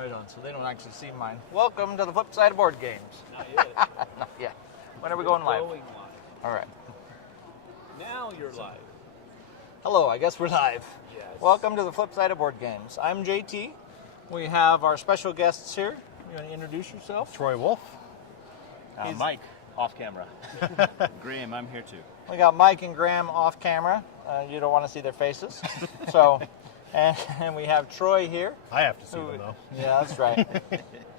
Right on, so they don't actually see mine. Welcome to the Flipside of board games. Not yet. Not yet. When are we going live? Going live. All right. Now you're live. Hello, I guess we're live. Yes. Welcome to the Flipside of board games. I'm JT. We have our special guests here. You want to introduce yourself? Troy Wolf. Mike, off camera. Graham, I'm here too. We got Mike and Graham off camera. You don't want to see their faces. So, and we have Troy here. I have to see them though. Yeah, that's right.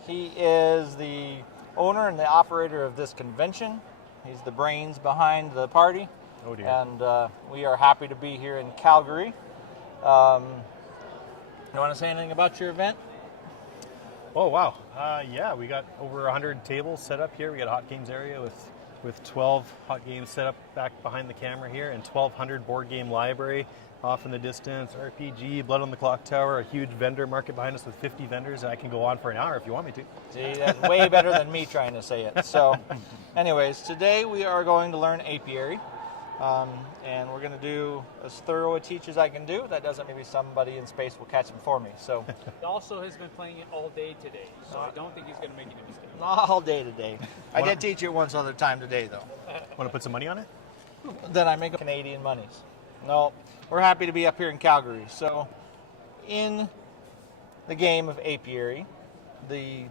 He is the owner and the operator of this convention. He's the brains behind the party. Oh dear. And we are happy to be here in Calgary. You want to say anything about your event? Oh wow. Yeah, we got over 100 tables set up here. We got a hot games area with 12 hot games set up back behind the camera here, and 1,200 board game library off in the distance. RPG, Blood on the Clock Tower, a huge vendor market behind us with 50 vendors. I can go on for an hour if you want me to. See, that's way better than me trying to say it. So, anyways, today we are going to learn Apiary. And we're going to do as thorough a teach as I can do. That doesn't, maybe somebody in space will catch him for me. So He also has been playing it all day today, so I don't think he's going to make any mistakes. not all day today. I did teach it once other time today, though. Want to put some money on it? Then I make Canadian monies. No, we're happy to be up here in Calgary. So, in the game of Apiary, the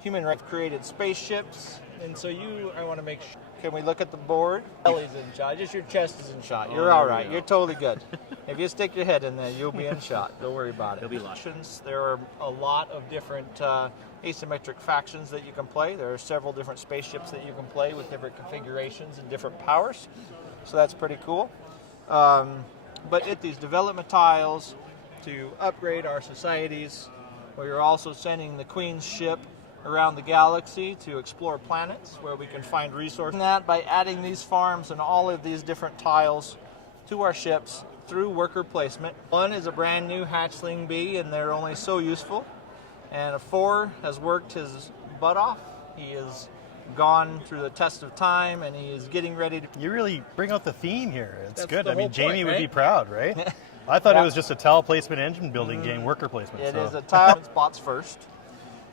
human race created spaceships, and so I want to make sure. Can we look at the board? Belly's in shot. Just your chest is in shot. You're all right. You're totally good. If you stick your head in there, you'll be in shot. Don't worry about it. You'll be lucky. There are a lot of different asymmetric factions that you can play. There are several different spaceships that you can play with different configurations and different powers. So that's pretty cool. But these development tiles to upgrade our societies. We are also sending the Queen's ship around the galaxy to explore planets where we can find resources. And that by adding these farms and all of these different tiles to our ships through worker placement. One is a brand new hatchling bee, and they're only so useful. And a 4 has worked his butt off. He has gone through the test of time, and he is getting ready to. You really bring out the theme here. It's That's good. the I mean, whole Jamie point, would right? be proud, right? I thought Yeah. it was just a tile placement engine building game, worker placement. It so. is a tile spots first,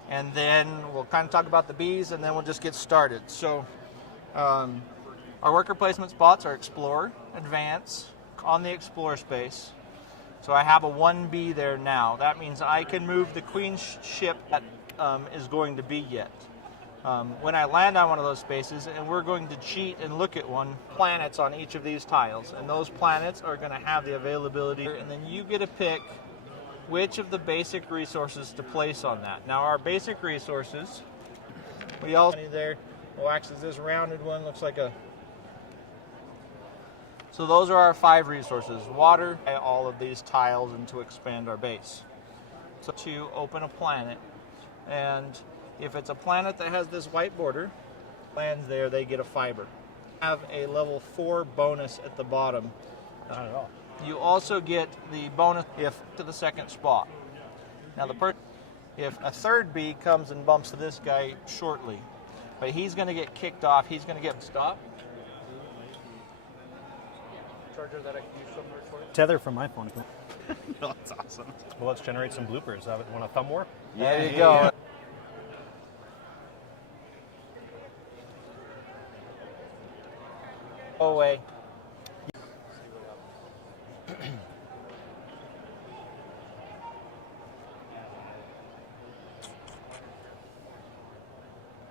and then we'll kind of talk about the bees, and then we'll just get started. So, our worker placement spots are Explore, Advance, on the Explore space. So I have a 1B there now. That means I can move the Queen's ship that is going to be yet. When I land on one of those spaces, and we're going to cheat and look at planets on each of these tiles, and those planets are going to have the availability, and then you get to pick which of the basic resources to place on that. Now our basic resources, we also there. Oh, actually, this rounded one looks like a. So those are our 5 resources: water, all of these tiles, and to expand our base. So to open a planet, and if it's a planet that has this white border, lands there, they get a fiber. Have a level 4 bonus at the bottom. Not at all. You also get the bonus if to the second spot. Now if a third bee comes and bumps to this guy shortly, but he's going to get kicked off. He's going to get stopped. Charger that I can use somewhere for you. Tether from my phone. No, that's awesome. Well, let's generate some bloopers. Want a thumb war? There you go. Go away.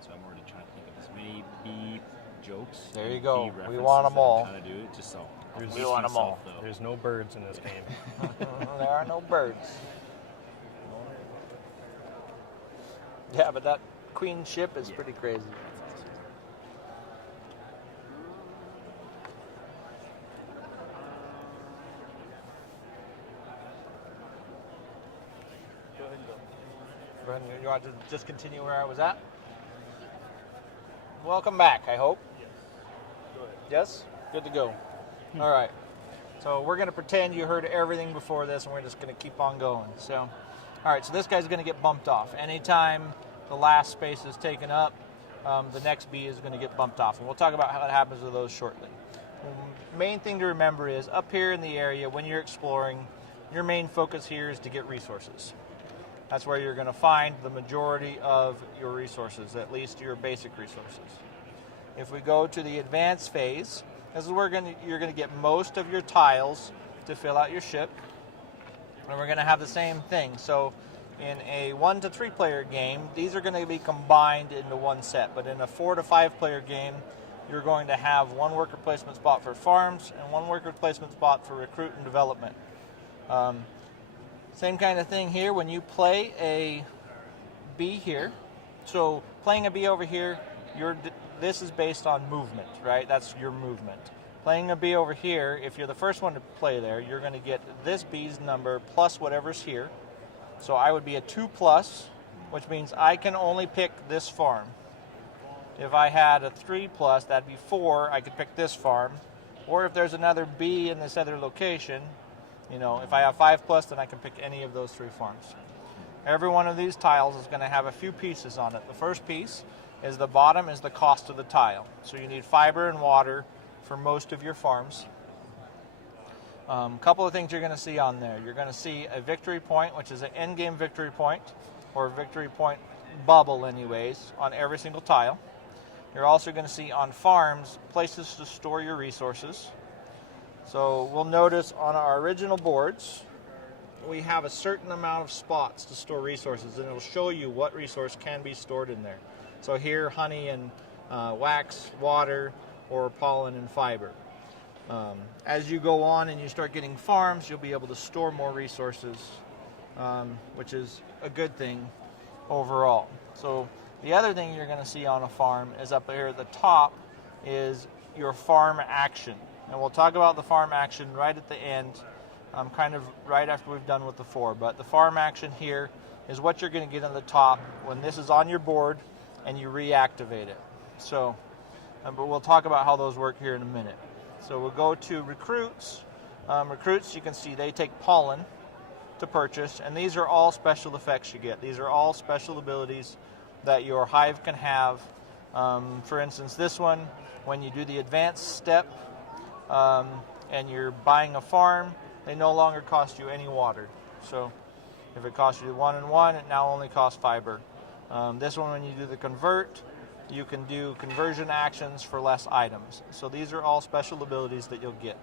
So I'm already trying to think of as many bee jokes. There you and go. bee We references want 'em that I'm all. trying to do it just so. I'll We pace want 'em all. myself, though. There's no birds in this game. There are no birds. Yeah, but that Queen ship is pretty crazy. Brendan, you want to just continue where I was at? Welcome back, I hope. Yes. Go ahead. Yes? Good to go. All right. So we're going to pretend you heard everything before this, and we're just going to keep on going. So, all right, so this guy's going to get bumped off. Anytime the last space is taken up, the next bee is going to get bumped off. And we'll talk about how it happens to those shortly. Main thing to remember is up here in the area, when you're exploring, your main focus here is to get resources. That's where you're going to find the majority of your resources, at least your basic resources. If we go to the advanced phase, this is where you're going to get most of your tiles to fill out your ship. And we're going to have the same thing. So in a 1 to 3 player game, these are going to be combined into one set. But in a 4 to 5 player game, you're going to have one worker placement spot for farms and one worker placement spot for recruit and development. Same kind of thing here when you play a bee here. So playing a bee over here, this is based on movement, right? That's your movement. Playing a bee over here, if you're the first one to play there, you're going to get this bee's number plus whatever's here. So I would be a 2+, which means I can only pick this farm. If I had a 3+, that'd be 4, I could pick this farm. Or if there's another bee in this other location, you know, if I have 5+, then I can pick any of those 3 farms. Every one of these tiles is going to have a few pieces on it. The first piece is the bottom is the cost of the tile. So you need fiber and water for most of your farms. A couple of things you're going to see on there. You're going to see a victory point, which is an end game victory point, or victory point bubble anyways, on every single tile. You're also going to see on farms places to store your resources. So we'll notice on our original boards, we have a certain amount of spots to store resources, and it'll show you what resource can be stored in there. So here, honey and wax, water, or pollen and fiber. As you go on and you start getting farms, you'll be able to store more resources, which is a good thing overall. So the other thing you're going to see on a farm is up here at the top is your farm action. And we'll talk about the farm action right at the end, kind of right after we've done with the 4. But the farm action here is what you're going to get on the top when this is on your board and you reactivate it. So, but we'll talk about how those work here in a minute. So we'll go to recruits. Recruits, you can see they take pollen to purchase, and these are all special effects you get. These are all special abilities that your hive can have. For instance, this one, when you do the advanced step and you're buying a farm, they no longer cost you any water. So if it costs you 1 and 1, it now only costs fiber. This one, when you do the convert, you can do conversion actions for less items. So these are all special abilities that you'll get.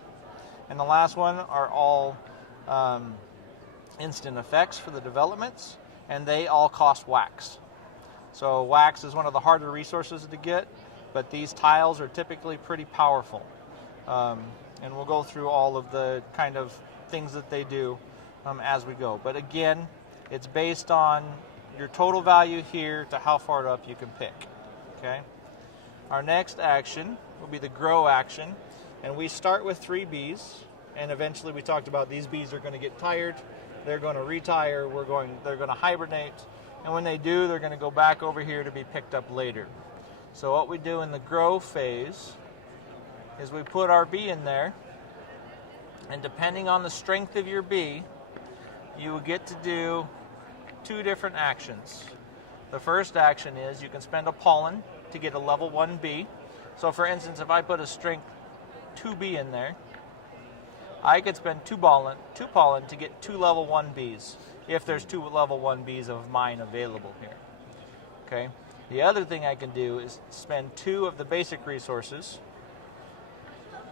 And the last one are all instant effects for the developments, and they all cost wax. So wax is one of the harder resources to get, but these tiles are typically pretty powerful. And we'll go through all of the kind of things that they do as we go. But again, it's based on your total value here to how far up you can pick. Okay. Our next action will be the grow action, and we start with 3 bees, and eventually we talked about these bees are going to get tired, they're going to retire, they're going to hibernate, and when they do, they're going to go back over here to be picked up later. So what we do in the grow phase is we put our bee in there, and depending on the strength of your bee, you will get to do 2 different actions. The first action is you can spend a pollen to get a level 1 bee. So for instance, if I put a strength 2 bee in there, I could spend 2 pollen to get 2 level 1 bees, if there's 2 level 1 bees of mine available here. Okay. The other thing I can do is spend 2 of the basic resources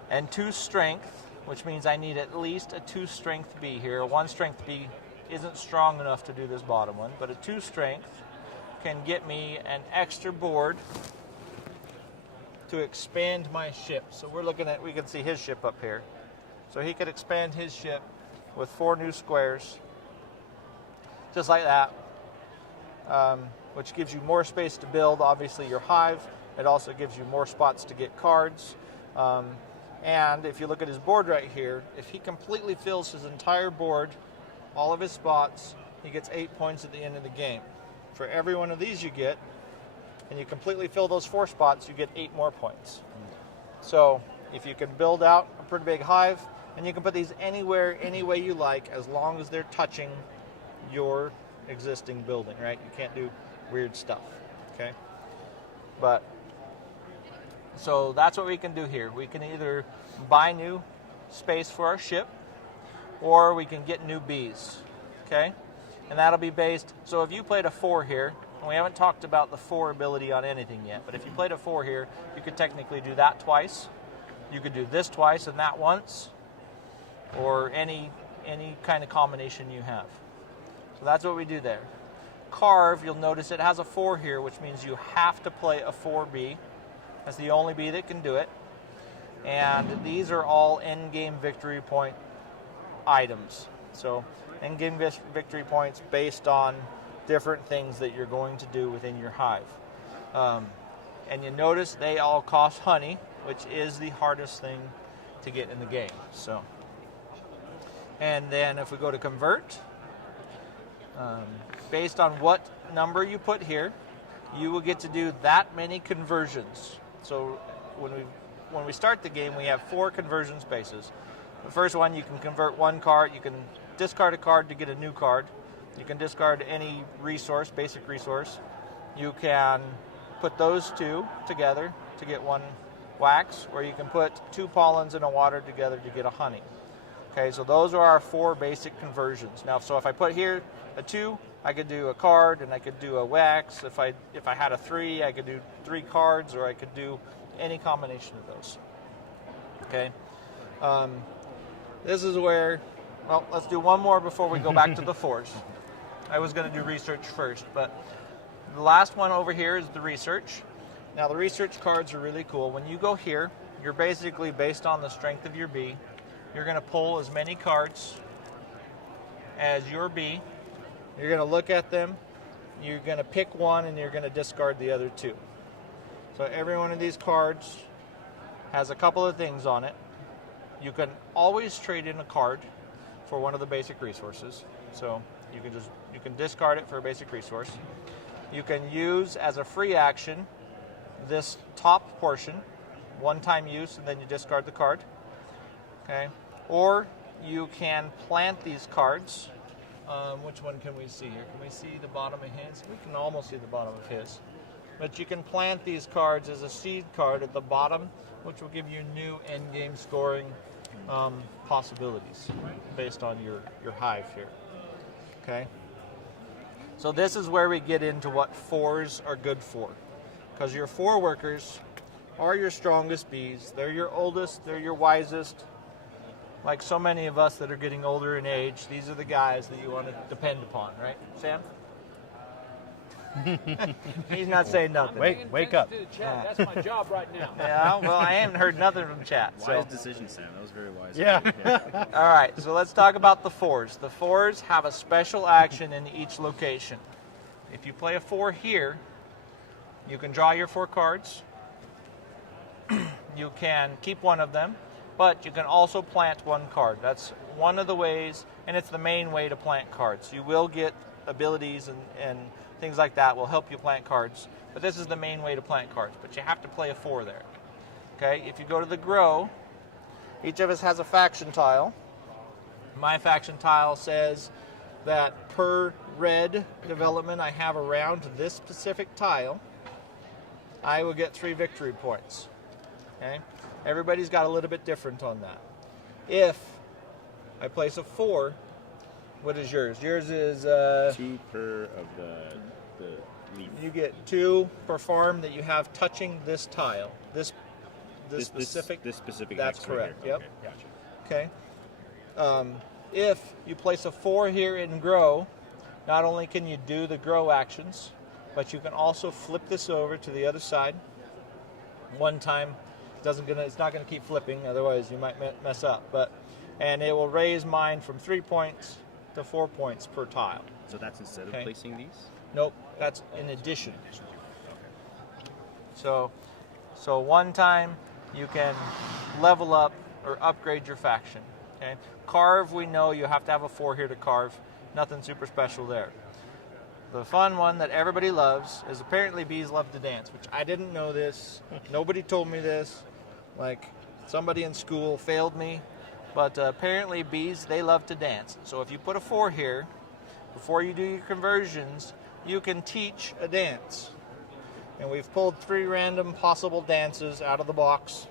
and 2 strength, which means I need at least a 2 strength bee here. A 1 strength bee isn't strong enough to do this bottom one, but a 2 strength can get me an extra board to expand my ship. So we can see his ship up here. So he could expand his ship with 4 new squares, just like that, which gives you more space to build, obviously, your hive. It also gives you more spots to get cards. And if you look at his board right here, if he completely fills his entire board, all of his spots, he gets 8 points at the end of the game. For every one of these you get, and you completely fill those 4 spots, you get 8 more points. So if you can build out a pretty big hive, and you can put these anywhere, any way you like, as long as they're touching your existing building, right? You can't do weird stuff, okay? But, so that's what we can do here. We can either buy new space for our ship, or we can get new bees, okay? and that'll be based, so if you played a 4 here, and we haven't talked about the 4 ability on anything yet, but if you played a 4 here, you could technically do that twice. You could do this twice and that once, or any kind of combination you have. So that's what we do there. Carve, you'll notice it has a 4 here, which means you have to play a 4B. That's the only B that can do it. And these are all end-game victory point items. So end-game victory points based on different things that you're going to do within your hive. And you notice they all cost honey, which is the hardest thing to get in the game. So, and then if we go to convert, based on what number you put here, you will get to do that many conversions. So when we start the game, we have 4 conversion spaces. The first one, you can convert 1 card. You can discard a card to get a new card. You can discard any resource, basic resource. You can put those 2 together to get 1 wax, or you can put 2 pollens and a water together to get a honey. Okay, so those are our 4 basic conversions. Now, so if I put here a 2, I could do a card and I could do a wax. If I had a 3, I could do 3 cards, or I could do any combination of those. Okay, this is where, well, let's do one more before we go back to the 4s. I was going to do research first, but the last one over here is the research. Now the research cards are really cool. When you go here, you're basically based on the strength of your bee. You're going to pull as many cards as your bee. You're going to look at them. You're going to pick one and you're going to discard the other 2. So every one of these cards has a couple of things on it. You can always trade in a card for one of the basic resources. So you can discard it for a basic resource. You can use as a free action this top portion, one-time use, and then you discard the card. Okay, or you can plant these cards. Which one can we see here? Can we see the bottom of his? We can almost see the bottom of his. But you can plant these cards as a seed card at the bottom, which will give you new end-game scoring possibilities based on your hive here. Okay. So this is where we get into what 4s are good for. Because your 4 workers are your strongest bees. They're your oldest, they're your wisest. Like so many of us that are getting older in age, these are the guys that you want to depend upon, right, Sam? He's not saying nothing. Wake up. To the chat. That's my job right now. Yeah, well, I haven't heard nothing from chat. Wise decision, Sam. That was very wise. Yeah. All right, so let's talk about the 4s. The 4s have a special action in each location. If you play a 4 here, you can draw your 4 cards. You can keep one of them, but you can also plant 1 card. That's one of the ways, and it's the main way to plant cards. You will get abilities and things like that will help you plant cards, but this is the main way to plant cards, but you have to play a 4 there. Okay, if you go to the grow, each of us has a faction tile. My faction tile says that per red development I have around this specific tile, I will get 3 victory points. Okay, everybody's got a little bit different on that. If I place a 4, what is yours? Yours is 2 per of the leaf. You get 2 per farm that you have touching this tile. This specific. That's X correct. Right here. Yep. Okay, gotcha. Okay. If you place a 4 here in grow, not only can you do the grow actions, but you can also flip this over to the other side. One time, it's not gonna keep flipping. Otherwise, you might mess up. And it will raise mine from 3 points to 4 points per tile. So that's instead of Okay. placing these? Nope, that's in addition. So one time you can level up or upgrade your faction. Okay, carve, we know you have to have a 4 here to carve. Nothing super special there. The fun one that everybody loves is apparently bees love to dance, which I didn't know this. Nobody told me this. Like somebody in school failed me. But apparently bees, they love to dance. So if you put a 4 here, before you do your conversions, you can teach a dance. And we've pulled 3 random possible dances out of the box.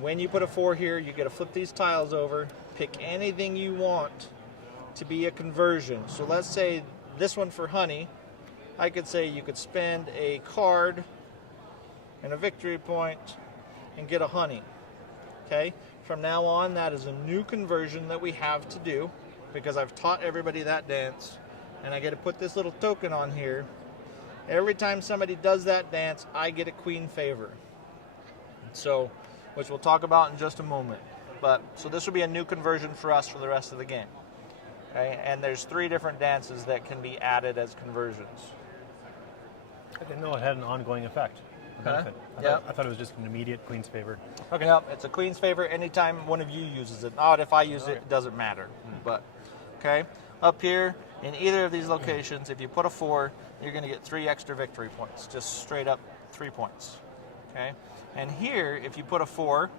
When you put a 4 here, you get to flip these tiles over, pick anything you want to be a conversion. So let's say this one for honey, I could say you could spend a card and a victory point and get a honey. Okay? From now on, that is a new conversion that we have to do because I've taught everybody that dance, and I get to put this little token on here. Every time somebody does that dance, I get a queen favor. So, which we'll talk about in just a moment. But so this will be a new conversion for us for the rest of the game. Okay? And there's 3 different dances that can be added as conversions. I didn't know it had an ongoing effect. A benefit. I thought it was just an immediate queen's favor. Okay. Yep, it's a queen's favor anytime one of you uses it. Not if I use it, it doesn't matter. But okay, up here in either of these locations, if you put a 4, you're going to get 3 extra victory points. Just straight up 3 points. Okay, and here if you put a 4,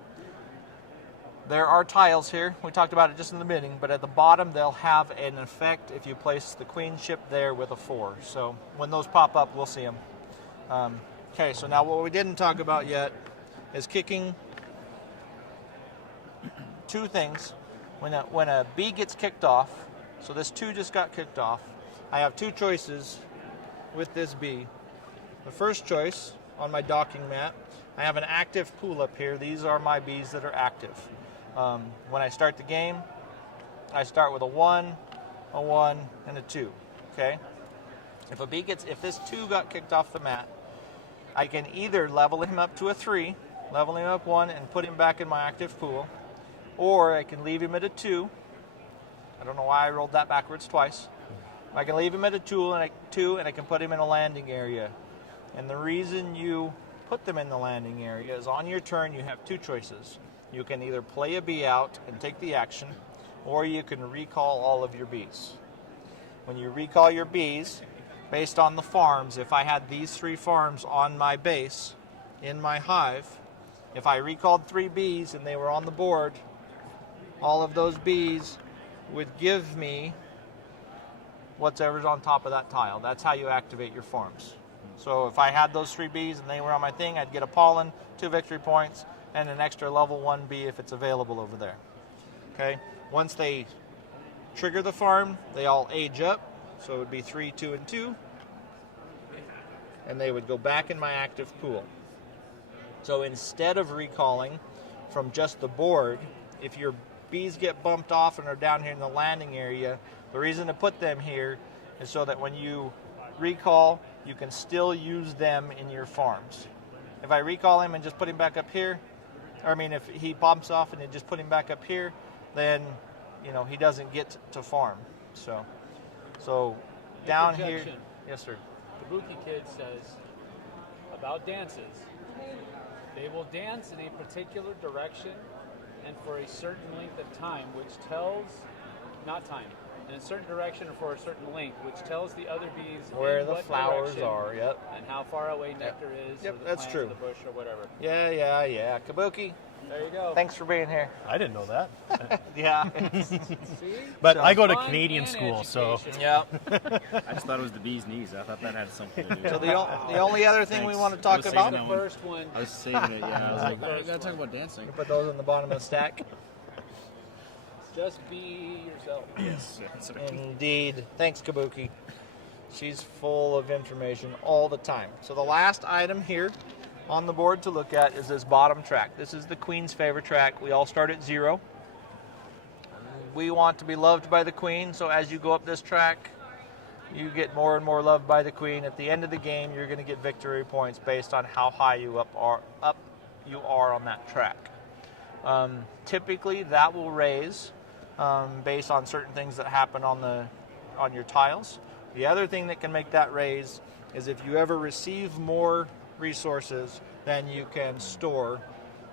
there are tiles here. We talked about it just in the beginning, but at the bottom they'll have an effect if you place the queen ship there with a 4. So when those pop up, we'll see them. Okay, so now what we didn't talk about yet is kicking. 2 things. When a bee gets kicked off, so this 2 just got kicked off, I have 2 choices with this bee. The first choice on my docking mat, I have an active pool up here. These are my bees that are active. When I start the game, I start with a 1, and a 2. Okay? If this 2 got kicked off the mat, I can either level him up to a 3, level him up 1, and put him back in my active pool, or I can leave him at a 2. I don't know why I rolled that backwards twice. I can leave him at a 2, and I can put him in a landing area. And the reason you put them in the landing area is on your turn you have 2 choices. You can either play a bee out and take the action, or you can recall all of your bees. When you recall your bees, based on the farms, if I had these 3 farms on my base, in my hive, if I recalled 3 bees and they were on the board, all of those bees would give me whatever's on top of that tile. That's how you activate your farms. So if I had those 3 bees and they were on my thing, I'd get a pollen, 2 victory points, and an extra level 1 bee if it's available over there. Okay? Once they trigger the farm, they all age up. So it would be 3, 2, and 2. And they would go back in my active pool. So instead of recalling from just the board, if your bees get bumped off and are down here in the landing area, the reason to put them here is so that when you recall, you can still use them in your farms. If I recall him and just put him back up here, if he bumps off and you just put him back up here, then he doesn't get to farm. So down here, yes sir. Kabuki Kid says about dances, they will dance in a particular direction and for a certain length of time, which tells, not time, in a certain direction or for a certain length, which tells the other bees where in the what flowers direction are, and how far away nectar is, or the that's plant true. or the bush or whatever. Yeah. Kabuki, There you go. thanks for being here. I didn't know that. Yeah. See? But So I go to fun Canadian and school, so education. Yeah. I just thought it was the bee's knees. I thought that had something to do with So it. the only other thing we Thanks. want to talk I was about, saving The that one. first one. I was saving it, yeah. I was like, I gotta talk about dancing. put those on the bottom of the stack. Just be yourself. Yes. That's what I mean. Indeed. Thanks, Kabuki. She's full of information all the time. So the last item here on the board to look at is this bottom track. This is the Queen's favor track. We all start at 0. We want to be loved by the Queen, so as you go up this track, you get more and more loved by the Queen. At the end of the game, you're going to get victory points based on how high you are on that track. Typically, that will raise based on certain things that happen on your tiles. The other thing that can make that raise is if you ever receive more resources than you can store.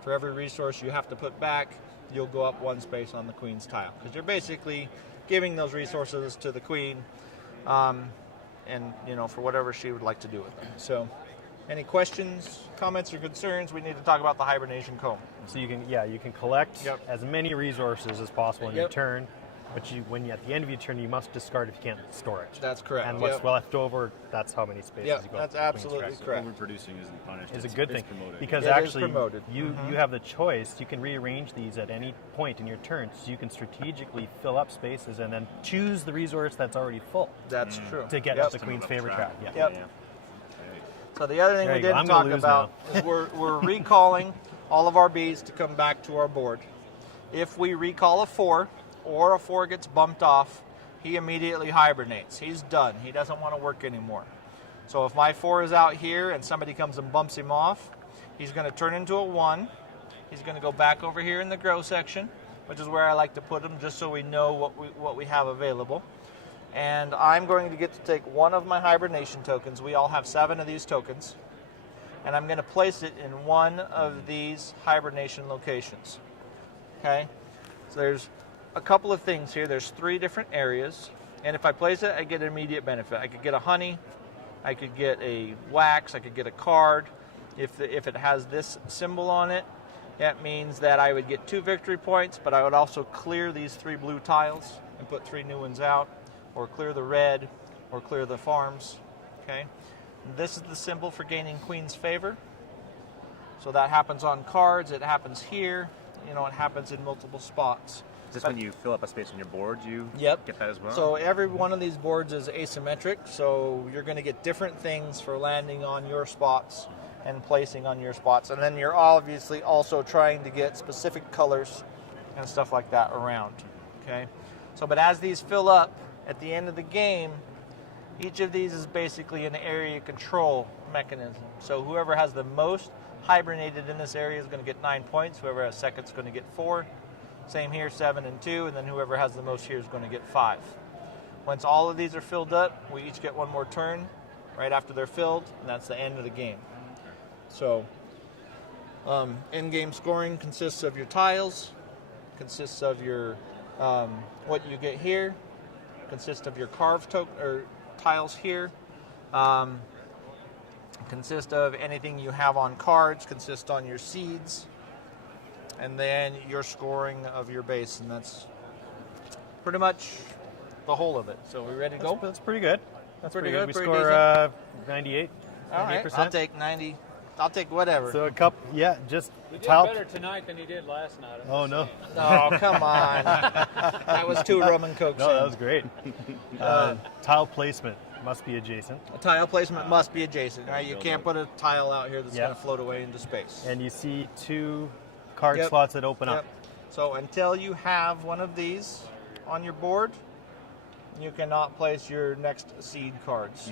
For every resource you have to put back, you'll go up 1 space on the Queen's tile, because you're basically giving those resources to the Queen, and for whatever she would like to do with them. So, any questions, comments, or concerns? We need to talk about the hibernation comb. you can collect as many resources as possible in your turn, But at the end of your turn, you must discard if you can't store it. That's correct. And what's left over, that's how many spaces Yep, you go. that's to the Queen's absolutely track. correct. Overproducing isn't punished. Is a good thing, promoted. because It is actually promoted. you have the choice. You can rearrange these at any point in your turn, so you can strategically fill up spaces and then choose the resource that's already full That's true. to get Yep. up the Queen's favorite track. Yeah. Yep. Yeah. So the other thing There we you go. didn't I'm gonna talk lose about is we're recalling all of our bees to come back to our board. If we recall a 4 or a 4 gets bumped off, he immediately hibernates. He's done. He doesn't want to work anymore. So if my 4 is out here and somebody comes and bumps him off, he's going to turn into a 1. He's going to go back over here in the grow section, which is where I like to put him just so we know what we have available. And I'm going to get to take one of my hibernation tokens. We all have 7 of these tokens. And I'm going to place it in one of these hibernation locations. Okay? So there's a couple of things here. There's 3 different areas. And if I place it, I get an immediate benefit. I could get a honey. I could get a wax. I could get a card. If it has this symbol on it, that means that I would get 2 victory points, but I would also clear these 3 blue tiles and put 3 new ones out, or clear the red, or clear the farms. Okay? This is the symbol for gaining Queen's favor. So that happens on cards. It happens here. It happens in multiple spots. Is this when you fill up a space on your board, you Yep. get that as well? So every one of these boards is asymmetric, so you're going to get different things for landing on your spots and placing on your spots. And then you're obviously also trying to get specific colors and stuff like that around. Okay? So, but as these fill up at the end of the game, each of these is basically an area control mechanism. So whoever has the most hibernated in this area is going to get 9 points. Whoever has second is going to get 4. Same here, 7 and 2, and then whoever has the most here is going to get 5. Once all of these are filled up, we each get one more turn right after they're filled, and that's the end of the game. So, in-game scoring consists of your tiles, consists of your what you get here, consists of your carved tiles here, consist of anything you have on cards, consist on your seeds, and then your scoring of your base, and that's pretty much the whole of it. So we ready to go? That's pretty good. That's pretty good. We pretty score 98. All right, 98%. I'll take 90. I'll take whatever. So a couple, just He did tile. better tonight than he did last night. I'm Oh just no, saying. Oh, come on. That was 2 rum and coke. no, that was great. Tile placement must be adjacent, A tile placement must be adjacent. Right? You can't put a tile out here that's Yep. going to float away into space. and you see 2 card Yep. slots that open Yep. up. So until you have one of these on your board, you cannot place your next seed cards.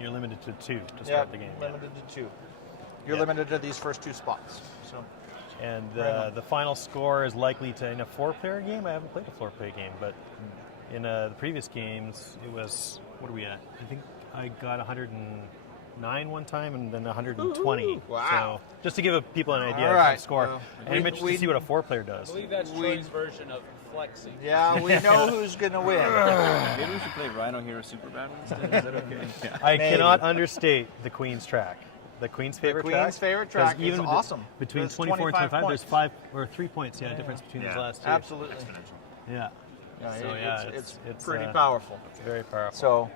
You're limited to 2 to Yep, start the game. yeah. limited to 2. You're Yep. limited to these first 2 spots. So And Right on. the final score is likely to, in a 4-player game, I haven't played a 4-player game, but in the previous games, it was, what are we at? I think I got 109 one time and then 120. Ooh, wow. So just to give people an idea All of right, the score. well, and I'm interested we- to see what a 4-player I does. believe that's We- Troy's version of flexing. yeah, we know who's going to win. Maybe we should play Rhino Hero Super Battle instead. Is that okay? Yeah. I Maybe. cannot understate the Queen's track. The Queen's favorite track. Queen's favorite 'cause track is even awesome. Between There's 24 and 25, there's points. 5 or 3 points, difference between those Yeah. last 2. Absolutely. Yeah. Yeah, So, it's pretty powerful. It's very powerful. So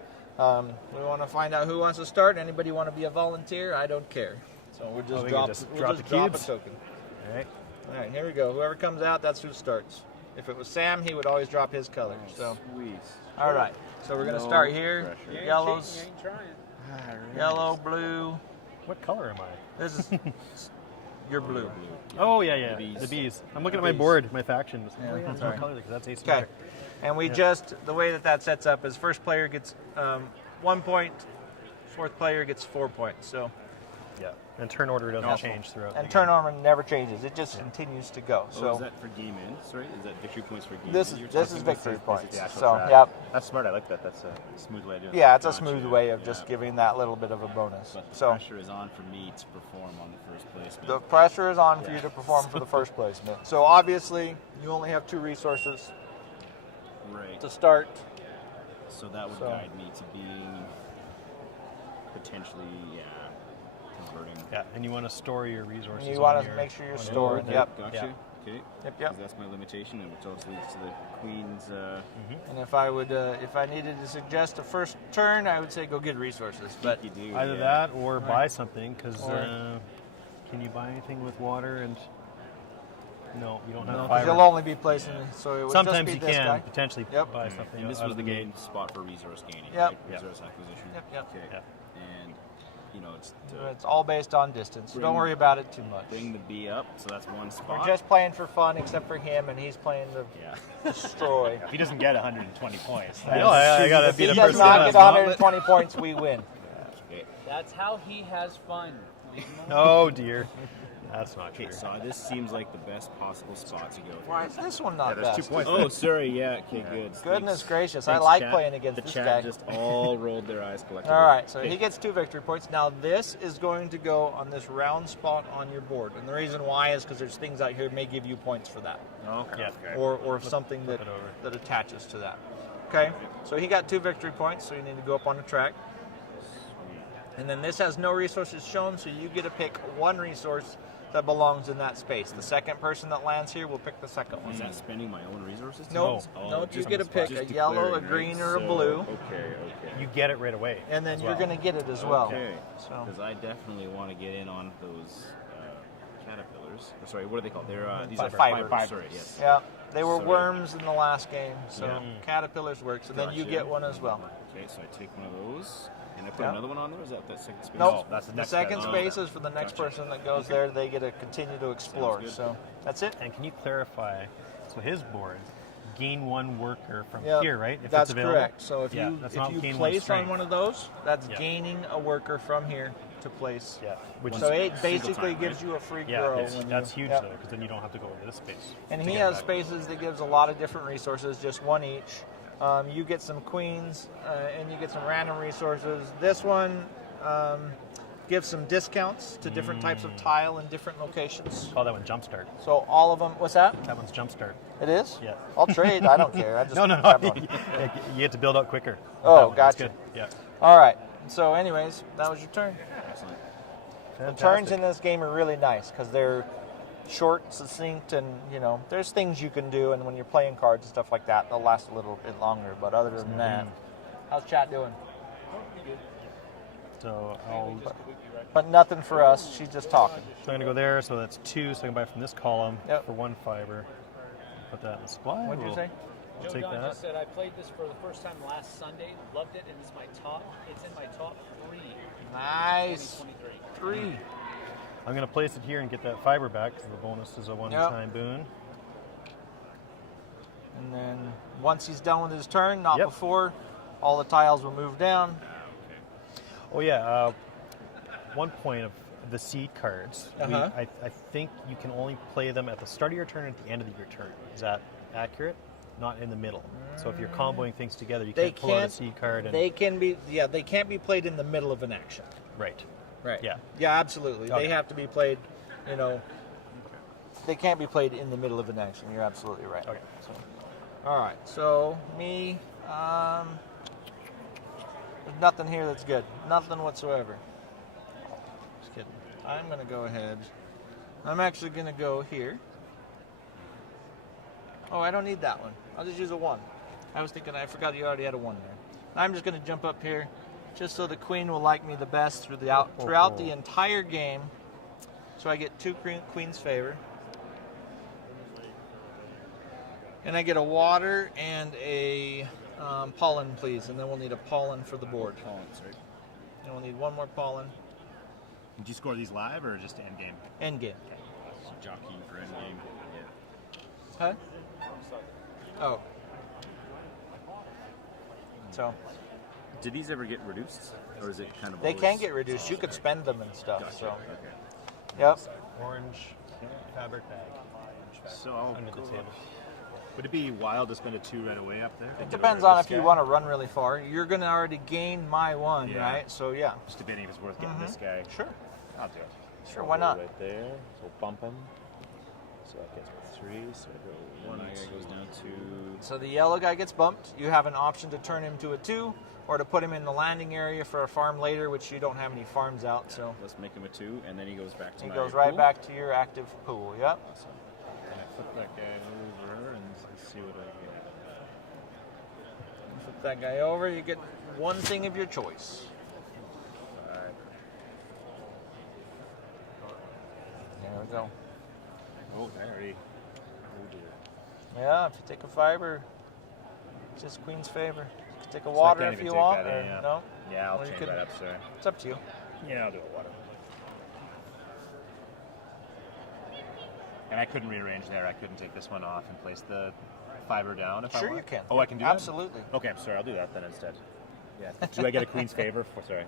we want to find out who wants to start. Anybody want to be a volunteer? I don't care. So we'll we just can drop, just we'll drop just the drop a cubes. token. All right. All right, here we go. Whoever comes out, that's who starts. If it was Sam, he would always drop his color. So, Sweet. all right. So we're going to No start here. pressure. You ain't Yellows, cheating, you ain't trying. yellow, blue. What color am I? This is you're blue. Oh, yeah. The bees. The bees. I'm looking The at my bees. board, my factions. Yeah, Oh, yeah, it's sorry. no color because that's Okay. asymmetric. And we Yeah. just, the way that sets up is first player gets 1 point, fourth player gets 4 points. So, Yeah. And turn order doesn't Awesome. change throughout and the turn game. order never changes. It just continues to go. So So is that for game ends, right? Is that victory points for game This ends? is- you're this is talking about? victory This is points. the actual So, track. yep. That's smart. I like that. That's a smooth way to do it. yeah, it's a Gotcha. smooth way of just Yeah. giving that little bit of a bonus. But the So pressure is on for me to perform on the first placement. the pressure is on for Yeah. you to perform for the first placement. So obviously, you only have 2 resources right. to start. So that would So- guide me to being potentially, converting. Yeah, and you want to store your resources. You want on to your- make sure you're on your stored. board. Yep. Got Yeah. you. Okay. Yep. 'Cause that's my limitation, and which also leads to the queen's. And if I would, if I needed to suggest a first turn, I would say go get resources. But you do, Either that or buy something, because Or- can you buy anything with water? And no, you don't have because fiber. he'll only be placing. So it would Sometimes just you be this can guy. potentially Yep. buy something And this out was of the the main gate. spot for resource gaining. Yep. Right? Resource acquisition. Yep. Okay. Yep. And it's It's all based on distance. So don't Bring- worry about it too much. bring the B up, so that's one spot. We're just playing for fun, except for him, and he's playing to yeah. destroy. If he doesn't get 120 points, I know, I gotta If beat he a does person. not in get a gauntlet. 120 points, we win. Okay. That's how he has fun. Oh dear, that's not true. Okay, so this seems like the best possible spot to go. Why is this one not there's best? 2 points. Oh, sorry. Yeah. Okay. Good. Goodness Thanks. gracious, Thanks, I like chat. playing against the this chat guy. just all rolled their eyes collectively. All right, so Okay. he gets 2 victory points. Now this is going to go on this round spot on your board, and the reason why is because there's things out here that may give you points for that, Okay. Yeah. or something that it over. that attaches to that. Okay, so he got 2 victory points, so you need to go up on the track. And then this has no resources shown, so you get to pick one resource that belongs in that space. The second person that lands here will pick the second one. Is that spending my own resources? Nope, Oh, nope. You just get to on the pick spot. a Just yellow, a declaring, green, right? or a So, blue, Okay. You get it right away. and then as you're well. going to get it as well. Okay. So Because I definitely want to get in on those caterpillars. Or sorry, what are they called? They're these are Fibers. Sorry, yes. yeah, they were Sorry. worms in the last game, so Yeah. caterpillars work. So then you Gotcha. get one as well. Okay, so I take one of those, and I put Yeah. another one on there. Is that second space? Nope, that's the the next second guy. space is for the next Gotcha. person that goes there. They get to continue to explore. good. So that's it. And can you clarify? So his board, gain 1 worker from Yeah, here, right? If that's it's available? correct. So if Yeah, you that's if not you gain 1 place on strength. one of those, that's Yeah. gaining a worker from here to place. Yeah, which So is it basically time, gives right? you a free yeah, grow. it's, when that's you, huge yeah. though, because then you don't have to go over this space. And to he get has back. spaces that gives a lot of different resources, just one each. You get some queens, and you get some random resources. This one gives some discounts to different types of tile in different locations. Call that one jumpstart. So all of them. What's that? That one's jumpstart. It is. Yeah. I'll trade. I don't care. I just No. grab one. You get to build up quicker. Oh, That one, that's gotcha. good. Yeah. All right. So, anyways, that was your turn. Excellent. The turns in this game are really nice because they're short, succinct, and there's things you can do. And when you're playing cards and stuff like that, they'll last a little bit longer. But other than that, how's chat doing? So I'm But nothing for us. She's just talking. going to go there. So that's 2. So I can buy from this column Yep. for 1 fiber. Put that in the supply. What'd you We'll say? Take Joe Don that. just said I played this for the first time last Sunday, loved it, and it's in my top 3. Nice. 2023. 3. I'm going to place it here and get that fiber back because the bonus is a one-time boon. And then once he's done with his turn, not Yep. before, all the tiles will move down. Oh yeah, 1 point of the seed cards. Uh-huh. I think you can only play them at the start of your turn and at the end of your turn. Is that accurate? Not in the middle. So if you're comboing things together, you They can't pull out a can't. seed card. And, They can be. Yeah, they can't be played in the middle of an action. right. Right. Yeah. Yeah, absolutely. Okay. They have to be played. They can't be played in the middle of an action. You're absolutely right. Okay. So, all right. So me, there's nothing here that's good. Nothing whatsoever. Just kidding. I'm gonna go ahead. I'm actually gonna go here. Oh, I don't need that one. I'll just use a 1. I was thinking I forgot you already had a 1 there. I'm just gonna jump up here, just so the queen will like me the best throughout the entire game. So I get 2 queen's favor. And I get a water and a pollen, please. And then we'll need a pollen for the board. Pollens, right? And we'll need 1 more pollen. Did you score these live or just end game? End game. Jockeying for endgame. Yeah. Huh? Oh. So Do these ever get reduced, or is it kind of? they always can get reduced. You could spend them and stuff. Gotcha. So Okay. yep. Orange fabric bag So I'll under the go table. up. Would it be wild to spend a 2 right away up there? It depends on if you want to run really far. You're going to already gain my 1, Yeah. right? So yeah. Just debating if it's worth getting this guy. Sure. I'll do it. Sure. Why not? Right there. So bump him. So that gets me 3. So I go One 1, guy goes down to. So the yellow guy gets bumped. You have an option to turn him to a 2, or to put him in the landing area for a farm later, which you don't have any farms out. So Let's make him a 2, and then he goes back to he my goes right pool. back to your active pool. Yep. Awesome. And flip that guy over and let's see what I get. Flip that guy over. You get one thing of your choice. Alright. There we go. Oh, I already. Oh dear. Yeah, if you take a fiber, it's just queen's favor. You can take a So I water can't if even you take want, that or in, yeah. no. Yeah, I'll Well, you change could- that up, sorry. It's up to you. Yeah, I'll do a water. And I couldn't rearrange there. I couldn't take this one off and place the fiber down if I Sure want. you can. Oh, I can do Absolutely. that? Okay, I'm sorry. I'll do that then instead. Yeah. Do I get a queen's favor? Sorry.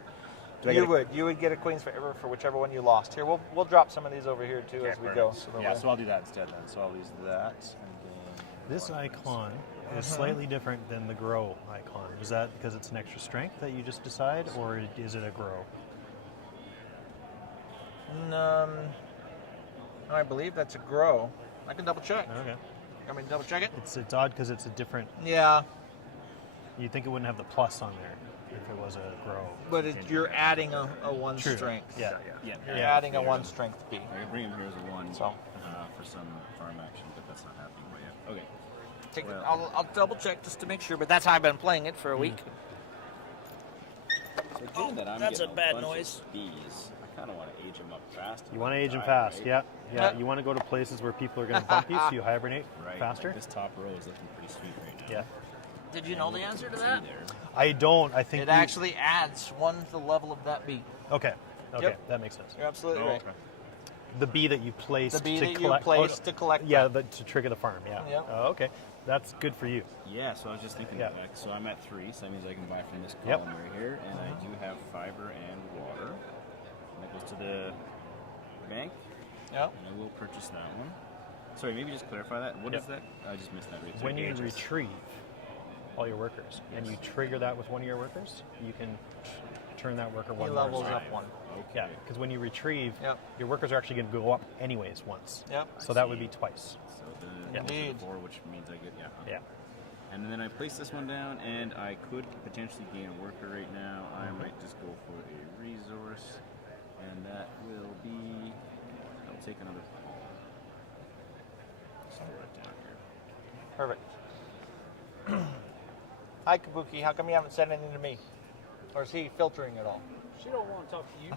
Do I You get a- would. You would get a queen's favor for whichever one you lost. Here, we'll drop some of these over here too Okay, as we perfect. go. So that Yeah, way- so I'll do that instead then. So I'll use that. And then This icon is slightly different than the grow icon. Is that because it's an extra strength that you just decide, or is it a grow? I believe that's a grow. I can double check. Okay. You want me to double check it? It's odd because it's a different. Yeah, You'd think it wouldn't have the plus on there if it was a grow. but you're adding a one True. strength. Yeah. Yeah. You're Yeah. adding a one strength B. I can bring him here as a 1 So. for some farm action, but that's not happening quite yet. Okay. Take Well- I'll double check just to make sure, but that's how I've been playing it for a week. So given that I'm that's getting a bad bunch noise. Of bees, I kind of want to age them up fast. You want to and age them die, fast, right? yeah. Yeah. You want to go to places where people are going to bump you, so you hibernate Right. faster. This top row is looking pretty sweet right now. Yeah. Did you know the answer to See that? there. I don't. I think It we- actually adds one to the level of that B. Okay. Okay, Yep. that makes sense. You're absolutely Oh, right. okay. The bee that you placed The bee to that you collect. placed to collect. Yeah, to trigger the farm. Yeah. Yep. Oh, okay, that's good for you. Yeah, so I was just thinking, Yeah. so I'm at 3, so that means I can buy from this Yep. column right here, and I do have fiber and water. And that goes to the bank, Yep. and I will purchase that one. Sorry, maybe just clarify that. What Yep. is that? I just missed that right there. When you Gauges. retrieve all your workers and you trigger that with one of your workers, you can turn that worker He one levels more up time. one. Okay. Yeah, because when you retrieve, Yep. your workers are actually going to go up anyways once. Yep. So that would be twice. So the Yeah. Indeed. 4, which means I get, yeah. Yeah. And then I place this one down, and I could potentially gain a worker right now. I might just go for a resource, and that will be. I'll take another call. So right down here. Perfect. Hi, Kabuki. How come you haven't said anything to me? Or is he filtering it all? She don't want to talk to you.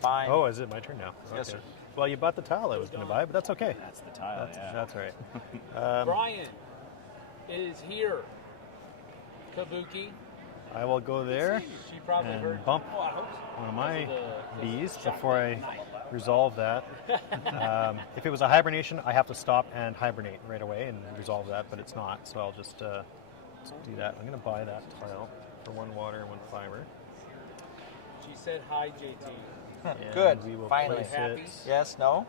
Fine. Oh, is it my turn now? Yes, Okay. sir. Well, you bought the tile I was going to buy, but that's okay. That's the tile, yeah. That's all right. Brian is here. Kabuki. I will go there She probably and heard. bump Oh, I hope so. one of my Because of the bees shotgun. before I resolve that. If it was a hibernation, I have to stop and hibernate right away and resolve that, but it's not, so I'll just do that. I'm going to buy that tile for 1 water and 1 fiber. She said hi, JT. And Good. We will Finally. place Happy? it. Yes, no?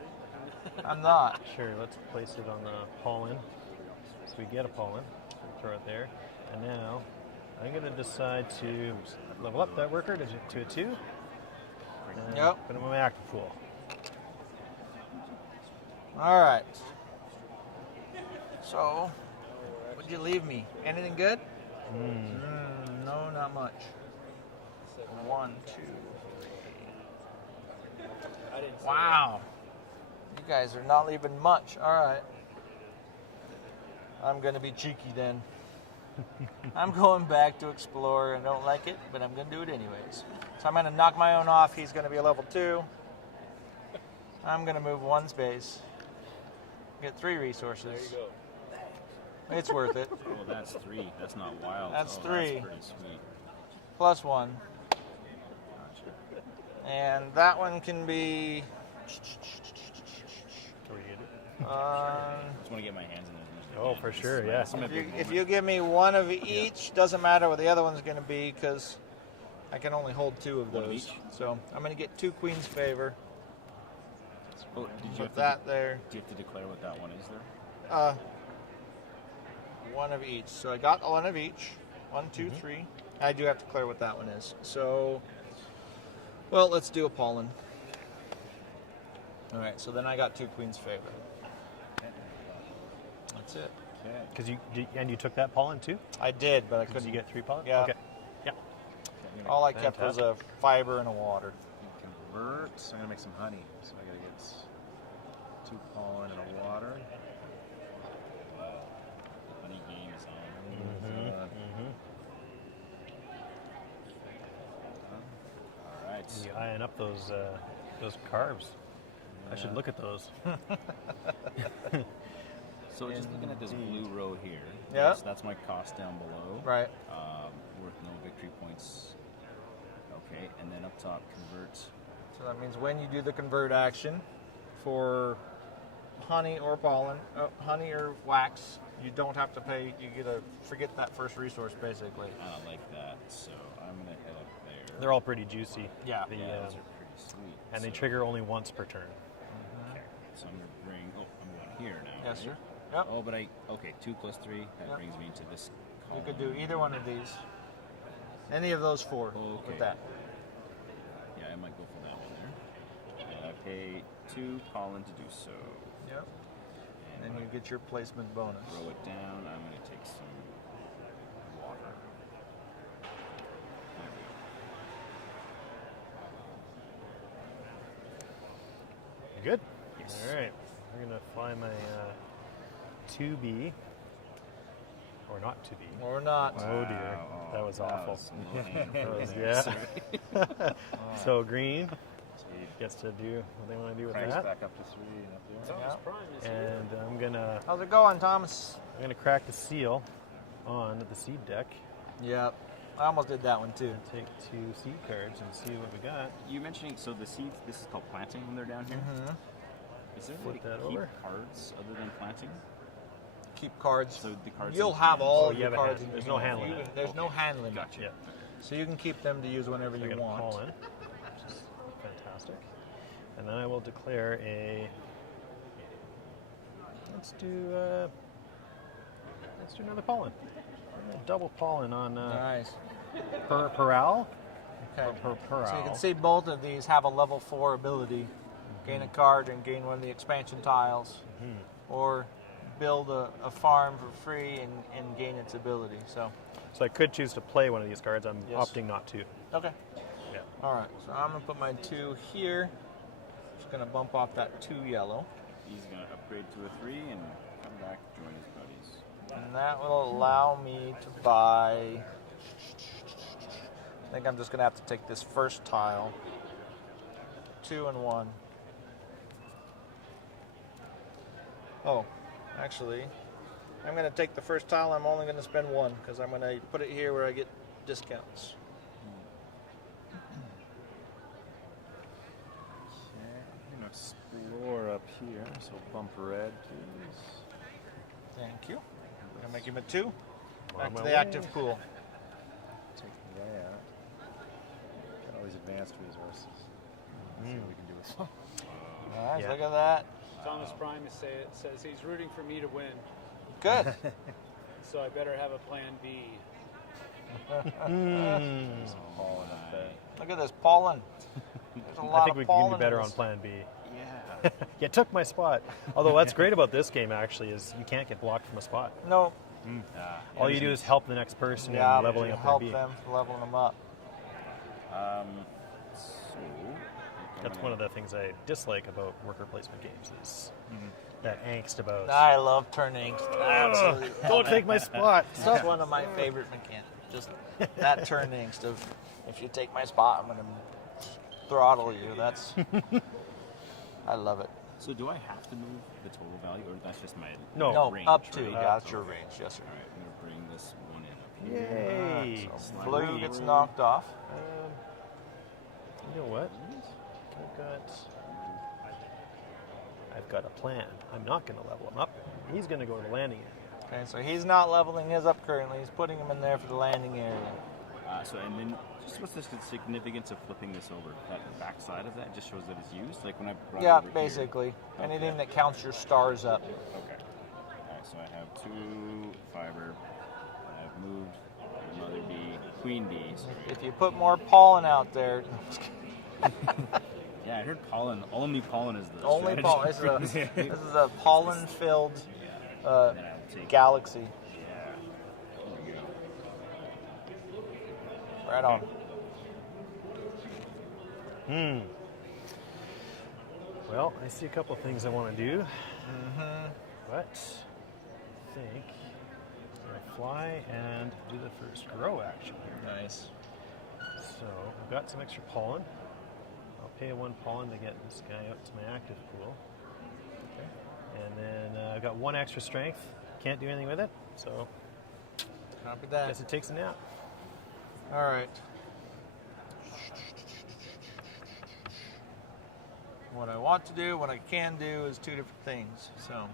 I'm not. Sure, let's place it on the pollen. So we get a pollen. Throw it there. And now I'm going to decide to level up that worker to a 2. And Yep. put him in my active pool. All right. So, what'd you leave me? Anything good? No, not much. 1, 2. I didn't say Wow. You guys are not leaving much. All right. I'm going to be cheeky then. I'm going back to explore. I don't like it, but I'm going to do it anyways. So I'm going to knock my own off. He's going to be a level 2. I'm going to move 1 space. Get 3 resources. There you go. It's worth it. Oh, that's 3. That's not wild. That's oh, 3. That's pretty sweet. Plus 1. Gotcha. And that one can be... I just want to get my hands in it. as much as I Oh, can. for This sure, is my- yeah. this is my big If moment. you give me 1 of each, doesn't matter what the other one's going to be because I can only hold 2 of 1 of those. each? So I'm going to get 2 Queen's Favor. Oh, did you Put have to that there. do you have to declare what that one is there? 1 of each. So I got 1 of each. 1, 2, 3. I do have to declare what that one is. So, well, let's do a pollen. All right. So then I got 2 Queen's Favor. That's it. Okay. Because you took that pollen too? I did, but I Did couldn't you get 3 pollen? Yeah. Okay. Yeah. All I kept was a fiber and a water. Convert. So I'm gonna make some honey. So I gotta get 2 pollen and a water. Funny game is on. All right. You eyeing up those carbs. I should look at those. So just looking at this blue row here. Yeah. That's my cost down below. Right. Worth no victory points. Okay, and then up top, convert. So that means when you do the convert action for honey or pollen, honey or wax, you don't have to pay. You get to forget that first resource, basically. I like that. So I'm gonna head up there. They're all pretty juicy. Yeah. The, Yeah, those are pretty sweet. and they So- trigger only once per turn. Okay. So I'm gonna bring. Oh, I'm going here now. Yes, right? sir. Yep. Oh, but 2 + 3. That Yep. brings me to this. You Column. could do either one of these. Any of those 4 Okay. with that. Yeah, I might go for that one there. And I pay 2 pollen to do so. Yep. And then you get your placement bonus. Throw it down. I'm going to take some water. There we go. Good? Yes. All right. We're going to fly my 2B. Or not 2B. Or not. Oh dear. Wow. That was awful. low hand That for was- there. yeah. Sorry. So green gets to do what they want to do with Price that. back up to 3 and up there. Thomas Prime is here. And I'm gonna How's it going, Thomas? crack the seal on the seed deck. Yep. I almost did that one too. Take 2 seed cards and see what we got. You mentioning, so the seeds, this is called planting when they're down here? Is there a way Flip to that keep over. cards other than planting? Keep cards. So the cards. You'll in have hand. all Oh, of you your have a cards hand. in There's your no hand. hand limit. There's no hand limit. Gotcha. Yeah. So you can keep them to use whenever So I you got a want. pollen, which is fantastic. And then I will declare a. Let's do another pollen. A double pollen on Nice. Peral. Okay. Per So you can owl. see both of these have a level 4 ability. Gain a card and gain one of the expansion tiles. Or build a farm for free and gain its ability. So, So I could choose to play one of these cards. I'm Yes. opting not to. okay. Yeah. All right. So I'm going to put my 2 here. Just going to bump off that 2 yellow. He's going to upgrade to a 3 and come back to join his buddies. And that will allow me to buy. I think I'm just going to have to take this first tile. 2 and 1. Oh, actually, I'm going to take the first tile. I'm only going to spend 1 because I'm going to put it here where I get discounts. Okay, I'm going to explore up here. So bump red, please. Thank you. I'm going to make him a 2. Back On to my the way. active pool. Take that. Got all these advanced resources. See what we can do with them. Nice, Yeah. look at that. Thomas Prime says he's rooting for me to win, Good. so I better have a plan B. Pollen up there. Look at this pollen. There's a lot I think of we pollen can do better in on this. Plan B. Yeah. You took my spot. Although what's great about this game actually is you can't get blocked from a spot. No. All you do is help the next person Yeah, in leveling you up help their B. them, leveling them up. So. That's one of the things I dislike about worker placement games is that angst about. I love turn angst. I absolutely love Don't it. take my spot. That's one of my favorite mechanics. Just that turn angst of if you take my spot, I'm gonna throttle you. That's I love it. So do I have to move the total value, or that's just my No. range? Up to right? yeah, that's your range. Yes, sir. All right, I'm gonna bring this one in up here. Yay! Slide Blue right gets in. knocked off. You know what? I've got a plan. I'm not going to level him up. He's going to go to the landing area. Okay, so he's not leveling his up currently. He's putting him in there for the landing area. So and then just what's the significance of flipping this over? That back side of that just shows that it's used. Like when I brought it Yeah, over here. basically. Okay. Anything that counts your stars up. Okay. All right. So I have 2 fiber. I've moved another bee, queen bee. Sorry. If you put more pollen out there, no, I'm just kidding. Yeah, I heard pollen. Only pollen is the Only strategy. pollen. This is a pollen-filled And then I'll take. galaxy. Yeah. There we go. Right on. Well, I see a couple of things I want to do, but I think I'm going to fly and do the first grow action here. Nice. So I've got some extra pollen. I'll pay 1 pollen to get this guy out to my active pool. Okay. And then I've got 1 extra strength. Can't do anything with it, so Copy I that. guess it takes a nap. All right. What I want to do, what I can do is 2 different things. So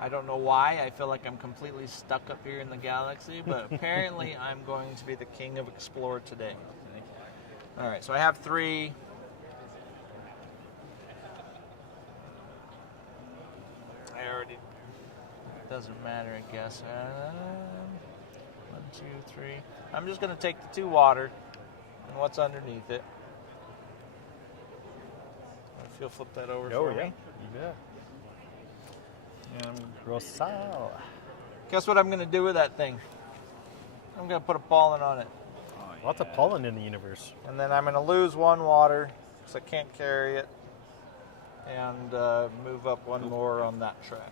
I don't know why. I feel like I'm completely stuck up here in the galaxy, but apparently I'm going to be the king of Explore today. All right, so I have 3. I already, doesn't matter, I guess. 1, 2, 3. I'm just going to take the 2 water and what's underneath it. If you'll flip that over for me. You bet. And Rosal. guess what I'm going to do with that thing? I'm going to put a pollen on it. Lots of pollen in the universe. And then I'm going to lose 1 water because I can't carry it. And move up 1 more on that track.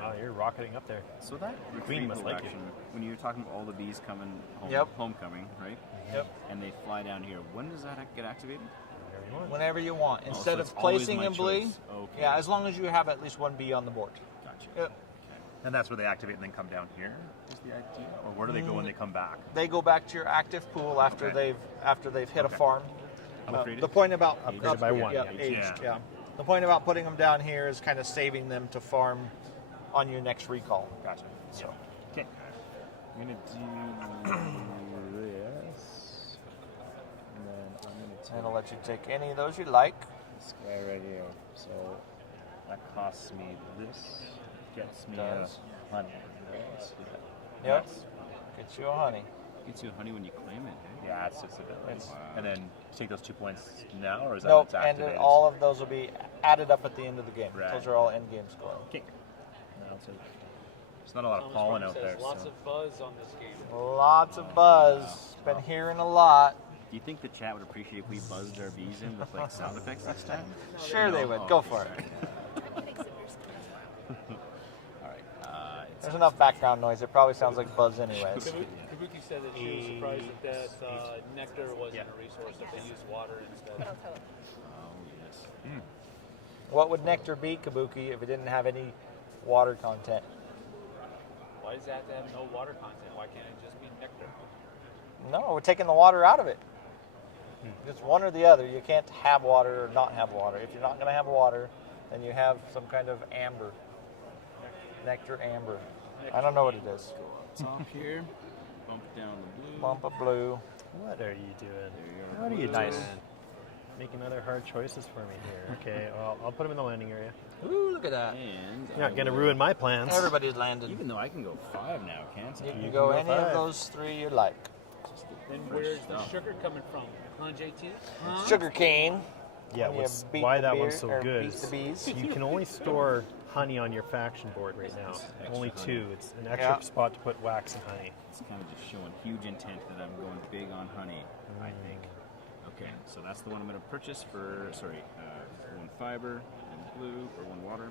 Wow, you're rocketing up there. So that Queen must like you. action, when you're talking about all the bees coming home, Yep. homecoming, right? Yep. And they fly down here. When does that get activated? Whenever you want. Oh, Instead so it's of always placing my a bee, choice. Okay. yeah, as long as you have at least 1 bee on the board. Gotcha. Yep. And that's where they activate and then come down here, is the idea? Or where do they go when they come back? They go back to your active pool after Okay. they've hit a farm. Upgraded? The point about Upgraded by 1. Yeah, Yeah. aged. Yeah. Yeah. The point about putting them down here is kind of saving them to farm on your next recall. Gotcha. So Okay. I'm gonna do this, and then I'm gonna take it'll let you take any of those you like. this guy right here. So that costs me this. Gets me Does. honey. Right? So that- Yep. that's- Gets you a honey. Gets you honey when you claim it. Eh? Yeah, it's just ability. It's- And then take those 2 points now, or is that Nope, what's and activated? all of those will be added up at the end of the game. Right. Those are all end game score. Okay. Now I'll take- There's not a lot of Thomas pollen Brown out says there. lots So. of buzz on this game. Lots of buzz. Been hearing a lot. Do you think the chat would appreciate if we buzzed our bees in with like sound effects next time? Sure they would. Go for it. All right. There's enough background noise. It probably sounds like buzz anyways. Kabuki said that she was surprised that nectar wasn't a resource, that they used water instead. Oh yes. What would nectar be, Kabuki, if it didn't have any water content? Why does that have to have no water content? Why can't it just be nectar? No, we're taking the water out of it. It's one or the other. You can't have water or not have water. If you're not going to have water, then you have some kind of amber. Nectar amber. I don't know what it is. Top here. Bump down the blue. Bump of blue. What are you doing? There you are. What are you Nice. doing? Making other hard choices for me here. Okay, well, I'll put him in the landing area. Ooh, look at that. And You're not going to ruin my plans. Everybody's landed. Even though I can go 5 now, can't You I? can can go go any of 5. those 3 you like. Then Fresh where's the stuff. sugar coming from? Huh, JT? Huh? Sugar cane. Yeah, When you what's, beat why the that beer- one's so or good beat is the bees. you can only store honey on your faction board right now. Extra Only honey. 2. It's an extra Yeah. spot to put wax and honey. It's kind of just showing huge intent that I'm going big on honey, I think. Okay, so that's the one I'm going to purchase for, 1 fiber and blue, or 1 water.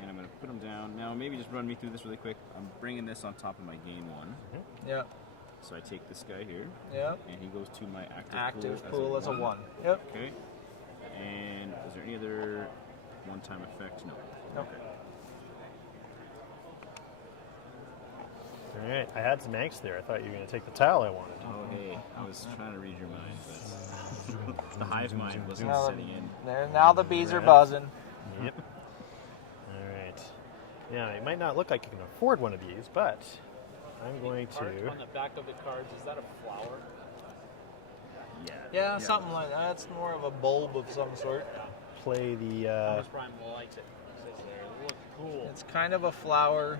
And I'm going to put them down. Now, maybe just run me through this really quick. I'm bringing this on top of my gain 1. Yep. So I take this guy here, Yep. and he goes to my Active pool as a 1. Yep. Okay. And is there any other one-time effect? No. Nope. All right, I had some angst there. I thought you were going to take the tile I wanted. Oh, hey. I was trying to read your mind, but the hive mind wasn't Now setting in. now the bees are buzzing. Yep. All right. Yeah, it might not look like you can afford one of these, but I'm going Art to on the back of the cards, is that a flower? Yeah, something like that. It's more of a bulb of some sort. play the. Thomas Prime likes it. Says there, look cool. It's kind of a flower.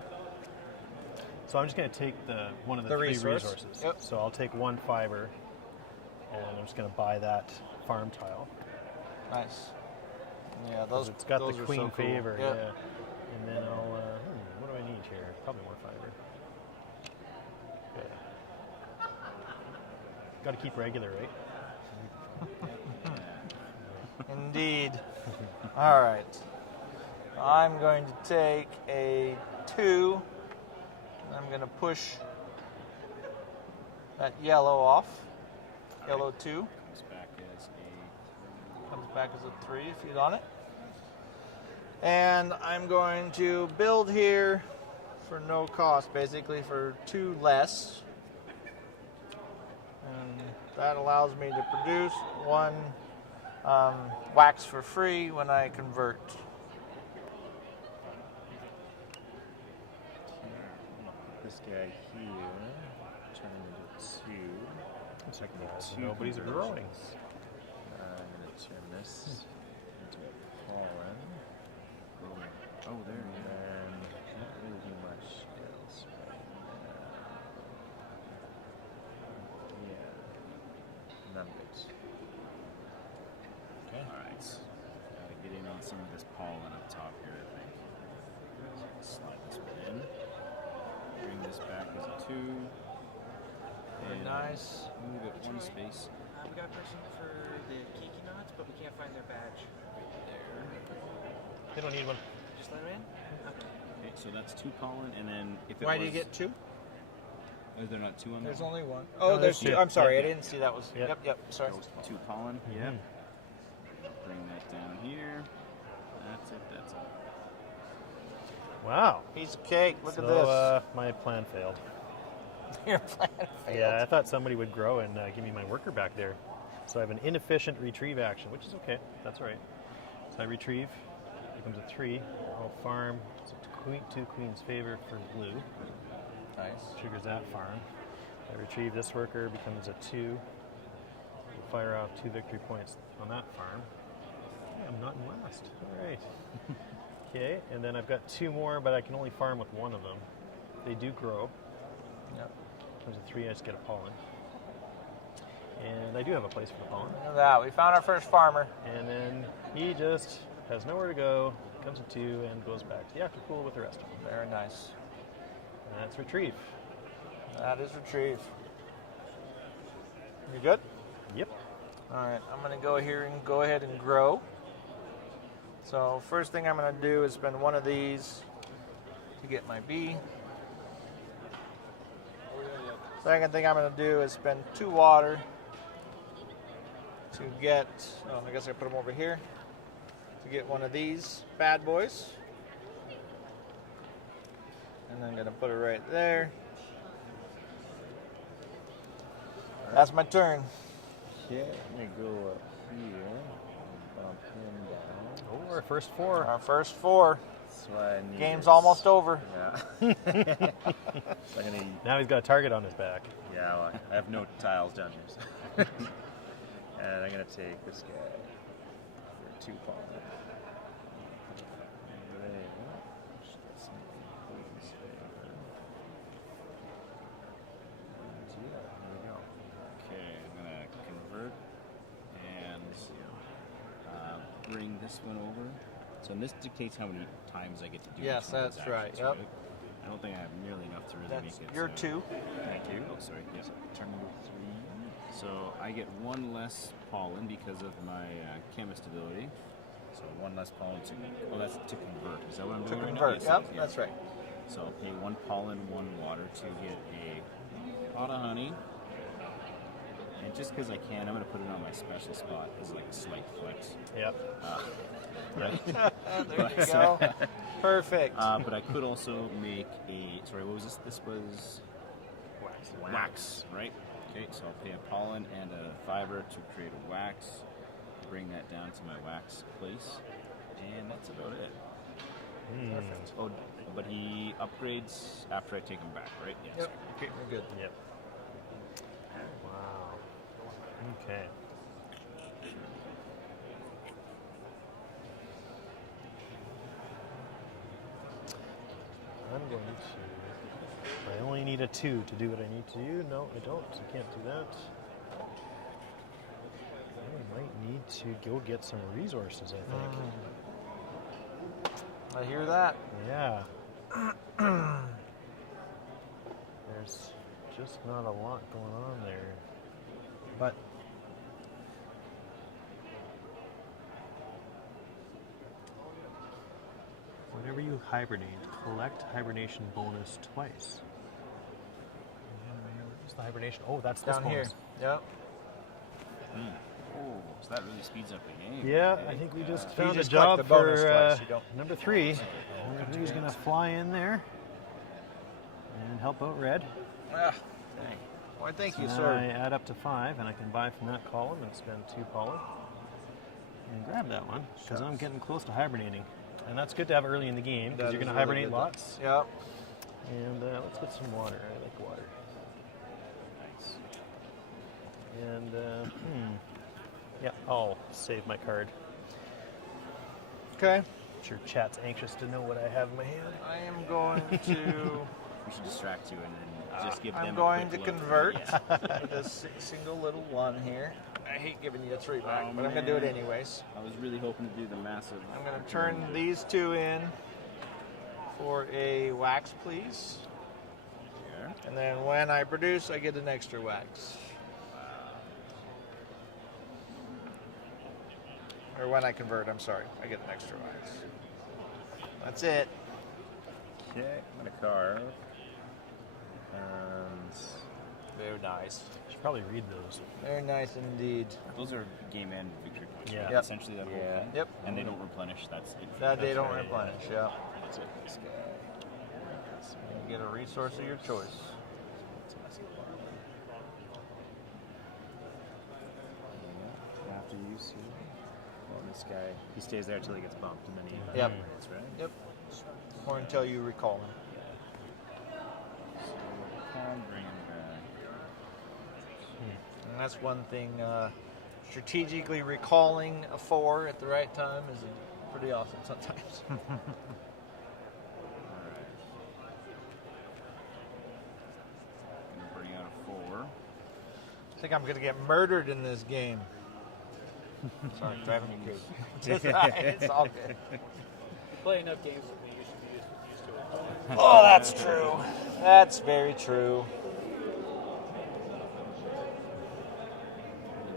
So I'm just going to take one of the The 3 resource. resources. Yep. So I'll take 1 fiber, and I'm just going to buy that farm tile. Nice. Yeah, 'Cause those. it's got those the are queen so cool. favor, Yep. yeah. And then I'll. What do I need here? Probably more fiber. Okay. Got to keep regular, right? Indeed. All right. I'm going to take a 2. And I'm going to push that yellow off. Yellow 2 Comes back as a comes back as a 3 if you'd on it. And I'm going to build here for no cost, basically for 2 less. And that allows me to produce 1 wax for free when I convert. This guy here, turn him into 2. Looks like Two nobody's conversions. growing. I'm going to turn this into a pollen. Oh, there you go. And can't really do much else right now. Yeah. Numbers. Okay. Alright. Gotta get in on some of this pollen up top here, I think. Slide this one in. Bring this back as a 2. Very And nice. move it 1 space. We got a person for the Kiki knots, but we can't find their badge right there. They don't need one. Just let them in? Okay. Okay, so that's 2 pollen, and then if it Why was... do you get 2? Is there not 2 on There's that one? only 1. No, Oh, there's there's 2. two. I'm sorry, Yeah. I didn't see that was. Yeah. Yep, sorry. Goes 2 pollen. Yeah. Bring that down here. That's it, that's it. Wow. Piece of cake. Look so, at this. my plan failed. Your plan failed. Yeah, I thought somebody would grow and give me my worker back there. So I have an inefficient retrieve action, which is okay. That's all right. So I retrieve. Becomes a 3. I'll farm. So 2 queen's favor for blue. Nice. Triggers that farm. I retrieve this worker. Becomes a 2. We'll fire off 2 victory points on that farm. Yeah, I'm not in last. All right. Okay, and then I've got 2 more, but I can only farm with 1 of them. They do grow. Yep. There's a 3, I just get a pollen. And I do have a place for the pollen. Look at that. We found our first farmer. And then he just has nowhere to go, comes to 2, and goes back to the after pool with the rest of them. Very nice. And that's retrieve. That is retrieve. You good? Yep. All right. I'm going to go here and go ahead and grow. So first thing I'm going to do is spend 1 of these to get my bee. Second thing I'm going to do is spend 2 water to get, I guess I put them over here, to get 1 of these bad boys. And I'm going to put it right there. That's my turn. Okay, I'm going to go up here and bump him down. Oh, our first 4. Our first 4. That's why I need Game's this. almost over. Yeah. So I'm gonna, Now he's got a target on his back. yeah, well, I have no tiles down here. So. And I'm going to take this guy for 2 pollen. Okay, I'm gonna convert and bring this one over. So this dictates how many times I get to do Yes, each one of those that's right, actions, yep. I don't think I have nearly enough to really That's make it. your so- 2. Thank you. Oh, sorry. Yes. Turn number 3. So I get 1 less pollen because of my chemist ability. So 1 less pollen to Oh, that's to convert. Is that what I'm To doing convert. right now? Yep, Yes, that's right. So I'll pay 1 pollen, 1 water to get a pot of honey. And just because I can, I'm going to put it on my special spot as like a slight flex. Yep. Right? There you go. Perfect. But I could also make a. Sorry, what was this? This was wax, right? Okay, so I'll pay a pollen and a fiber to create a wax. Bring that down to my wax place, and that's about it. Perfect. Oh, but he upgrades after I take him back, right? Yes. Yep. Okay, we're good. Yep. Wow. Okay. I'm going to. I only need a 2 to do what I need to do. No, I don't. I can't do that. I might need to go get some resources, I think. I hear that. Yeah. There's just not a lot going on there. But hibernate. Collect hibernation bonus twice. Where's the hibernation? Oh, that's this Down here. bonus. Yep. Oh, so that really speeds up the game. Yeah, okay. I think we just You found just a job collect the bonus for twice, you don't- number 3. Number 3 is going to fly in there and help out Red. Ah, dang. Why, thank you, Now sir. I add up to 5, and I can buy from that column and spend 2 pollen. And grab that one, because I'm getting close to hibernating. And that's good to have early in the game, because That you're is going to really hibernate good. lots. Yep. And let's get some water. I like water. Nice. And, yeah, I'll save my card. Okay. I'm sure chat's anxious to know what I have in my hand. I am going to. We should distract you and then just give them I'm a going to quick look. convert Yeah. this single little one here. I hate giving you a 3 back, Oh, but I'm going to do it man. anyways. I was really hoping to do the massive. I'm going to turn these 2 in for a wax, please. Here. And then when I produce, I get an extra wax. Or when I convert, I'm sorry, I get an extra wax. That's it. Okay, I'm gonna carve. And Very nice. Should probably read those. Very nice indeed. Those are game end victory points. Yeah. Right? Yep. Essentially that whole Yeah. thing. Yep. And they don't replenish. That's it. That they That's don't right. replenish, yeah. That's it. This guy. You get a resource of your choice. after you see, well, this guy, he stays there until he gets bumped, and then he. Yep. That's right. Yep. Or until you recall him. So can bring him back. And that's one thing, strategically recalling a 4 at the right time is pretty awesome sometimes. Alright. I'm gonna bring out a 4. I think I'm going to get murdered in this game. Sorry, driving you crazy. It's all good. You play enough games with me, you should be used to it. Oh, that's true. That's very true.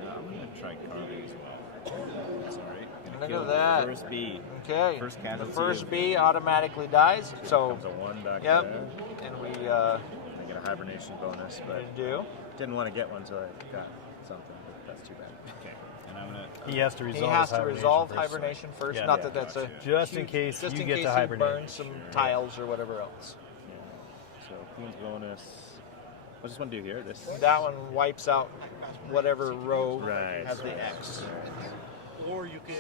I'm gonna try carving as well. That's alright. Gonna Look kill at that. First bee. Okay. First The casualty first of- bee automatically dies, so Comes a 1 back yep. there. And we I get a hibernation bonus, but do. didn't want to get one until I got something, but that's too bad. Okay. And I'm gonna. He has to He resolve has his to resolve first. hibernation first. Yeah. Not Yeah, that that's a gotcha. Just in huge- case just you in get case to you hibernate. burn some tiles or whatever else. Yeah. So Queen's bonus. What's this one do here? This. That one wipes out whatever row Right. has the X. Or you could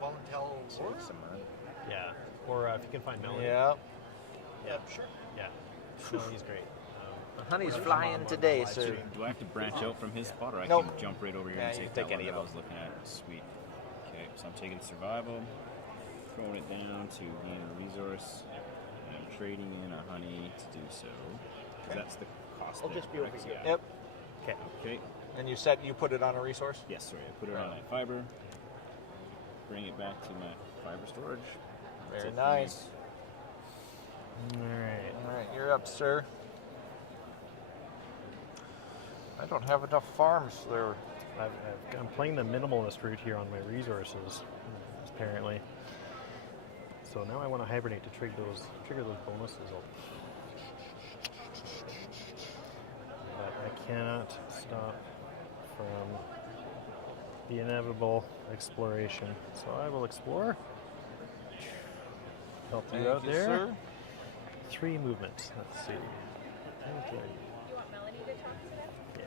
voluntarily. Save some money. Yeah. Or if you can find Melody. Yeah. Yeah, sure. Yeah. No, he's great. The honey's flying today, sir. Do I have to branch out from his spot, or I Nope. can jump right over here Yeah, and you take take that any one that I of was looking at? Sweet. Okay, so I'm taking survival, throwing it down to gain a resource, and I'm trading in a honey to do so. 'Cause that's the cost. I'll there, just be over correct? here. Yep. Okay. Okay. And you put it on a resource? Yes, sorry. I put it on that fiber. Bring it back to my fiber storage. That's Very it for me. nice. Alright. All right, you're up, sir. I don't have enough farms there. I'm playing the minimalist route here on my resources, apparently. So now I want to hibernate to trigger those bonuses. But I cannot stop from the inevitable exploration. So I will explore. Help you out there. sir. 3 movements. Let's see. Okay. You want Melanie to talk to them? Yeah.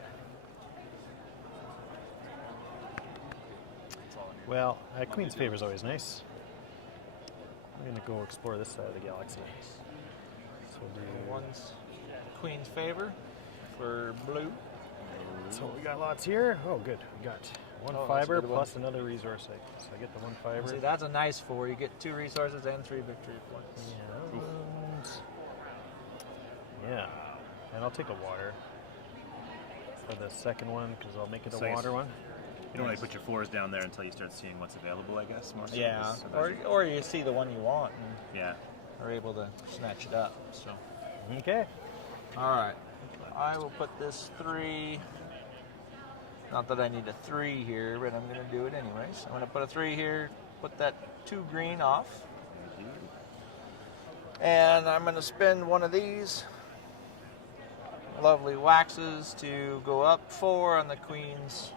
Well, Queen's Favor is always nice. I'm going to go explore this side of the galaxy. So we'll do One's Queen's Favor for blue. So we got lots here. Oh, good. We got 1 Oh, that's a fiber good one. plus another resource. So I get the 1 fiber. See, that's a nice 4. You get 2 resources and 3 victory points. Yeah. Yeah. And I'll take a water for the second one because I'll make it a So I guess- water one. You don't really put your 4s down there until you start seeing what's available, I guess. More so. Yeah, So those or you see the one you want and yeah. are able to snatch it up. So, Okay. all right, I will put this 3. Not that I need a 3 here, but I'm going to do it anyways. I'm going to put a 3 here. Put that 2 green off. And I'm going to spend one of these lovely waxes to go up 4 on the queens.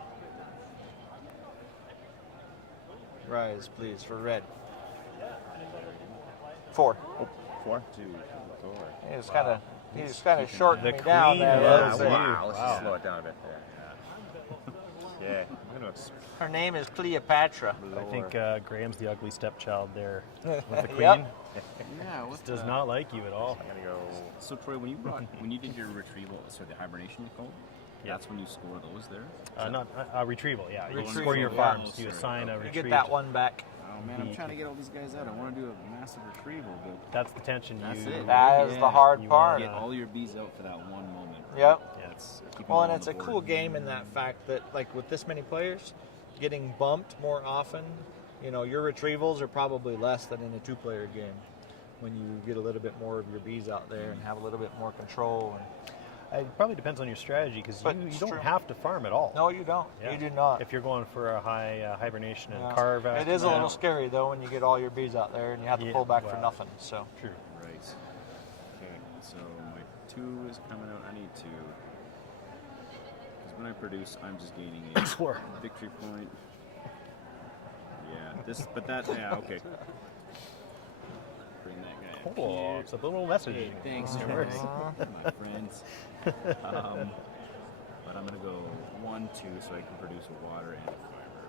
Rise, please, for red. 4. Oh, 4? 2, 4. He was kind of shorting me down queen there. loves a little bit. Wow, let's Wow. just slow it down a bit there. Yeah, I'm going to Her name is Cleopatra. I think Graham's the ugly stepchild there with the queen. Yep. Yeah, what Does not like you at all. I'm going to go. So Troy, when you did your retrieval, so the hibernation you called, Yeah. that's when you score those there? Not retrieval, yeah. You Retrieval, score your yeah. farms. You assign a You retrieve. get that one back. Oh man, I'm trying to get all these guys out. I want to do a massive retrieval, but That's the tension. that's you, it. That is the hard You part. wanna- Get all your bees out for that one moment. Yep. Yeah. That's keep them Well, all and on it's the a board. cool game in that fact that, like, with this many players, getting bumped more often, you know, your retrievals are probably less than in a 2-player game when you get a little bit more of your bees out there and have a little bit more control. And It probably depends on your strategy because But you it's don't true. have to farm at all. no, you don't. Yeah. You do not. If you're going for a high hibernation and Yeah. carve It is a yeah. little scary though when you get all your bees out there and you have to Yeah, pull back for wow. nothing. So True. Right. Okay, so my 2 is coming out. I need 2. Because when I produce, I'm just gaining a Four. victory point. Yeah, okay. Bring that guy up Oh, here. it's a little message. Hey, thanks, Of Troy. course. My friends. But I'm going to go 1, 2, so I can produce a water and a fiber.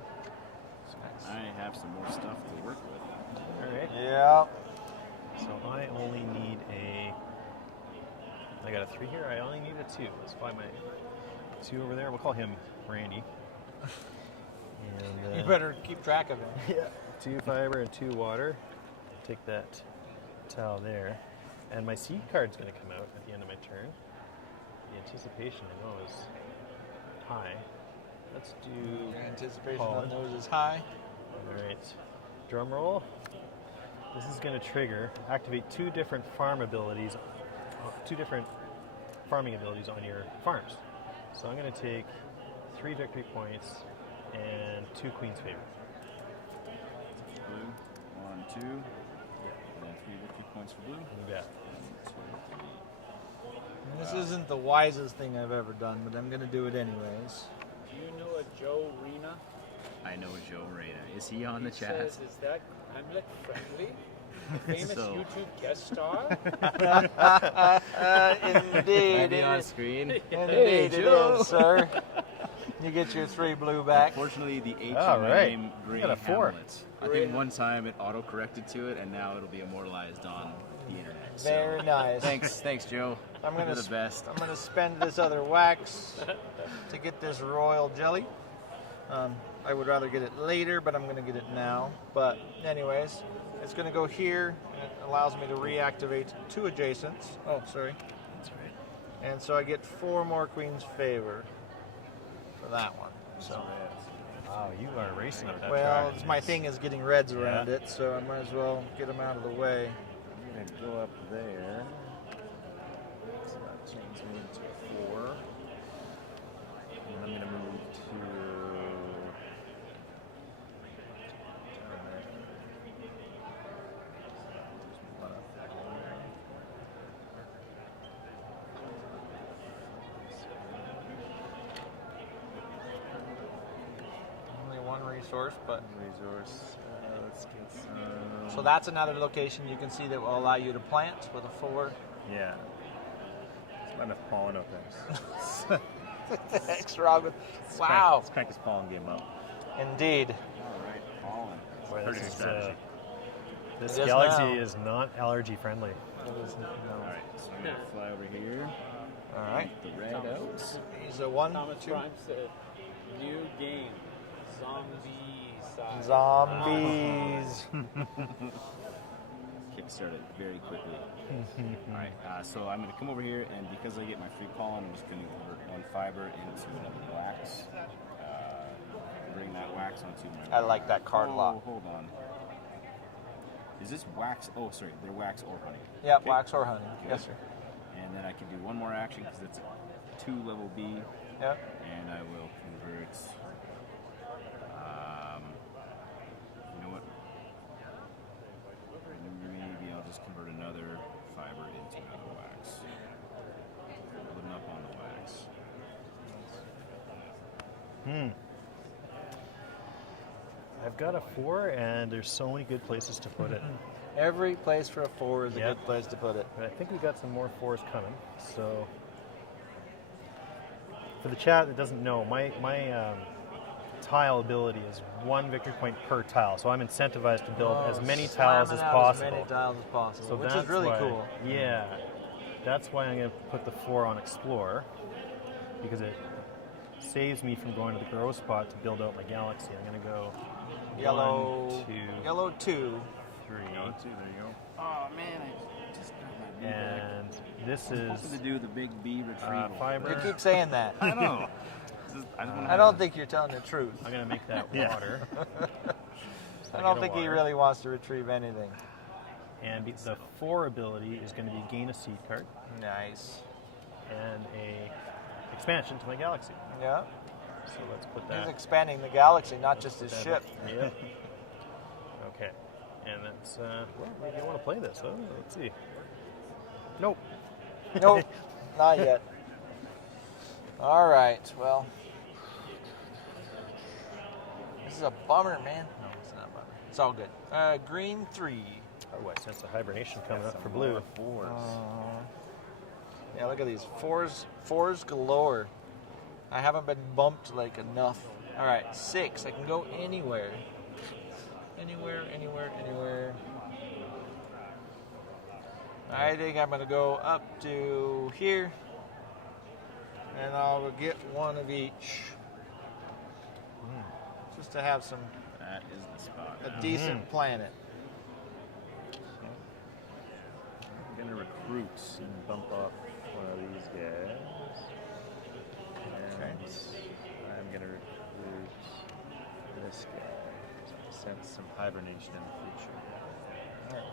So I have some more stuff to work with. All right. yeah, So I only need I got a 3 here. I only need a 2. Let's find my 2 over there. We'll call him Randy. And, you better keep track of him. Yeah. 2 fiber and 2 water. Take that towel there. And my seed card's going to come out at the end of my turn. The anticipation, I know, is high. Let's do Anticipation pollen. on those is high. All right. Drum roll. This is going to activate 2 different farming abilities on your farms. So I'm going to take 3 victory points and 2 queen's favor. Blue, 1, 2. And then 3 victory points for blue. You bet. 1, 2, 3. This isn't the wisest thing I've ever done, but I'm going to do it anyways. Do you know a Joe Rena? I know Joe Reyna. Is he on the He chat? says, is that Hamlet friendly? A famous So- YouTube guest star? Indeed, Maybe it on is. screen. Indeed, it Joe. is, sir. You get your 3 blue back. Unfortunately, the H All in my right. name, You Gray got a 4. Hamlet. I think one time it auto-corrected to it, and now it'll be immortalized on the internet. So, Very nice. thanks, Joe. I'm You're gonna the best. I'm gonna spend this other wax to get this royal jelly. I would rather get it later, but I'm gonna get it now. But anyways, it's gonna go here. And it allows me to reactivate 2 adjacents. Oh, sorry. That's right. And so I get 4 more queen's favor for that one. So Wow, you are racing up that well, track. my thing is getting reds around it, so I might as well get them out of the way. I'm going to go up there. So that changes me to 4. And I'm going to move to down there. There's one up there. Only 1 resource, but Resource. Let's get some. so that's another location you can see that will allow you to plant with a 4. Yeah. There's not enough pollen out there. What the heck's wrong with? Wow. Let's crank this pollen game up. Indeed. All right, pollen. Boy, Pretty good strategy. This It is galaxy now. is not allergy friendly. It is, no. All right, so I'm gonna fly over here. All right. The red out. He's a 1, Thomas 2. Prime said, new game, zombie side. Zombies. Kickstart it very quickly. All right, so I'm going to come over here, and because I get my free pollen, I'm just going to convert 1 fiber into another wax. Bring that wax onto my. I like that card a lot. Hold on. Is this wax? Oh, sorry, they're wax or honey. Yeah, Okay. wax or honey. Yes, sir. And then I can do 1 more action because it's a 2 level B, Yep. and I will convert. You know what? Maybe I'll just convert another I've got a 4, and there's so many good places to put it. Every place for a 4 is a Yep. good place to put it. But I think we got some more 4s coming. So for the chat that doesn't know, my tile ability is 1 victory point per tile. So I'm incentivized to build as many tiles Slamming as out possible. As many tiles as possible, So which is that's really why- cool. Yeah, that's why I'm going to put the 4 on Explore, because it saves me from going to the grow spot to build out my galaxy. I'm going to go Yellow, 1, 2, yellow 2. 3, Yellow 2, there you go. Oh man, I just got my bee back. and this I was is hoping to do the big bee retrieval. fiber. You keep saying that. I know. I just wanna I don't think you're telling the truth. I'm going to make that water. So I don't get a think he water. really wants to retrieve anything. And the 4 ability is going to be gain a seed card Nice. and a expansion to my galaxy. Yeah. So let's put He's that. expanding the galaxy, not just his that ship. Yep. Okay. And that's, well, maybe I want to play this. Huh? Let's see. Nope. Nope, not yet. All right, well. This is a bummer, man. No, it's not a bummer. It's all good. Green 3. Oh, I sense a hibernation coming up for Some blue. more 4s. Yeah, look at these. Fours galore. I haven't been bumped like enough. All right, 6. I can go anywhere. Anywhere. I think I'm going to go up to here. And I'll get 1 of each. Just to have That is the spot. a decent planet. I'm gonna recruit and bump up one of these guys. And I'm gonna recruit this guy. Sense some hibernation in the future.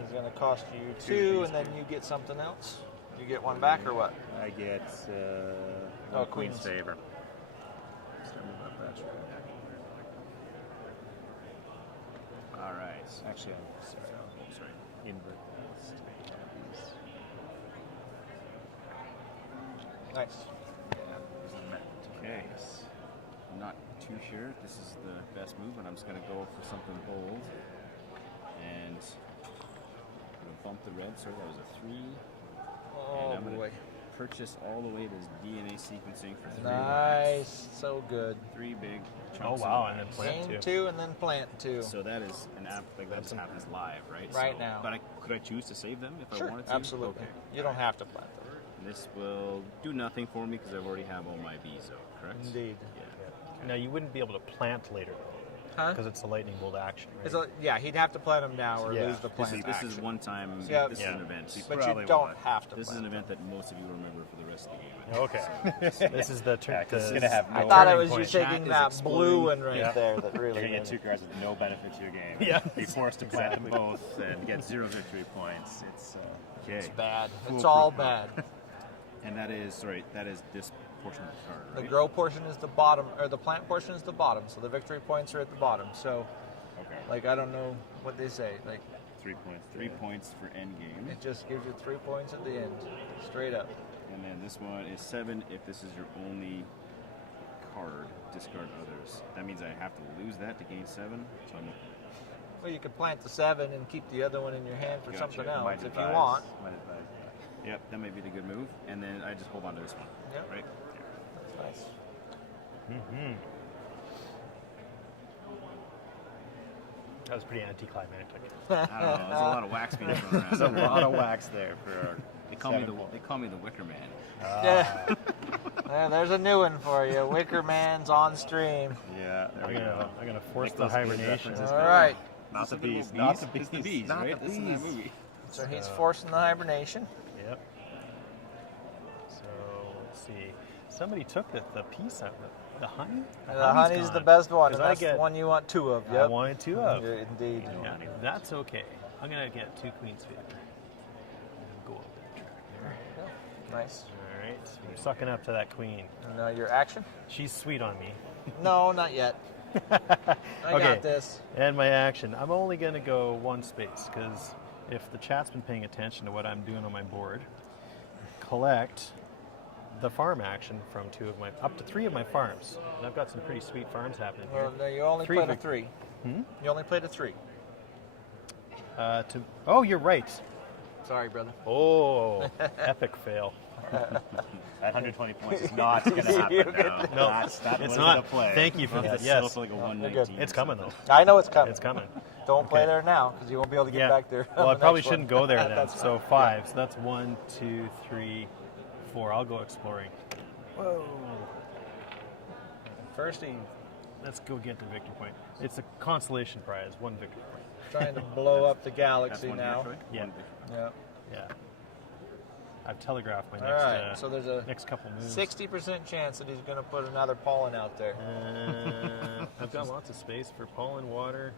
He's going to cost you 2, and then you get something else. You get 1 back or what? I get Queen's favor. So move up that way. All right. Actually, I'm sorry. Invert this. Nice. Okay. I'm not too sure if this is the best move, but I'm just going to go for something bold. And I'm going to bump the red. Sorry, that was a 3. Oh, and I'm going boy. to purchase all the way this DNA sequencing for 3. Nice. So good. 3 big Oh, chunks. wow. of And then wax. plant Game 2. 2 and then plant 2. So that is an app, like that just happens live, right? Right So- now. But could I choose to save them if Sure, I wanted to? absolutely. Okay. You don't have to plant them. And this will do nothing for me because I already have all my bees out, correct? Indeed. Yeah. Now, you wouldn't be able to plant later, though, Huh? because it's a lightning bolt action, right? It's yeah, he'd have to plant them now or Yeah. lose the This plant. is action. one time. Yeah. This is an event. But you probably don't won't. have to This is plant an them. event that most of you will remember for the rest of the game. Okay. This is the turn. it's gonna have I no thought it turning was you point. taking Chat is that exploding. blue one right Yeah. there that You're really gonna get made 2 it. cards with no benefit to your game. Yeah. Be forced to plant them both and get 0 victory points. It's Okay. It's bad. It's Foolproof. all bad. And that is this portion of the card, The right? grow portion is the bottom, or the plant portion is the bottom. So the victory points are at the bottom. So, okay. like, I don't know what they say. Like, 3 points. 3 points for end game. it just gives you 3 points at the end, straight up. And then this one is 7 if this is your only card. Discard others. That means I have to lose that to gain 7. So I'm Well, you could plant the 7 and keep the other one in your hand for Gotcha. something else Might if you advise- want. might advise that. Yep, that may be the good move. And then I just hold on to this one. Yep. Right? That's nice. Mm-hmm. That was pretty anticlimactic. I don't know. There's a lot of wax being thrown around. There's a lot of wax there for our They call me the 7 points. they call me the Wicker Man. Yeah. Yeah, there's a new one for you. Wicker Man's on stream. Yeah, there we go. I'm gonna force Nicholas the Cage hibernation. references All going. right. Not the bees. It's Not the bees. It's the bees, Not right? the This is that bees. movie. So he's forcing the hibernation. Yep. So let's see. Somebody took the piece out. The honey. The honey's the best one, and 'Cause I that's get- the one you want 2 of. I Yep. wanted 2 of. Yeah, indeed. Yeah, that's okay. I'm gonna get 2 queens favor. And go up that track. Nice. All right. So we're sucking up to that queen. And your action? She's sweet on me. No, not yet. I Okay. got this. And my action. I'm only going to go 1 space because if the chat's been paying attention to what I'm doing on my board, collect the farm action from up to 3 of my farms. And I've got some pretty sweet farms happening here. Well, no, you only played a 3. Hmm? You only played a 3. Oh, you're right. Sorry, brother. Oh, epic fail. That 120 points is not going to happen now. No, That it's wasn't not. a play. Thank you for that. It's Yes, still like a you're 119. it's coming though. I know it's coming. It's coming. Don't play Okay. there now because you won't be able to get back there. Well, on I the probably next one. shouldn't go there then. That's So 5. So that's 1, 2, 3, 4. I'll go exploring. Whoa. First, he's Let's go get the victory point. It's a consolation prize, 1 victory point. trying to blow up the That's galaxy one now. here, Yeah. Yeah. Yeah. I've telegraphed my All next right. So there's a next couple moves. 60% chance that he's going to put another pollen out there. I've got lots of space for pollen, water.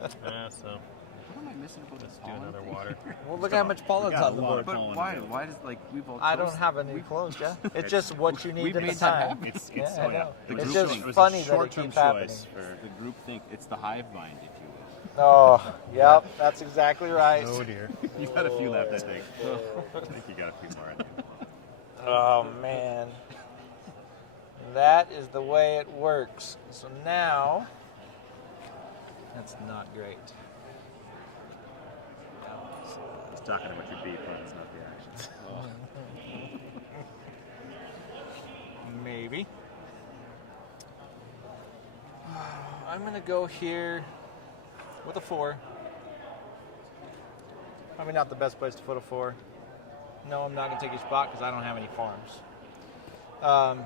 So What am I missing about let's this do another thing? water. Well, look how much pollen's got a on the lot board. of But pollen why? available. Why does we both? I don't chose- have any clothes, yeah. It's just what you need we at the made that time. It's Yeah, oh I yeah. know. The It's group just think- funny was a that it short-term keeps happening. choice for the group think it's the hive mind, if you Oh, yep, that's exactly right. Oh dear. will. You got a few left, I think. I think you got a few more. I think. Oh man, that is the way it works. So now, that's not great. He's talking about your B plans, not the actions. Maybe. I'm gonna go here with a 4. Probably not the best place to put a 4. No, I'm not gonna take your spot because I don't have any farms. But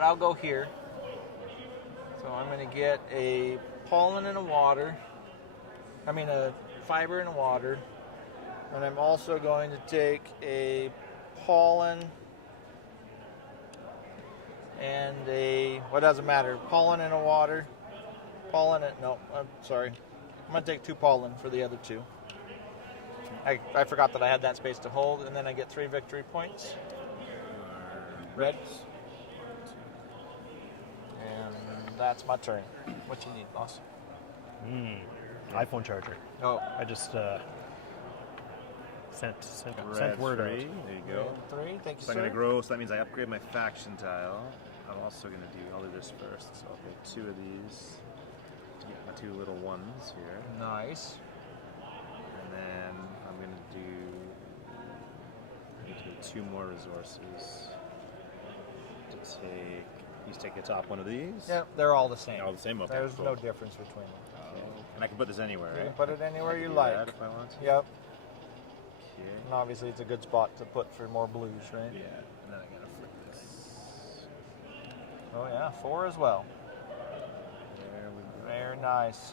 I'll go here. So I'm gonna get a pollen and a water. I mean a fiber and a water. And I'm also going to take a pollen and a, what doesn't matter, pollen and a water. Pollen and, no, I'm sorry. I'm going to take 2 pollen for the other 2. I forgot that I had that space to hold, and then I get 3 victory points. Red. And that's my turn. What you need, boss? iPhone charger. Oh, I just sent Red word 3. out. There you go. 3. Thank you, So I'm sir. going to grow, so that means I upgrade my faction tile. I'm also going to I'll do this first. So I'll get 2 of these to get my 2 little ones here. Nice. And then I'm going to do 2 more resources to take. You take the top one of these. Yep, they're all the same. All the same? Okay, There's cool. no difference between them. And I can put this anywhere, You right? can put it anywhere you Do like. that if I want to. Yep. Okay. And obviously, it's a good spot to put for more blues, right? Yeah. And then I gotta flip this. Oh yeah, 4 as well. There we go. Very nice.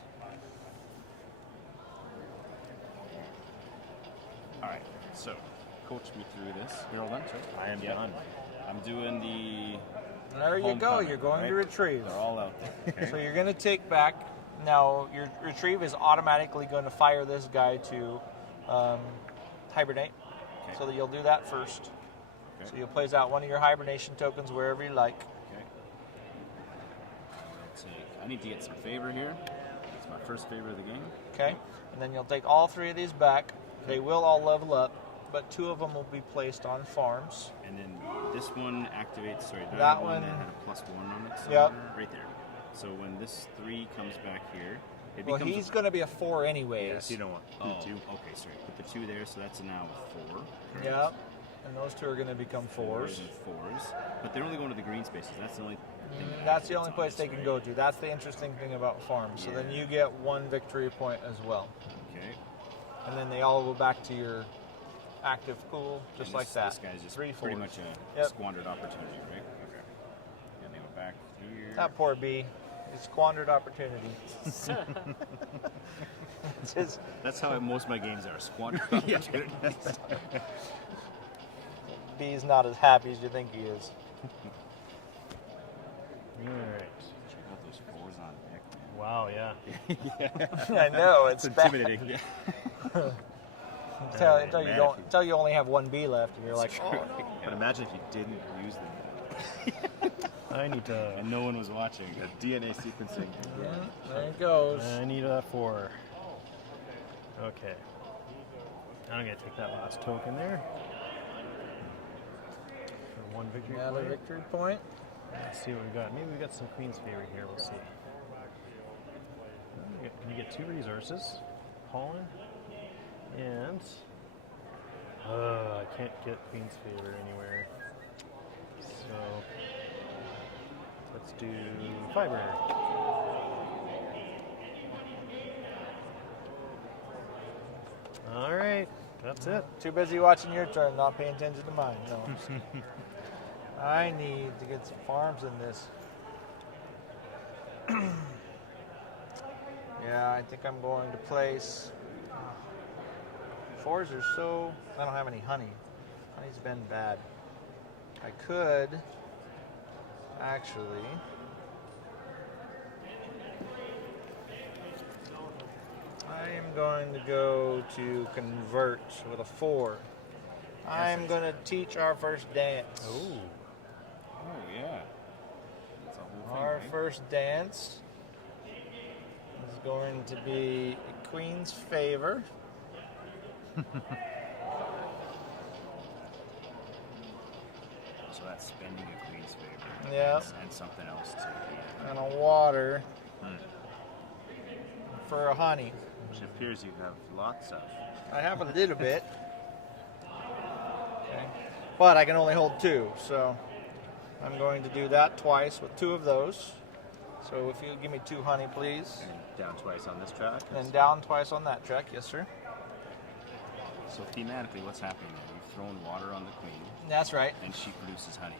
All right. So, coach me through this. You're all done, sir? I am Yeah. done. I'm doing the. There you go. Homecoming, You're going to right? retrieve. They're all out there. So you're going to take back. Now your retrieve is automatically going to fire this guy to hibernate. Okay. So that you'll do that first. Okay. So you'll place out one of your hibernation tokens wherever you like. Okay. I need to get some favor here. It's my first favor of the game. Okay. And then you'll take all 3 of these back. They will all level up, but 2 of them will be placed on farms. And then this one activates. Sorry, did I That have one- that had a +1 on it. Yep. somewhere? Right there. So when this 3 comes back here, it Well, becomes. he's going to be a 4 anyways. Yes, you don't want Oh, 2. okay, sorry. Put the 2 there, so that's now 4. Yep. And those 2 are going to become 4s. and 4s. But they're only going to the green spaces. That's the only thing. That's the only place they can go to. That's the interesting thing about farms. So then you get 1 victory point as well. Okay. And then they all go back to your active pool, just And like this, that. This guy's just 3 pretty 4s. much a Yep. squandered opportunity, right? Okay. And they go back here. That poor bee. He squandered opportunity. Just, That's how most of my games are. Squandered opportunities. bee's not as happy as you think he is. All right. Check out those 4s on deck, man. Wow. Yeah. I know, it's It's bad. intimidating. Until you Man, don't, if you- until you only have 1 bee left, and you're like, oh no. But imagine if you didn't use them. I need to. And no one was watching. A DNA sequencing. There it goes. I need a 4. Okay. I'm gonna take that last token there. One victory Another point. victory point. Let's see what we got. Maybe we got some Queen's Favor here. We'll see. You get 2 resources, pollen, and I can't get Queen's Favor anywhere. So let's do fiber. All right, that's it. Too busy watching your turn, not paying attention to mine. No. I need to get some farms in this. Yeah, I think I'm going to place. 4s are so. I don't have any honey. Honey's been bad. I could actually. I am going to go to convert with a 4. I'm going to teach our first dance. Oh, Oh, yeah. That's a whole thing, Our right? first dance is going to be a Queen's Favor. So that's spending a Queen's Favor. Yeah. And something else too. Yeah. And a water Hmm. for a honey. Which appears you have lots of. I have a little bit. Okay. But I can only hold 2, so I'm going to do that twice with 2 of those. So if you give me 2 honey, please. And down twice on this track. And down twice on that track, yes, sir. So thematically, what's happening there? You've thrown water on the Queen, That's right. and she produces honey.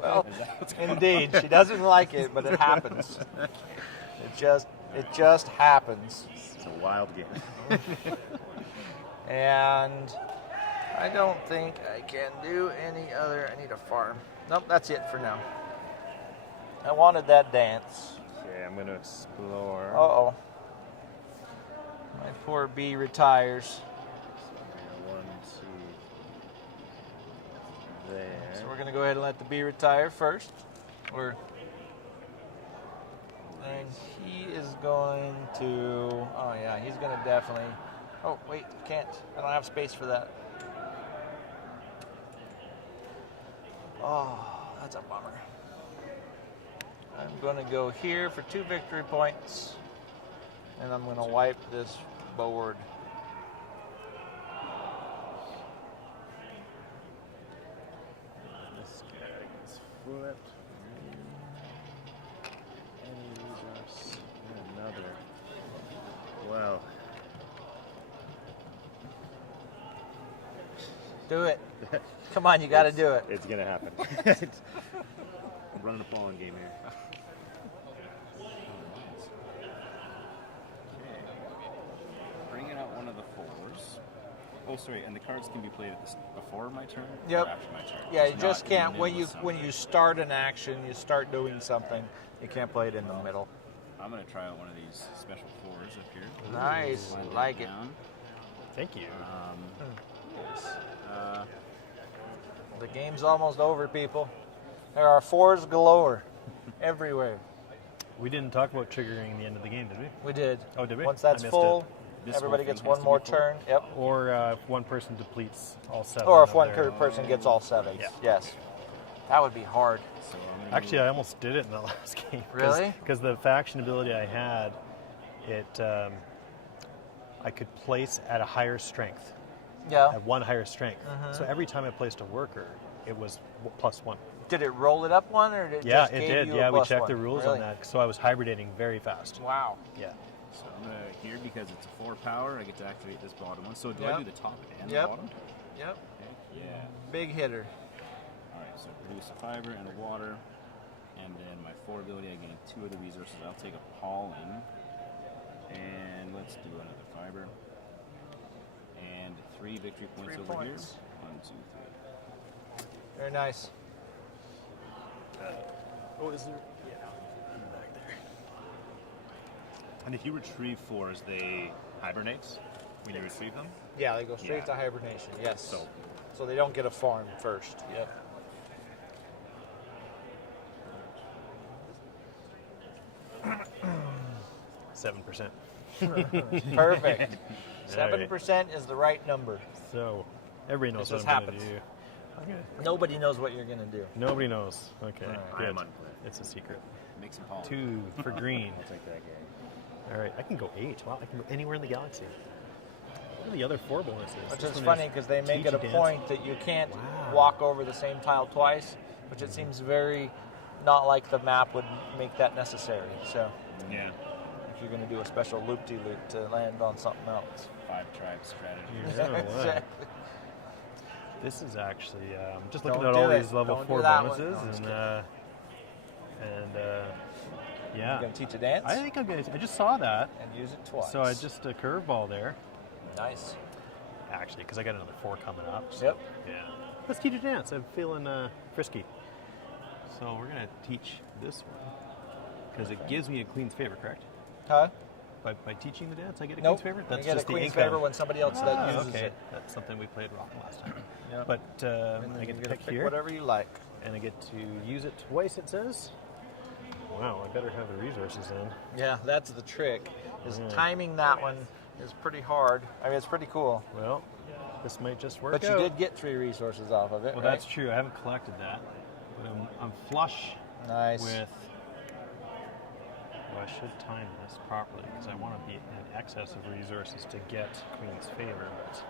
Well, Is that what's going on? indeed, she doesn't like it, but it happens. It just happens. It's a wild game. And I don't think I can do any other. I need a farm. Nope, that's it for now. I wanted that dance. Okay, I'm going to explore. Uh-oh. My poor bee retires. One, two, there. So we're going to go ahead and let the bee retire first. And he is going to... Oh, yeah, he's going to definitely... Oh, wait, can't. I don't have space for that. Oh, that's a bummer. I'm going to go here for 2 victory points. And I'm going to wipe this board. This guy gets flipped. Any resource. And another. Wow. Do it. Come on, you got to do it. It's going to happen. I'm running a fallen game here. Bringing out one of the 4s. Oh, sorry, and the cards can be played at before my turn Yep. or after my turn. Yeah, you It's just not in the can't when middle of you something. start an action, you start doing something. You can't play it in the middle. I'm going to try out one of these special 4s up here. Nice, Slide that like it. down. thank you. The game's almost over, people. There are 4s galore everywhere. We didn't talk about triggering the end of the game, did we? We did. Oh, did we? Once that's I missed full, This everybody whole gets thing one has to more be full? turn. Yep. Or if one person depletes all 7. Or if of one their- person gets all 7. Yeah. Yes. That would be hard. So I'm gonna Actually, I almost did it in the last game. Really? Because the faction ability I had, it I could place at a higher strength, Yeah. at 1 higher strength. So every time I placed a worker, it was +1. Did it roll it up one, or did it Yeah, just it gave did. you Yeah, a we +1? checked the rules Really? on that. So I was hibernating very fast. Wow. Yeah. So I'm going to here because it's a 4 power. I get to activate this bottom one. So do Yep. I do the top and Yep. the bottom? Yep. Heck yeah. Big hitter. All right. So produce a fiber and a water, and then my 4 ability. I gain 2 of the resources. I'll take a pollen, and let's do another fiber, and 3 victory points 3 over points. here. 1, 2, 3. Very nice. Oh, is there? Yeah. Back there. And if you retrieve 4s, they hibernate when you retrieve them? Yeah, they go straight Yeah. to hibernation. Yes. So- So they don't get a farm first. Yep. 7%. Perfect. 7% is the right number. So everybody knows This what I'm just going to happens. Nobody knows what you're going to do. Nobody knows. Okay, I good. am unclear. It's a secret. Make some pollen. 2 for green. I'll take that game. All right, I can go 8. Wow, I can go anywhere in the galaxy. What are the other 4 bonuses? Which This is one funny because they make it a teach you point dance. that you can't Wow. walk over the same tile twice, which it seems very not like the map would make that necessary. So Yeah. if you're going to do a special loop-de-loop to land on something else. 5 tribe strategy. You know what? Exactly. This is actually just looking Don't at all do it. these level Don't 4 do that one. bonuses, No, I'm just and yeah, You're going to teach a dance I think I'm gonna. I just saw that, and use it twice. so I just a curveball there. Nice. Actually, because I got another 4 coming up. So, Yep. Yeah. Let's teach a dance. I'm feeling frisky. So we're gonna teach this one because it gives me a queen's favor, correct? Huh? By teaching the dance, I get a Nope. queen's favor. You That's get just a the queen's income. favor when somebody else that uses okay. it. That's something we played wrong last time. Yep. But And I then get you to get pick to here, whatever you like. and I get to use it twice. It says. Wow, I better have the resources then. Yeah, that's the trick. Is Yeah. timing that one is pretty hard. I mean, it's pretty cool. Well, this might just work But out. you did get 3 resources off of it, Well, right? that's true. I haven't collected that, but I'm flush Nice. with. Well, I should time this properly because I want to be in excess of resources to get Queen's favor, but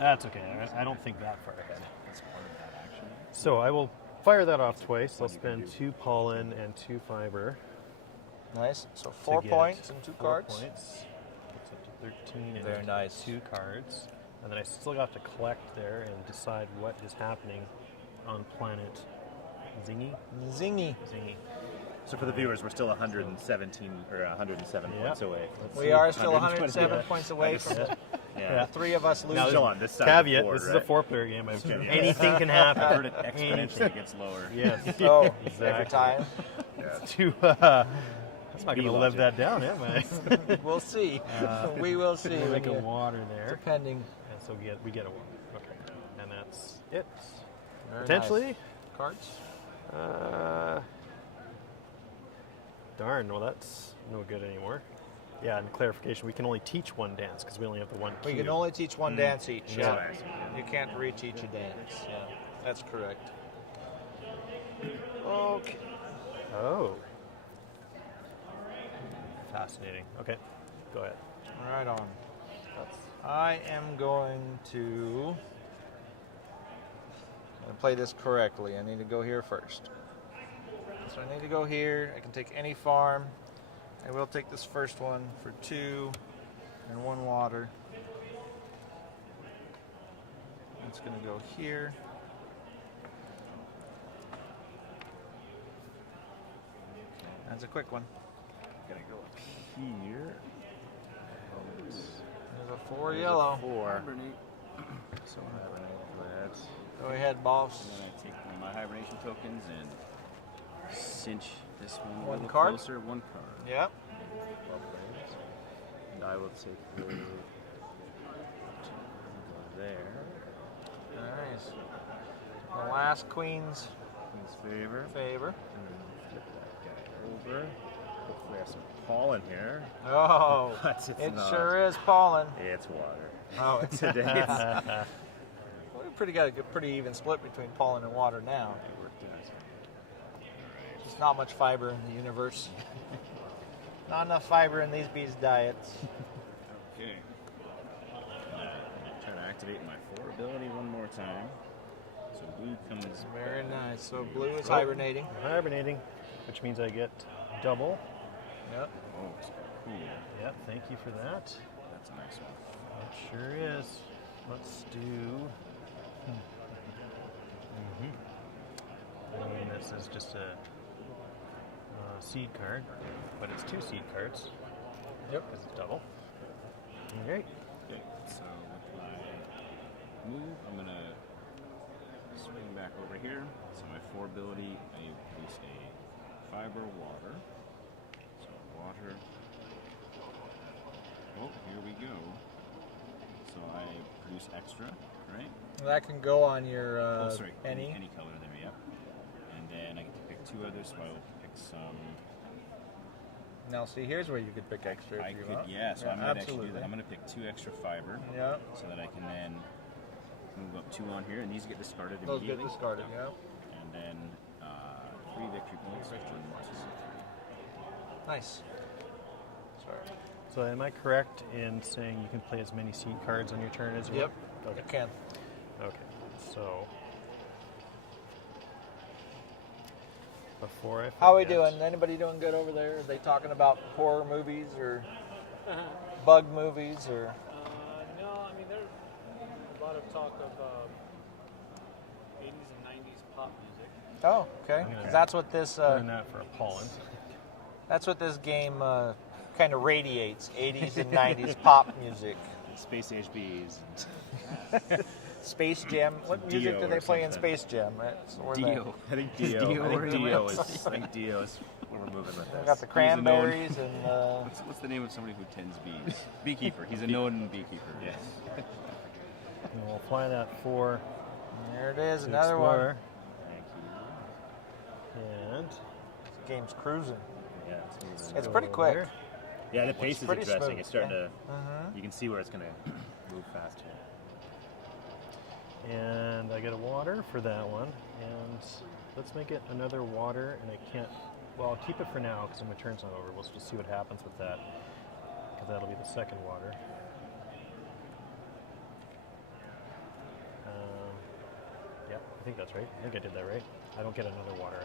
that's okay. I don't think that far ahead. That's part of that, actually. So I will fire that off twice. I'll spend 2 pollen and 2 fiber. Nice. So to 4 get points and 2 4 cards. points. Puts up to 13 and Very nice. 2 cards. And then I still have to collect there and decide what is happening on planet Zingy. Zingy. Zingy. So for the viewers, we're still 117 or 107 Yeah. points away. We are still 107 Yeah. points away from Yeah. the 3 of us losing. Now, Still on this side. Caveat, of the board, this is right? a 4-player game. I've, Yeah. anything can I've happen. heard it exponentially gets lower. Yes. Oh, Exactly. every time. I'm not going to live that down, am I? We'll see. We will see. We'll make a when you- water there. Depending. And so we get a water. Okay. And that's it. Very Potentially. nice. Cards. Darn, well that's no good anymore. Yeah, and clarification, we can only teach 1 dance because we only have the 1 We cue. can only teach 1 dance each. Yeah. Yeah. You can't reteach a dance. Yeah, that's correct. Okay. Oh. Fascinating. Okay, go ahead. Right on. I am going to play this correctly. I need to go here first. So I need to go here. I can take any farm. I will take this first one for 2 and 1 water. It's going to go here. That's a quick one. Gonna go up here. There's a 4 yellow. 4. Hibernate. So let's. Go ahead, boss. And then I take one of my hibernation tokens and cinch this one a One little card? closer. 1 card. Yep. And I will take the. Go there. Nice. The last queen's Queen's favor. favor. And then flip that guy over. Hopefully, I have some pollen here. Oh, But it's it not. sure is pollen. It's water. Oh, it's Today it's We've got a pretty even split between pollen and water now. it worked out. There's not much fiber in the universe. Not enough fiber in these bees' diets. Okay. Try to activate my 4 ability one more time. So blue comes Very nice. So blue is hibernating. Hibernating, which means I get double. Yep. Oh, cool. Yep, thank you for that. That's a nice one. It sure is. Let's do. I mean, this is just a seed card, but it's 2 seed cards. Yep. Because it's double. Alright. Okay, so with my move, I'm going to swing back over here. So my 4 ability, I produce a fiber water. So water. Oh, here we go. So I produce extra, right? That can go on your Oh, sorry, any. any color there, yep. And then I get to pick 2 others, so I'll pick some. Now, see, here's where you could pick extra if I you could, want. yeah, so I might actually do absolutely. that. I'm going to pick 2 extra fiber Yeah. so that I can then move up 2 on here, and these get discarded Those get immediately. discarded, yeah. And then 3 victory points. 1, 2, 3. Nice. Sorry. So am I correct in saying you can play as many seed cards on your turn as you Yep. want? You can. Okay. So before I forget, How are we doing? Anybody doing good over there? Are they talking about horror movies or bug movies or? No, I mean, there's a lot of talk of 80s and 90s pop music. Oh, okay. I'm gonna That's what this. learn that for a pollen. That's what this game kind of radiates. 80s and 90s pop music. Space HBs. Space Jam. What It's music Dio do they or play in something. Space Jam? Right? So we're Dio. I think Is Dio. Dio I think where Dio you is. went? I think Dio is where we're moving with We this. got the cranberries and. What's the name of somebody who tends bees? Beekeeper. He's a known beekeeper. Yes. And we'll fly that 4 There it is, to another one. Explorer. And This game's cruising. Yeah, it's moving. It's pretty quick. there. Yeah, the pace is pretty interesting. smooth, It's starting yeah. to. You can see where it's going to move fast here. And I get a water for that one. And let's make it another water. And I can't. Well, I'll keep it for now because my turn's not over. We'll just see what happens with that. Because that'll be the second water. Yeah, I think that's right. I think I did that right. I don't get another water.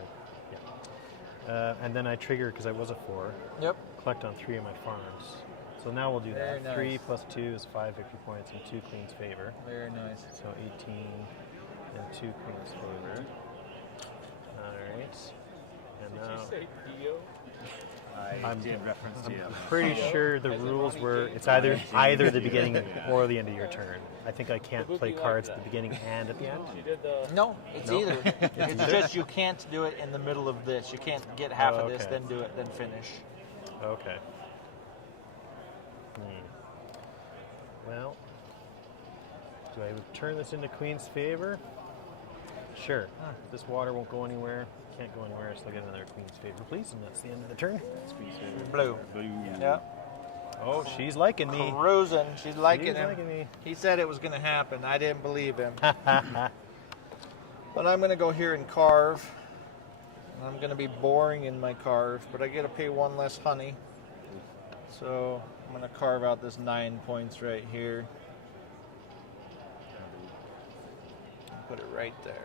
Yeah. And then I trigger because I was a 4. Yep. Collect on 3 of my farms. So now we'll do Very that. 3 nice. plus 2 is 5 victory points and 2 Queen's favor. Very nice. So 18 and 2 Queen's favor. Alright. And Did now you say Dio? I did reference Dio. pretty sure the rules were it's either the beginning or the end of your turn. I think I can't play cards at the beginning and at the end. You did the. No, it's either. It's just you can't do it in the middle of this. You can't get half of this, okay. then do it, then finish. Okay. Well, do I turn this into Queen's favor? Sure. This water won't go anywhere. Can't go anywhere, so I'll get another Queen's favor, please. And that's the end of the turn. Blue. Yeah. Oh, she's liking me. Cruising. She's liking She's him. liking me. He said it was going to happen. I didn't believe him. But I'm going to go here and carve. I'm going to be boring in my carve, but I get to pay 1 less honey. So I'm going to carve out this 9 points right here. Put it right there.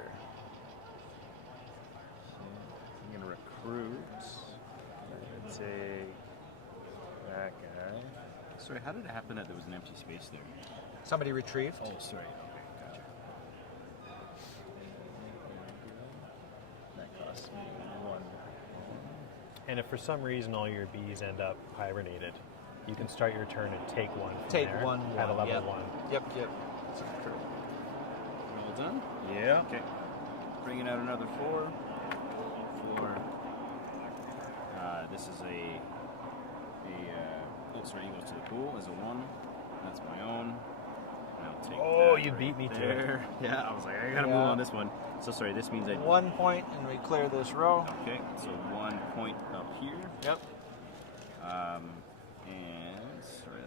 I'm going to recruit. I'd say that guy. Sorry, how did it happen that there was an empty space there? Somebody retrieved. Oh, sorry. Okay, gotcha. That costs me 1. And if for some reason all your bees end up hibernated, you can start your turn and take one from Take there one at a one, level yep. 1. Yep. That's true. All done? Yeah. Okay. Bringing out another 4. 4. This is oh, sorry, he goes to the pool as a 1. That's my own. And I'll take Oh, that you right beat me to it. there. Yeah, I was like, I gotta Yeah. move on this one. So sorry, this means I. 1 point, and we clear this row. Okay, so 1 point up here. Yep. And sorry, I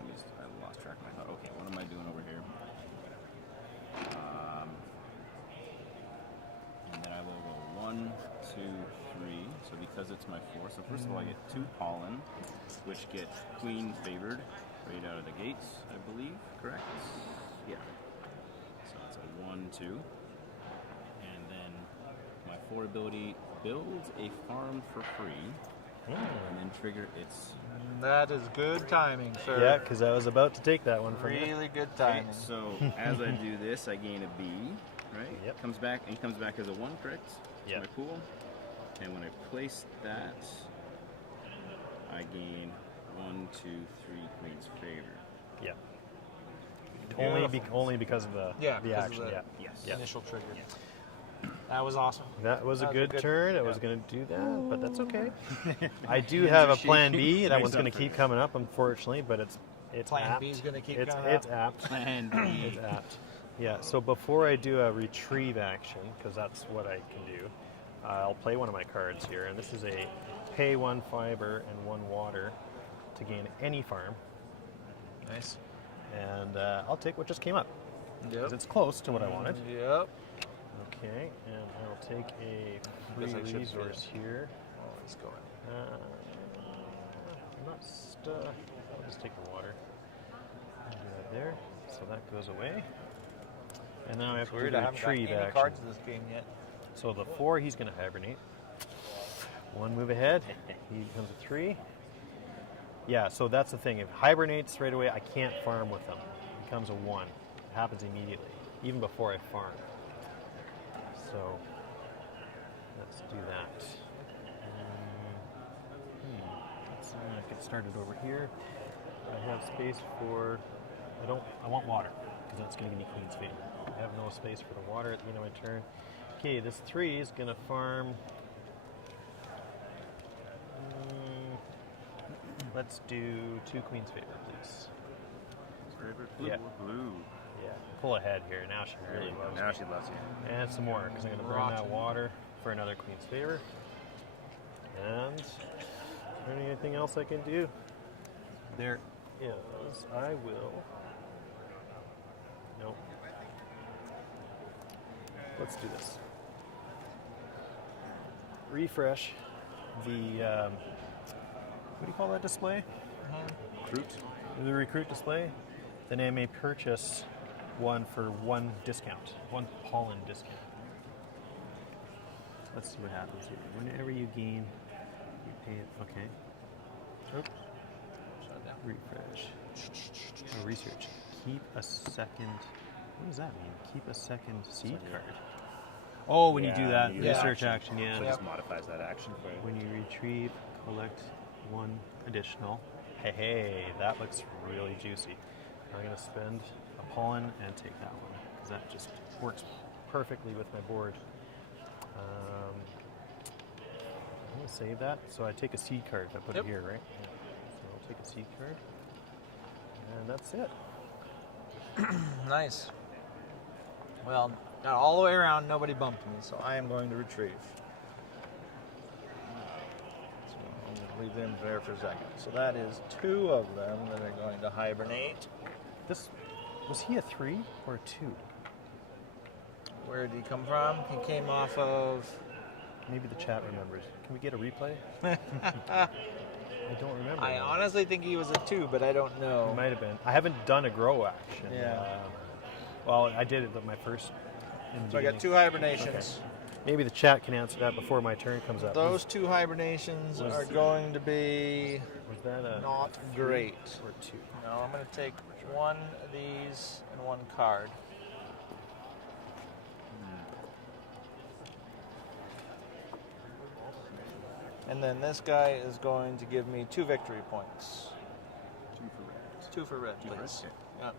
lost track of my thought. Okay, what am I doing over here? And then I will go 1, 2, 3. So because it's my 4, so first of all I get 2 pollen, which get Queen favored right out of the gates, I believe. Correct? Yeah. So it's a 1, 2. And then my 4 ability builds a farm for free, and then trigger its. That is good timing, sir. Yeah, because I was about to take that one from you. Really good Okay, timing. so as I do this, I gain a B, right? Yep. Comes back and comes back as a 1, correct? Yep. My pool. And when I place that, I gain 1, 2, 3 Queen's favor. Yeah. Beautiful. Only because of the Yeah, because of action. the- Yeah. Yes. Initial trigger. That was awesome. That was a That was a good good- turn. It yeah. was going to do that, but that's okay. I do have a plan B. That Nice one's going to effort. keep coming up, unfortunately, but it's Plan apt. B is going to keep it's coming it's up. apt. Plan B. It's apt. Yeah. So before I do a retrieve action, because that's what I can do, I'll play one of my cards here, and this is a pay 1 fiber and 1 water to gain any farm, Nice. and I'll take what just came up. because it's close to what I wanted. Yep. Okay, and I'll take a Guess I free should resource here. Oh, let's go in. I'll just take the water. And do that there. So that goes away. And now I have to do Weird, I the haven't got retrieve any action. cards in this game yet. So the 4, he's going to hibernate. 1 move ahead. He becomes a 3. Yeah, so that's the thing. If hibernates right away, I can't farm with him. It becomes a 1. It happens immediately, even before I farm. So let's do that. Let's get started over here. I have space for. I want water because that's going to give me Queen's Favor. I have no space for the water at the end of my turn. Okay, this 3 is going to farm. Let's do 2 Queen's Favor, please. Blue. Yeah. Blue. Yeah, pull ahead here. Now she really loves Now me. she loves you. And some more, because I'm going to burn that water for another Queen's Favor. And is there anything else I can do? There is. I will. Nope. Let's do this. Refresh the, what do you call that display? Fruit. The recruit display. Then I may purchase one for 1 discount, 1 pollen discount. Let's see what happens here. Whenever you gain, you pay it. Okay. Oops. Refresh. Oh, research. Keep a second. What does that mean? Keep a second seed card. Oh, when you do that research action, yeah. So it just modifies that action for you. When you retrieve, collect 1 additional. Hey, that looks really juicy. I'm going to spend a pollen and take that one because that just works perfectly with my board. I'm going to save that. So I take a seed card if I put it here, right? Yeah. So I'll take a seed card. And that's it. Nice. Well, got all the way around, nobody bumped me, so I am going to retrieve. So I'm going to leave them there for a second. So that is 2 of them that are going to hibernate. Was he a 3 or a 2? Where did he come from? He came off of... Maybe the chat remembers. Can we get a replay? I don't remember. I honestly think he was a 2, but I don't know. It might have been. I haven't done a grow action. Yeah. Well, I did it with my first. So I got 2 hibernations. Okay. Maybe the chat can answer that before my turn comes up. Those 2 hibernations are going to be Was that a not great. or 2? No, I'm going to take 1 of these and 1 card. And then this guy is going to give me 2 victory points. 2 for red, please. Yeah. I'm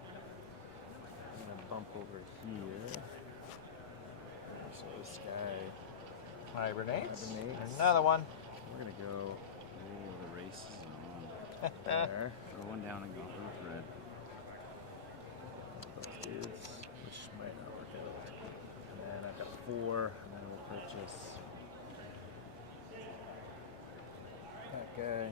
going to bump over here. So this guy Hibernates. hibernates. Another one. We're going to go Oh, the race is on. there. Throw 1 down and go for red. Those dudes, which might not work out. And then I've got 4, and then we'll purchase that guy.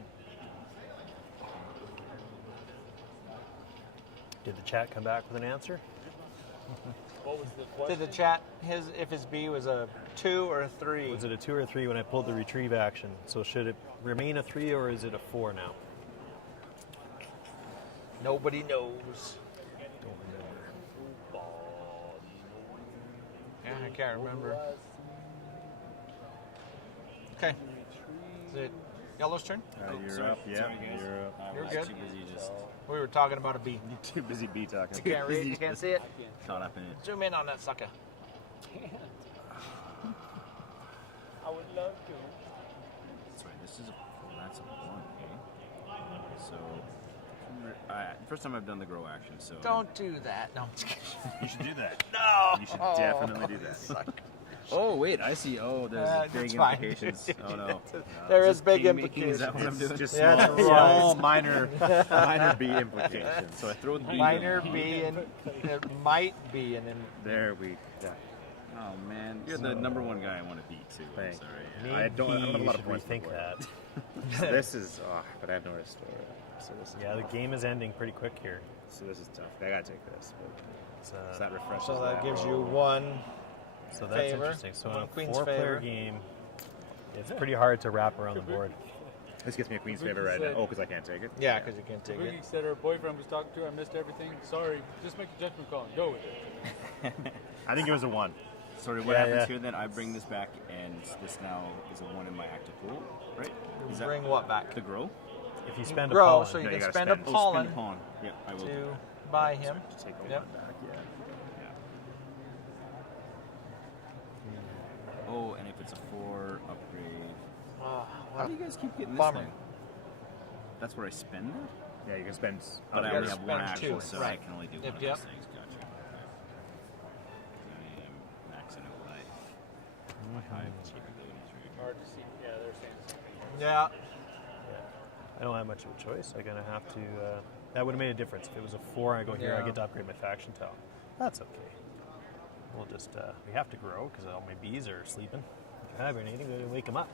Did the chat come back with an answer? What was the question? Did the chat, if his B was a 2 or a 3? Was it a 2 or a 3 when I pulled the retrieve action? So should it remain a 3 or is it a 4 now? Nobody knows. Don't remember. Yeah, I can't remember. Okay. Is it Yellow's turn? You're sorry. up, yeah. Sorry, guys. You're up. You're I was good. too busy just We were talking about a B. Too busy bee talking. You can't read, you can't see it? caught up in it. Zoom in on that sucker. I would love to. That's right. This is that's a 1, okay? So, first time I've done the grow action, so. Don't do that. No, I'm just kidding. You should do that. No! You should definitely do that. Oh wait, I see. Oh, there's big it's fine. implications. Oh no. There is This big king making, implications. Is that what I'm doing? Just Yeah, small, that's small right. minor bee implications. So I throw the B Minor down. B and it might be an There we go. Oh man, you're the number 1 guy I want to beat too. I'm Thank sorry. Maybe I don't have a you lot of should points rethink for that. So this is, but I have no restore. So this is Yeah, the game is ending pretty quick here. So this is tough. I gotta take this. But It's, so that refreshes So that gives roll. you one. so that's favor, interesting. So in one a queen's 4-player favor. game, it's pretty hard to wrap around the board. This gets me a queen's favor right now. Oh, because I can't take it. Yeah, because you can't take it. Boogie said her boyfriend was talking to her. I missed everything. Sorry. Just make a judgment call and go with it. I think it was a 1. Sorry, what Yeah, happens yeah. here then? I bring this back, and this now is a 1 in my active pool, right? Is that Bring what back? the grow? If you spend a Grow, pollen, so you No, you can gotta spend spend. a Oh, Oh, pollen spin the pawn. Yeah, I will. to buy him. To take a Yep. 1 back, yeah. Oh, and if it's a 4 upgrade, Oh, how do you guys keep getting this Bummer. thing? That's where I spend it, Yeah, you can spend. but I gotta only have one spend action, two, so right. I can only do Yep, one yep. of those things. Gotcha. I am maxing out life. My hive capabilities, right? Hard to see. Yeah, they're saying something. Yeah. I don't have much of a choice. I'm gonna have to. That would have made a difference. If it was a 4, I go here. I Yeah. get to upgrade my faction tile. That's okay. We'll just. We have to grow because all my bees are sleeping, hibernating. We're gonna wake them up.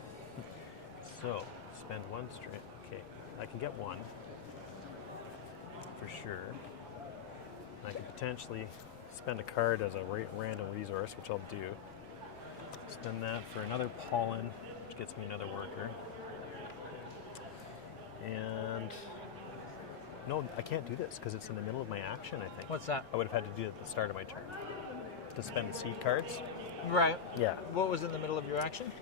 So spend 1 straight. Okay, I can get 1 for sure. I can potentially spend a card as a random resource, which I'll do. Spend that for another pollen, which gets me another worker. And no, I can't do this because it's in the middle of my action, I think. What's that? I would have had to do it at the start of my turn. To spend seed cards. Right. Yeah. What was in the middle of your action?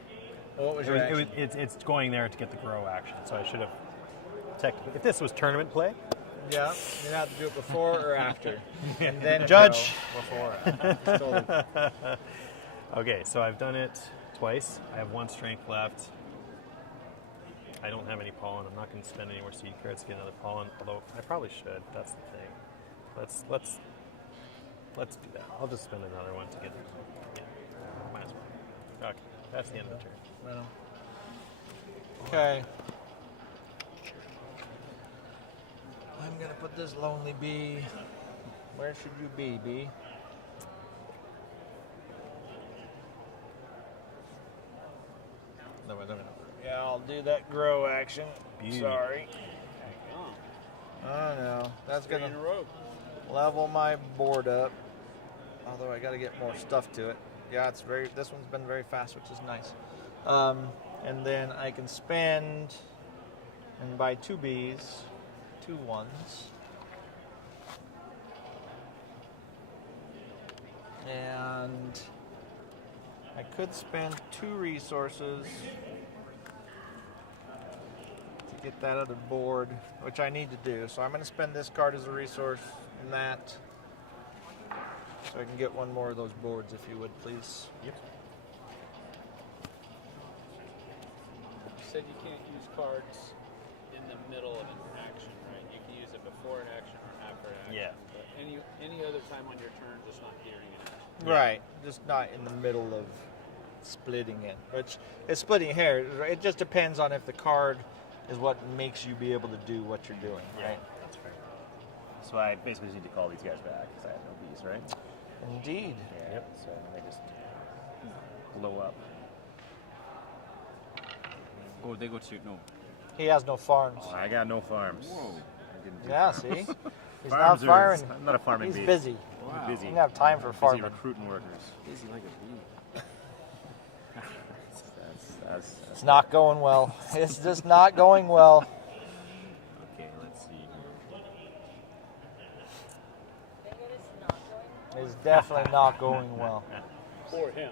What was your action? It's going there to get the grow action, so I should have technically. If this was tournament play, Yeah, you have to do it before or after. And then Judge. go before. Totally. okay, so I've done it twice. I have 1 strength left. I don't have any pollen. I'm not going to spend any more seed cards to get another pollen, although I probably should. That's the thing. Let's do that. I'll just spend another one to get. Yeah, might as well. Okay, that's the end of the turn. Well, okay. I'm gonna put this lonely bee. Where should you be, bee? No, no. Yeah, I'll do that grow action. Beauty. Sorry. Oh, I know. That's 3 gonna in a row. level my board up. Although I got to get more stuff to it. Yeah, it's very. This one's been very fast, which is nice. And then I can spend and buy 2 bees, 2 ones, and I could spend 2 resources to get that other board, which I need to do. So I'm going to spend this card as a resource and that. So I can get 1 more of those boards, if you would, please. Yep. You said you can't use cards in the middle of an action, right? You can use it before an action or after an action. Yeah. But any other time on your turn, just not during an action. Right, just not in the middle of splitting it. Which is splitting hairs. Right? It just depends on if the card is what makes you be able to do what you're doing, right? That's fair. So I basically just need to call these guys back because I have no bees, right? Indeed. Yeah. Yep. So they just blow up. Oh, they go to no. He has no farms. I got no farms. Whoa. I didn't do Yeah, farms. see? He's Farms not are- firing. I'm not a farming He's bee. busy. Wow. Busy. He doesn't have time for Busy farming. recruiting workers. Busy like a bee. That's It's not going well. It's just not going well. Okay, let's see. It's definitely not going well. For him.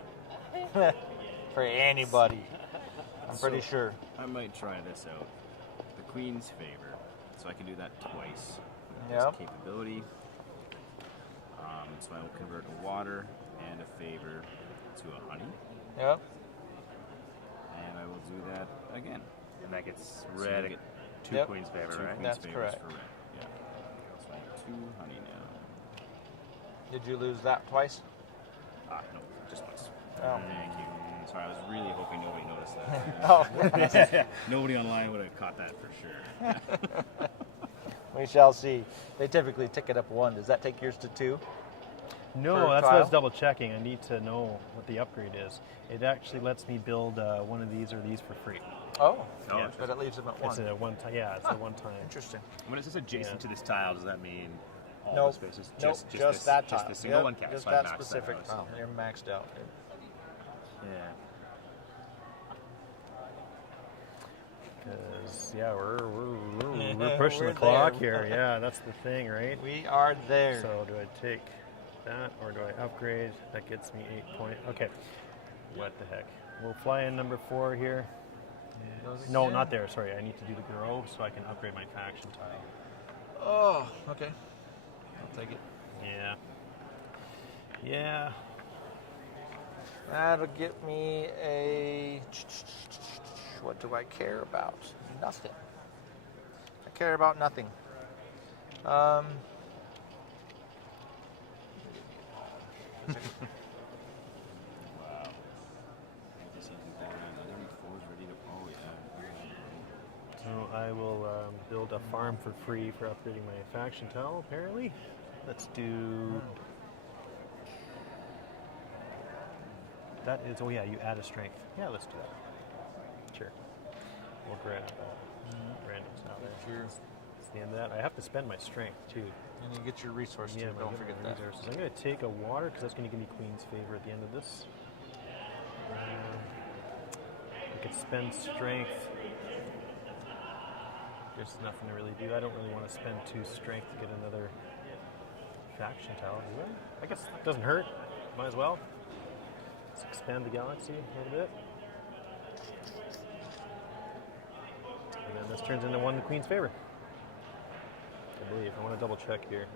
For anybody. I'm pretty sure. I might try this out. The Queen's favor, so I can do that twice. Yep. This capability. So I will convert a water and a favor to a honey, Yep. and I will do that again. And that gets So red. you get Two Yep. queen's favor, two right? Queen's That's favors correct. for red. Yeah. So I have 2 honey now. Did you lose that twice? No, just once. Oh. Thank you. Sorry, I was really hoping nobody noticed that. Oh, Nobody online would have caught that for sure. we shall see. They typically tick it up 1. Does that take yours to 2? No, For that's what I was trial? double checking. I need to know what the upgrade is. It actually lets me build one of these or these for free. Oh, Yeah. but it leaves them at 1. It's a one time. Yeah, it's a one time. Interesting. When it says adjacent Yeah. to this tile, does that mean all Nope. the spaces? Nope, Just just this, that tile. Just the single Yep, one. Okay, just so I that maxed specific out, tile. You're maxed out. Yeah. Because we're pushing We're the clock there. here. Yeah, that's the thing, right? We are there. So do I take that or do I upgrade? That gets me 8 point. Okay. What the heck? We'll fly in number 4 here. No, again. not there. Sorry, I need to do the grow so I can upgrade my faction tile. Oh, okay. I'll take it. Yeah. Yeah. That'll get me a... What do I care about? Nothing. I care about nothing. Wow. I guess you can go around. Are there any fours ready to? Oh yeah. So I will build a farm for free for upgrading my faction tile, apparently. Let's do... That is... Oh yeah, you add a strength. Yeah, let's do that. Sure. We'll grab random style there. Sure. That's the end of that. I have to spend my strength, too. And you get your resource too. Yeah, Don't forget that. resources. I'm going to take a water because that's going to give me Queen's favor at the end of this. I could spend strength. There's nothing to really do. I don't really want to spend 2 strength to get another faction tile, do I? I guess it doesn't hurt. Might as well. Let's expand the galaxy a little bit. And then this turns into 1 in the Queen's favor. I believe. I want to double check here.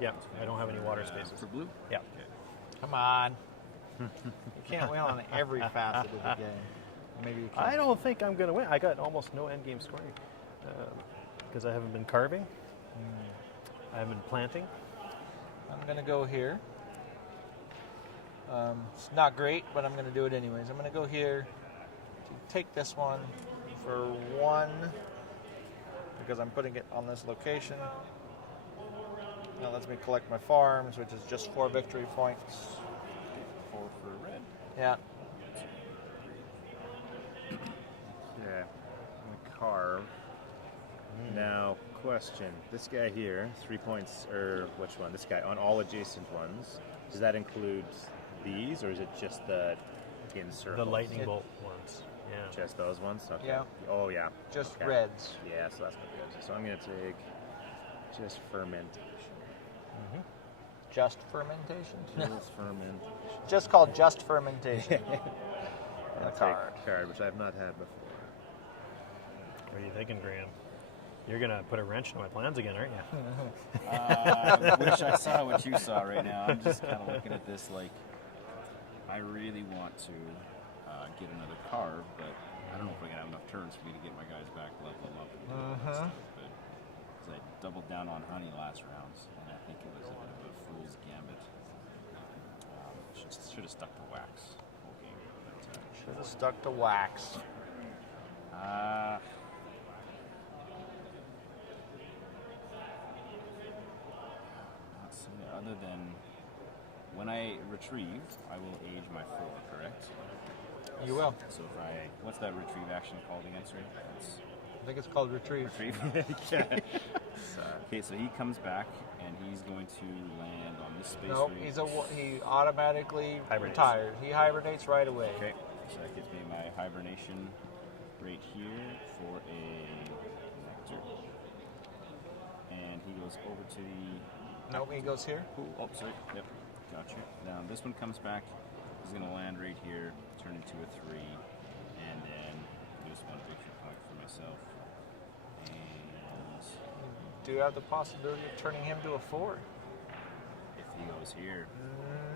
Yeah, I don't have any water spaces. For blue? Yeah. Come on. You can't win on every facet of the game. Maybe you can. I don't think I'm going to win. I got almost no endgame scoring because I haven't been carving. I haven't been planting. I'm going to go here. It's not great, but I'm going to do it anyways. I'm going to go here to take this one for 1 because I'm putting it on this location. That lets me collect my farms, which is just 4 victory points. 4 for red. Yeah. Yeah. I'm gonna carve. Now, question. This guy here, 3 points, or which one? This guy, on all adjacent ones. Does that include these, or is it just the in circles? The lightning bolt ones. Yeah. Just those ones? Okay. Yeah. Oh, yeah. Just Okay. reds. Yeah, so that's what it is. So I'm going to take just fermentation. Just fermentation? Just fermentation. Just called just fermentation. And A take card. a card, which I've not had before. What are you thinking, Graham? You're going to put a wrench in my plans again, aren't you? I wish I saw what you saw right now. I'm just kind of looking at this like, I really want to get another carve, but I don't know if we're going to have enough turns for me to get my guys back, level them up, and do all that stuff. But because I doubled down on honey last rounds, and I think it was a bit of a fool's gambit. Should have stuck to wax whole game. But, Should have stuck to wax. let's see, other than when I retrieve, I will age my 4, correct? You will. So if what's that retrieve action called again, sorry? I think it's called retrieve. Retrieve. Okay, so he comes back and he's going to land on this space. Nope, he automatically retired. He hibernates right away. Okay, so that gives me my hibernation right here for a nectar. And he goes over to the... Nope, he goes here. Oh, sorry. Yep, got you. Now this one comes back. He's going to land right here, turn into a 3, and then use 1 victory point for myself. And Do you have the possibility of turning him to a 4? if he goes here,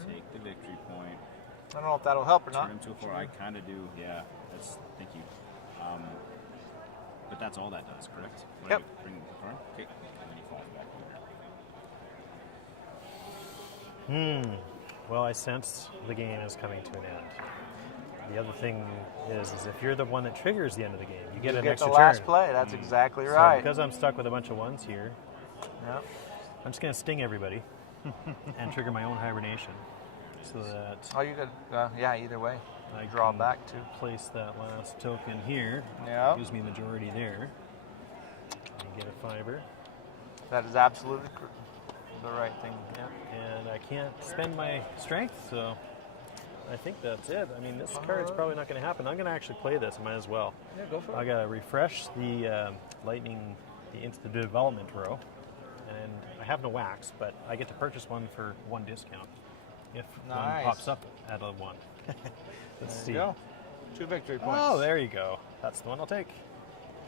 take the victory point. I don't know if that'll help or not. Turn him to a 4. I kind of do, yeah. Thank you. But that's all that does, correct? When Yep. I bring the farm? Okay. And then he falls back over. Well, I sense the game is coming to an end. The other thing is if you're the one that triggers the end of the game, you get an extra the last turn. play. That's exactly So right. because I'm stuck with a bunch of 1s here, Yep. I'm just going to sting everybody and trigger my own hibernation. So that Oh, you could, yeah, either way. I Draw can back too. place that last token here. Yeah. Gives me majority there. And get a fiber. That is absolutely the right thing. Yeah. And I can't spend my strength, so I think that's it. I mean, this card's probably not going to happen. I'm going to actually play this. I might as well. Yeah, go for it. I got to refresh the lightning, into the development row, and I have no wax, but I get to purchase one for 1 discount if one Nice. pops up at a 1. Let's see. There you go. 2 victory points. Oh, there you go. That's the one I'll take.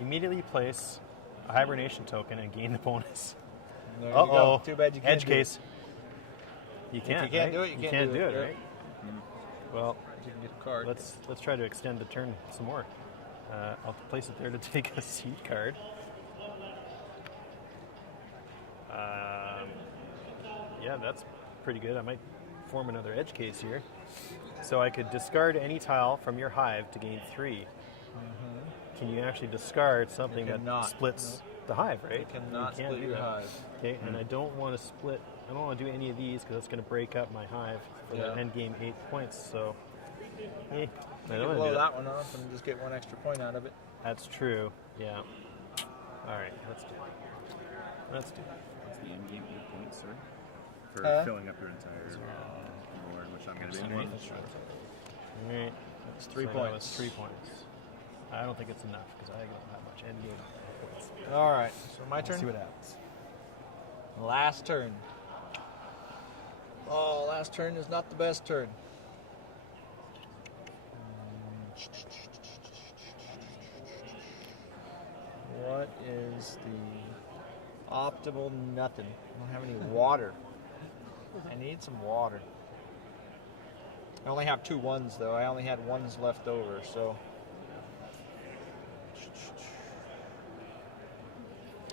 Immediately place a hibernation token and gain the bonus. There you go. Uh-oh. Too bad you can't Edge do it. case. You can't. you can't right? do it, you can't do it, right? Well, You can get a card. let's try to extend the turn some more. I'll place it there to take a seed card. Yeah, that's pretty good. I might form another edge case here. So I could discard any tile from your hive to gain 3. Can you actually discard something that cannot. splits the hive, right? You cannot can't split do your that. hive. Okay, and I don't want to split. I don't want to do any of these because that's going to break up my hive for the Yeah. end game 8 points. So, I You don't can want to blow do that one off and just get 1 extra point out of it. That's true. Yeah. All right, let's do it. Let's do it. What's the end game 8 points, sir? For filling up your entire board, which I'm going to be doing. All right. It's 3 So that was points. 3 points. I don't think it's enough because I don't have much end game points. All right. So my Let's see turn. what happens. Last turn. Oh, last turn is not the best turn. What is the optimal nothing? I don't have any water. I need some water. I only have 2 1s though. I only had 1s left over, so.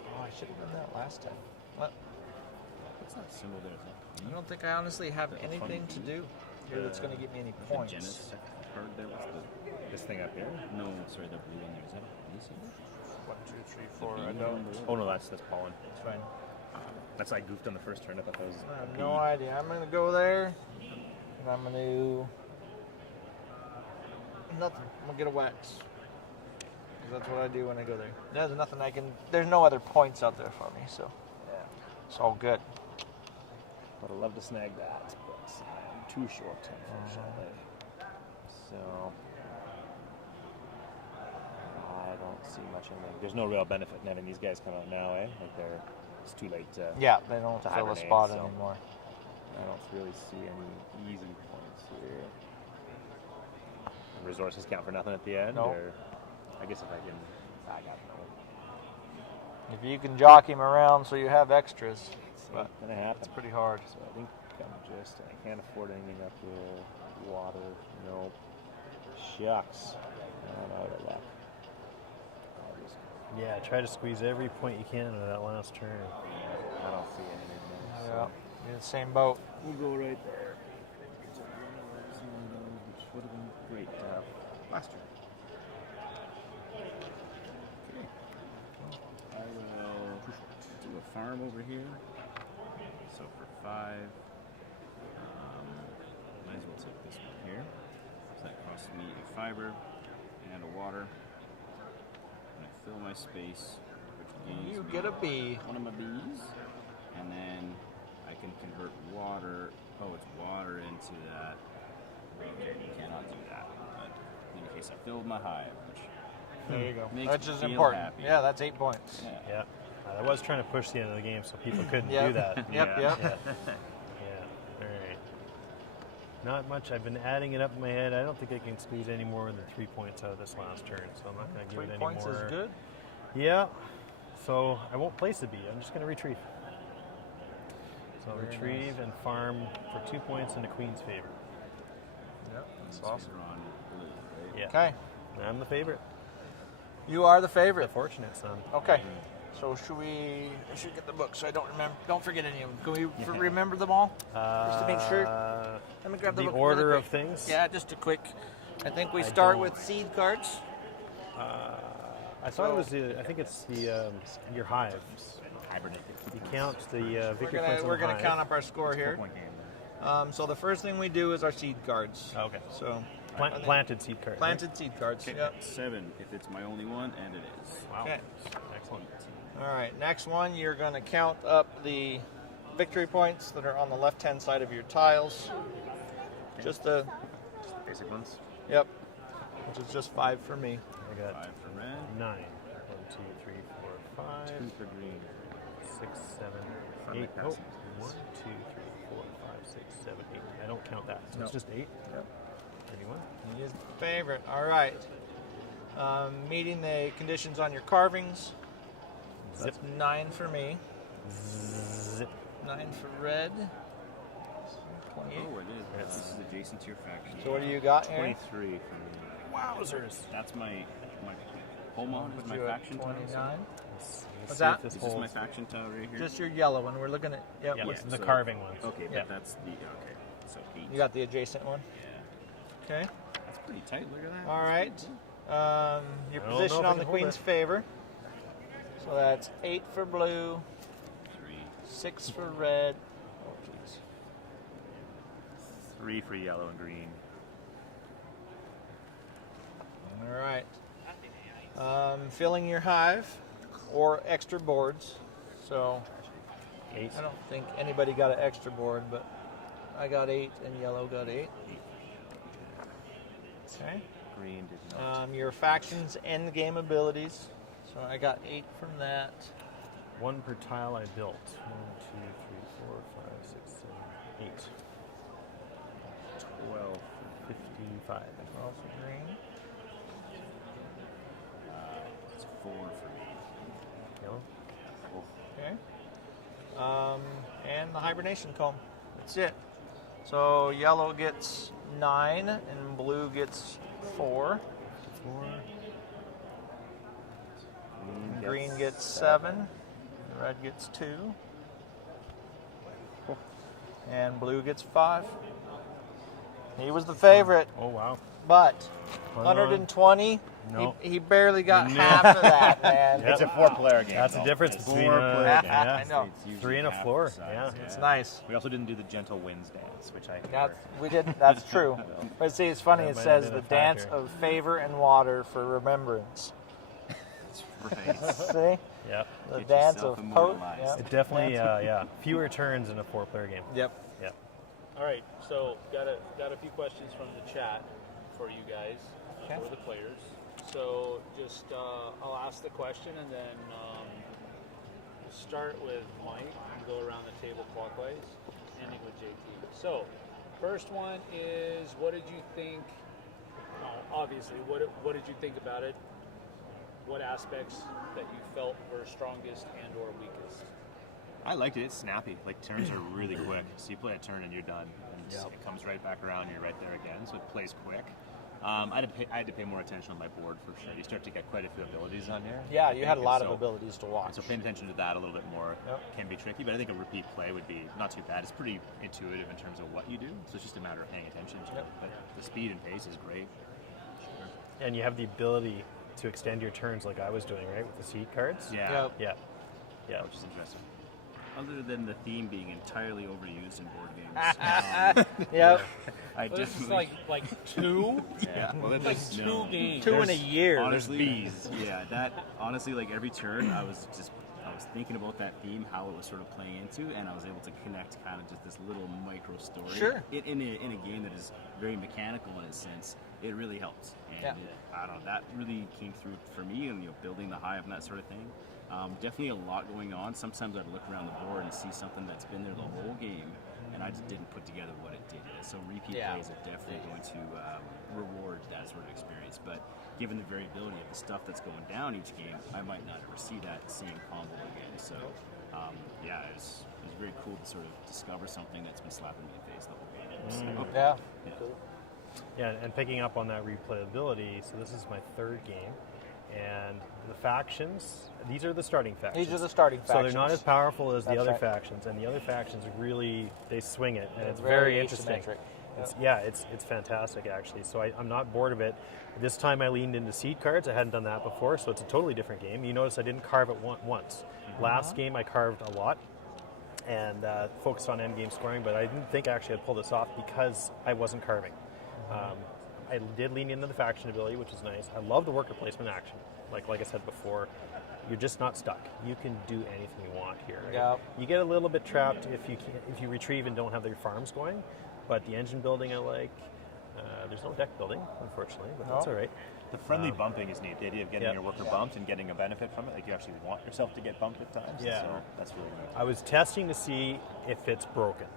Oh, I should have done that last time. What? What's that symbol there? I don't think I honestly have anything to do here that's going to give me any The points. Genesis card there. What's the? This thing up here? No, sorry, the blue one there. Is that a bee symbol? 1, 2, 3, 4. I Bee don't. number? Oh no, that's pollen. It's fine. That's I goofed on the first turn. I thought that was. I have no idea. I'm going to go there, and I'm going to nothing. I'm going to get a wax. 'Cause that's what I do when I go there. There's nothing I can. There's no other points out there for me, so it's all good. Would have loved to snag that, but I'm too short, unfortunately. So I don't see much in there. There's no real benefit in having these guys come out now, eh? Like it's too late to. Yeah, they don't To fill a hibernate, spot so. anymore. I don't really see any easy points here. Resources count for nothing at the end, Nope. or I guess if I can, I got no. If you can jock him around so you have extras, It's but not gonna happen. it's pretty hard. So I think I can't afford anything up here. Water, no. Shucks. I'm out of luck. I'll just, Yeah, try to squeeze every point you can out of that last turn. I don't see anything there. Yeah, you're in the same boat. We'll go right there. It's one of those, which would have been great last turn. I will do a farm over here. So for 5, might as well take this one here. So that costs me a fiber and a water. And I fill my space, which gains You me get a bee. one of my bees, and then I can convert water. Oh, it's water into that. Okay, you cannot do that. But in any case, I filled my hive, which There you go. Makes Which me is feel important. happy. Yeah, that's 8 points. yeah. Yeah. I was trying to push the end of the game so people couldn't Yep. do that. Yep, Yeah. yep. Yeah. Yeah. All right. Not much. I've been adding it up in my head. I don't think I can squeeze any more than 3 points out of this last turn, so I'm not going to give 3 it any points more. is good. Yeah. So I won't place a bee. I'm just going to retrieve. So I'll Very retrieve and farm for 2 points in the queen's favor. Yep, that's So awesome. you're on blue, right? Yeah. Okay, I'm the favorite. you are the The favorite. fortunate son. Okay, so I should get the book so I don't forget any of them. Can we remember them all? Just to make sure. Let me grab the The book order really of quick. things? Yeah, just a quick. I think we I start don't. with seed cards. I thought it was the. I think it's the your hive. Hibernate. You count the victory points on We're the gonna hive. count up our score here. Point game. So the first thing we do is our seed cards. Okay. So Planted seed card. right? planted seed cards. Okay, Yep. 7 if it's my only one, and it is. Wow. Okay. Excellent. All right. Next one, you're gonna count up the victory points that are on the left-hand side of your tiles. Just the Basic ones. Yep, which is just 5 for me. I got 5 for red. 9. 1, 2, 3, 4, 5, 2 for green. 6, 7, Fun 8. like Oh, passing. 1, 2, 3, 4, 5, 6, 7, 8. I don't count that. So No. it's just 8. Yep. Anyone? He is the favorite. All right. Meeting the conditions on your carvings. So Zip. that's 9 for me. Zip. 9 for red. 28. Oh, it is. This is adjacent to your faction. So what do you got, Aaron? 23 for me. Wowzers. That's my home on is my You at faction tile. 29. Let's What's see if that? this Is this my holds. faction tile right here? Just your yellow one. We're looking at. Yep. Yeah, Yeah, the so- carving ones. Okay, but Yeah. that's the okay. So 8. You got the adjacent one. Yeah, Okay. that's pretty tight. Look at that. All right. Your I don't know position if I on can the hold queen's it. favor. So that's 8 for blue, 3. 6 for red. Oh, jeez. 3 for yellow and green. All right. Filling your hive or extra boards. So 8. I don't think anybody got an extra board, but I got 8 and yellow got 8. Okay. Green did not. Your factions end game abilities. So I got 8 from that. 1 per tile I built. 1, 2, 3, 4, 5, 6, 7, 8. 12. 55. 12 for green. It's 4 for me. Yellow. Okay. And the hibernation comb. That's it. So yellow gets 9 and blue gets 4. 4. Green gets 7. Red gets 2. And blue gets 5. He was the favorite, Oh, wow. but Hold 120, No. he barely got half of that, man. Yep. It's a 4-player game. That's the though. difference It's between 4-player game. I know. It's usually 3 and a half floor. the size, Yeah. It's nice. We also didn't do the gentle winds dance, which I That's true. But see, it's funny. That It might have says been the a dance factor. of favor and water for remembrance. Right. See, Yep. the Get dance yourself of immortalized. Yeah. It definitely, fewer turns in a 4-player game. Yep. Yep. All right, so got a few questions from the chat for you guys, Okay. for the players. So just I'll ask the question and then start with Mike and go around the table clockwise, ending with JT. So first one is, what did you think? Obviously, what did you think about it? What aspects that you felt were strongest and or weakest? I liked it. It's snappy. Like, turns are really quick. So you play a turn and you're done. And it comes right back around and you're right there again. So it plays quick. I had to pay more attention on my board for sure. You start to get quite a few abilities on here. Yeah, I you had a think, lot and of abilities to watch. So paying attention to that a little bit more can be tricky, but I think a repeat play would be not too bad. It's pretty intuitive in terms of what you do, so it's just a matter of paying attention to it. But the speed and pace is great. And you have the ability to extend your turns like I was doing, right, with the seed cards? Yeah. Yep. Yeah. Yeah. Which is interesting. Other than the theme being entirely overused in board games, Yep. I This is definitely like 2? yeah. Well, like there's 2 games. 2 in a year. Honestly, yeah, that honestly, like every turn, I was thinking about that theme, how it was sort of playing into, and I was able to connect kind of just this little micro story Sure. in a game that is very mechanical in its sense. It really helps, and Yeah. I don't know, that really came through for me, and building the hive and that sort of thing. Definitely a lot going on. Sometimes I'd look around the board and see something that's been there the whole game, and I just didn't put together what it did. So repeat plays are definitely going to reward that sort of experience. But given the variability of the stuff that's going down each game, I might not ever see that same combo again. So yeah, it was very cool to sort of discover something that's been slapping me in the face the whole game. It was like, okay. Yeah. Yeah, and picking up on that replayability, so this is my 3rd game, and the factions, these are the starting factions. These are the starting So factions. they're not as powerful as the That's other right. factions, and the other factions really, they swing it, and it's Very very interesting. asymmetric. It's fantastic actually. So I'm not bored of it. This time I leaned into seed cards. I hadn't done that before, so it's a totally different game. You notice I didn't carve it once. Last game I carved a lot and focused on end game scoring, but I didn't think actually I'd pull this off because I wasn't carving. I did lean into the faction ability, which is nice. I love the worker placement action. like I said before, you're just not stuck. You can do anything you want here. Right? Yep. You get a little bit trapped if you retrieve and don't have your farms going, but the engine building I like. There's no deck building, unfortunately, but that's all right. The friendly bumping is neat. The idea of getting yeah. your worker bumped and getting a benefit from it. Like you actually want yourself to get bumped at times. Yeah. So that's really neat. I was testing to see if it's broken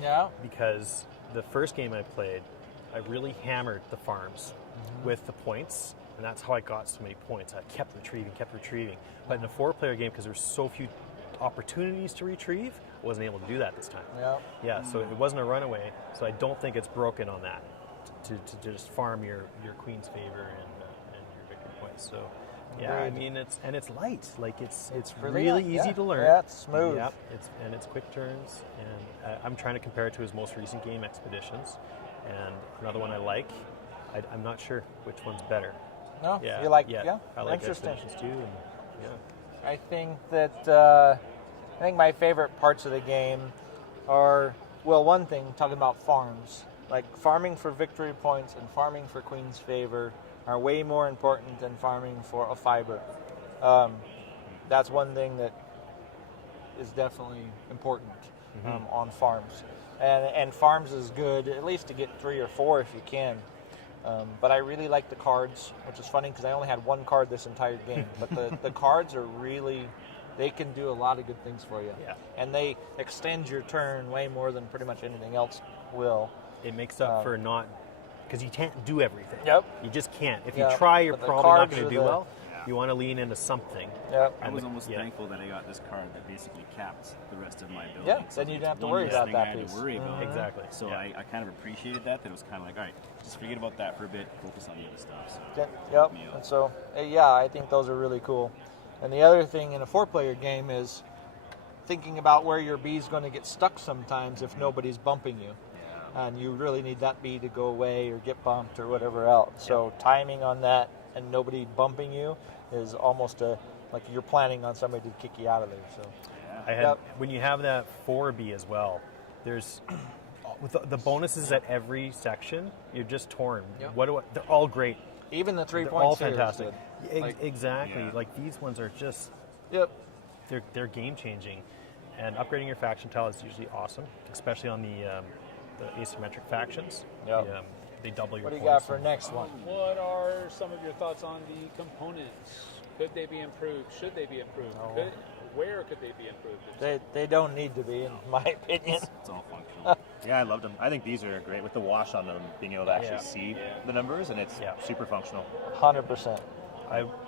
Yeah. because the first game I played, I really hammered the farms with the points, and that's how I got so many points. I kept retrieving. But in a 4-player game, because there's so few opportunities to retrieve, I wasn't able to do that this time. Yeah. Yeah, so it wasn't a runaway, so I don't think it's broken on that to just farm your queen's favor and your victory points. So yeah, I mean it's light, like it's really easy yeah. to learn. Yeah, it's smooth. Yep, it's quick turns, and I'm trying to compare it to his most recent game, Expeditions, and another one I like. I'm not sure which one's better. No, Yeah, you like I like interesting. Expeditions too, and yeah. I think that I think my favorite parts of the game are, well, one thing, talking about farms. Like farming for victory points and farming for queen's favor are way more important than farming for a fiber. That's one thing that is definitely important on farms. And farms is good, at least to get 3 or 4 if you can. But I really like the cards, which is funny because I only had 1 card this entire game. But the cards are really, they can do a lot of good things for you. Yeah. And they extend your turn way more than pretty much anything else will. It makes up for not, because you can't do everything. Yep. You just can't. If Yep. you try, you're But the probably not cards going are to do the- well. You want to lean into something. Yep. I was almost yeah. thankful that I got this card that basically capped the rest of my building. Yeah, So then you it's didn't have to one worry less about thing that I had piece. to worry about. Exactly. So Yeah. I kind of appreciated that. That it was kind of like, all right, just forget about that for a bit, focus on the other stuff. So Yep. helped me out. And so, yeah, I think those are really cool. And the other thing in a 4-player game is thinking about where your bee's going to get stuck sometimes if nobody's bumping you. And you really need that bee to go away or get bumped or whatever else. So timing on that and nobody bumping you is almost like you're planning on somebody to kick you out of there. So I had when you have that 4B as well, there's with the bonuses at every section, you're just torn. Yep. They're all great. even the 3 They're points all here is fantastic. good. Like, Exactly. Yeah. Like these ones are just yep. they're game changing, and upgrading your faction tile is usually awesome, especially on the asymmetric factions. Yep. They double your What do you points. got for next one? What are some of your thoughts on the components? Could they be improved? Should they be improved? No. Where could they be improved? They don't need to be, in my opinion. It's all functional. Yeah, I loved them. I think these are great with the wash on them, being able to actually Yeah. see the numbers, and it's super functional. 100%.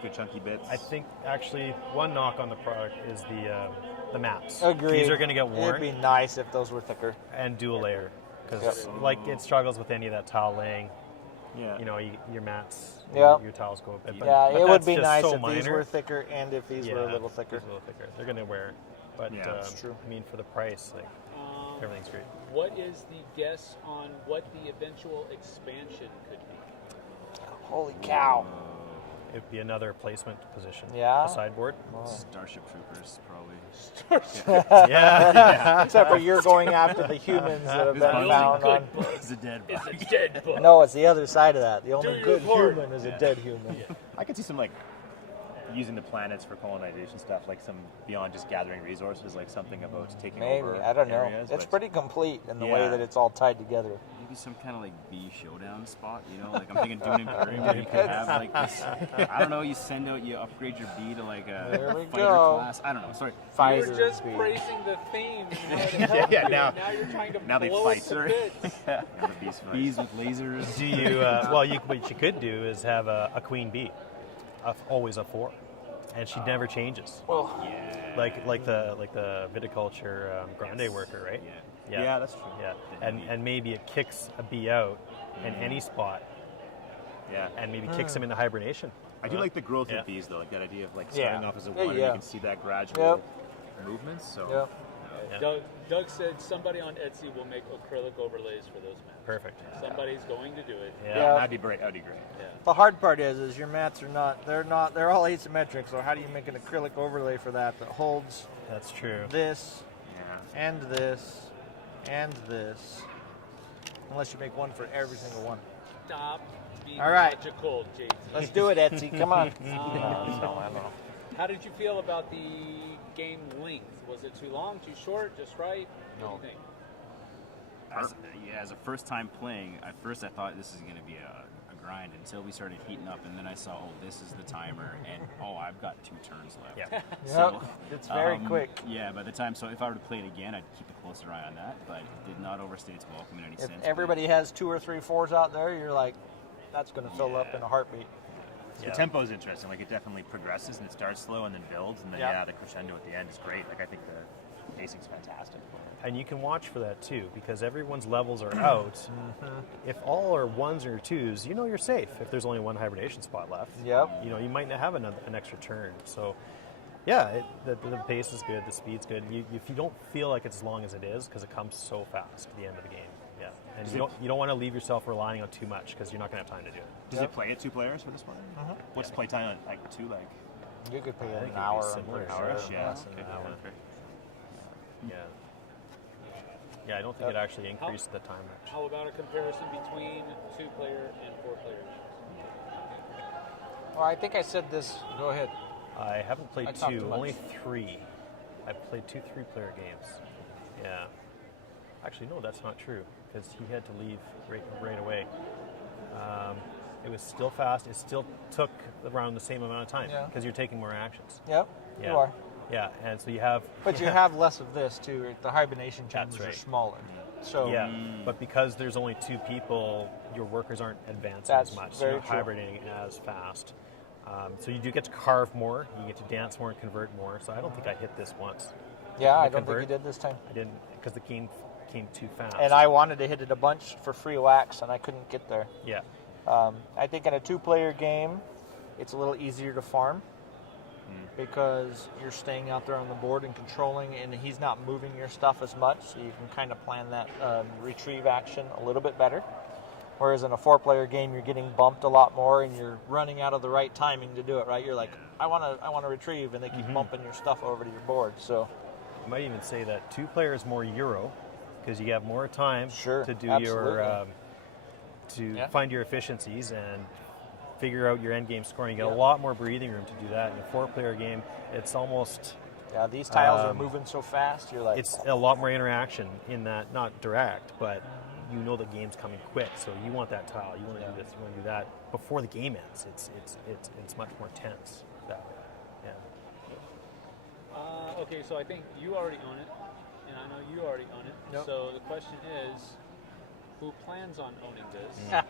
Good chunky bits. I think actually one knock on the product is the maps. Agreed. These are going to get worn It'd be nice if those were thicker. and dual layer because Yep. like it struggles with any of that tile laying. yeah. You know, your mats, Yep. your tiles go a bit. But, Yeah, but it would that's be just nice so if these minor. were thicker and if these were a little thicker. These are a little thicker. They're going to wear, but Yeah, that's true. I mean, for the price, like everything's great. What is the guess on what the eventual expansion could be? Holy cow. It'd be another placement position. Yeah? A sideboard. Starship Troopers, probably. Yeah. Except for you're going after the humans that have been found on. It's a dead bug. It's a dead book. No, it's the other side of that. The only your good part. human is a dead human. I could see some using the planets for colonization stuff, like some beyond just gathering resources, like something about taking Maybe. over I don't know. areas, It's but- pretty complete in the way Yeah. that it's all tied together. Maybe some kind of like bee showdown spot, you know? Like I'm thinking Dune Imperium, where you could have like this. I don't know. You send out, you upgrade your bee to like a There we fighter go. class. I don't know. Sorry. Fighter You're just speed. praising the theme. You know, to help Yeah, you. now- Now you're trying to now they blow fight, it to sorry. bits. Yeah, the bees fight. Bees with lasers. Do you? Well, what you could do is have a queen bee, always a 4, and she never changes. Well, Like the viticulture grande worker, right? Yeah, that's true. Yeah, and maybe it kicks a bee out in any spot, Yeah. and maybe kicks him into hibernation. I do like the growth Yeah. of bees, though, like that idea of like Yeah. starting off as a Yeah, 1 and yeah. you can see that gradual Yep. movements. So yep. Yeah. Doug said somebody on Etsy will make acrylic overlays for those mats. Perfect. Somebody's going to do it. Yeah. Yeah. that'd be great. That'd be great. The hard part is your mats are they're all asymmetric, so how do you make an acrylic overlay for that holds That's true. this Yeah. and this and this? Unless you make one for every single one. Stop be All right. magical, JT. Let's do it, Etsy. Come on. Um, No, I don't know. How did you feel about the game length? Was it too long, too short, just right? What do you think? As a first time playing, at first I thought this is going to be a grind until we started heating up, and then I saw, this is the timer, and I've got 2 turns left. Yeah. So, Yep, it's very quick. Yeah, by the time, so if I were to play it again, I'd keep a closer eye on that, but it did not overstay its welcome in any If sense. everybody has 2 or 3 4s out there, you're like, that's going to fill up in a heartbeat. The tempo is interesting. Like, it definitely progresses and it starts slow and then builds, and then the crescendo at the end is great. Like, I think the pacing's fantastic. And you can watch for that too, because everyone's levels are out. If all are 1s or 2s, you're safe. If there's only 1 hibernation spot left, Yep. you might not have an extra turn. So, yeah, the pace is good, the speed's good. If you don't feel like it's as long as it is, because it comes so fast at the end of the game. Yeah, and you don't want to leave yourself relying on too much, because you're not going to have time to do it. Does it play at 2 players for this one? What's play time on, like, 2, like? You could play I an think it'd be hour. similar, I'm pretty sure. sure. Yeah. Less than an hour. Yeah. Yeah, I don't think it actually increased the time much. How about a comparison between 2-player and 4-player? Well, I think I said this. Go ahead. I haven't played I talked too 2, much. only 3. I've played 2 3-player games. Yeah. Actually, no, that's not true, because he had to leave right away. It was still fast. It still took around the same amount of time, because you're taking more actions. Yep, Yeah. you are. Yeah, and so you have... But you have less of this, too. The hibernation chambers That's right. are smaller. So Yeah, but because there's only 2 people, your workers aren't advancing That's as much. very You're not true. hibernating as fast. So you do get to carve more, you get to dance more and convert more. So I don't think I hit this once. yeah, I The don't think you convert? did this time. I didn't, because the game came too fast. And I wanted to hit it a bunch for free wax, and I couldn't get there. Yeah. I think in a 2-player game, it's a little easier to farm because you're staying out there on the board and controlling, and he's not moving your stuff as much, so you can kind of plan that retrieve action a little bit better. Whereas in a 4-player game, you're getting bumped a lot more, and you're running out of the right timing to do it. Right? You're like, I want to retrieve, and they keep bumping your stuff over to your board. So You might even say that 2-player is more Euro, because you have more time to do your find your efficiencies and figure out your end game scoring. You get a lot more breathing room to do that. In a 4-player game, it's almost these tiles are moving so fast. You're like, it's a lot more interaction in that, not direct, but you know the game's coming quick, so you want that tile. You want to do this. You want to do that before the game ends. It's much more tense that way. Yeah. Okay, so I think you already own it, and I know you already own it. Yep. So the question is, who plans on owning this,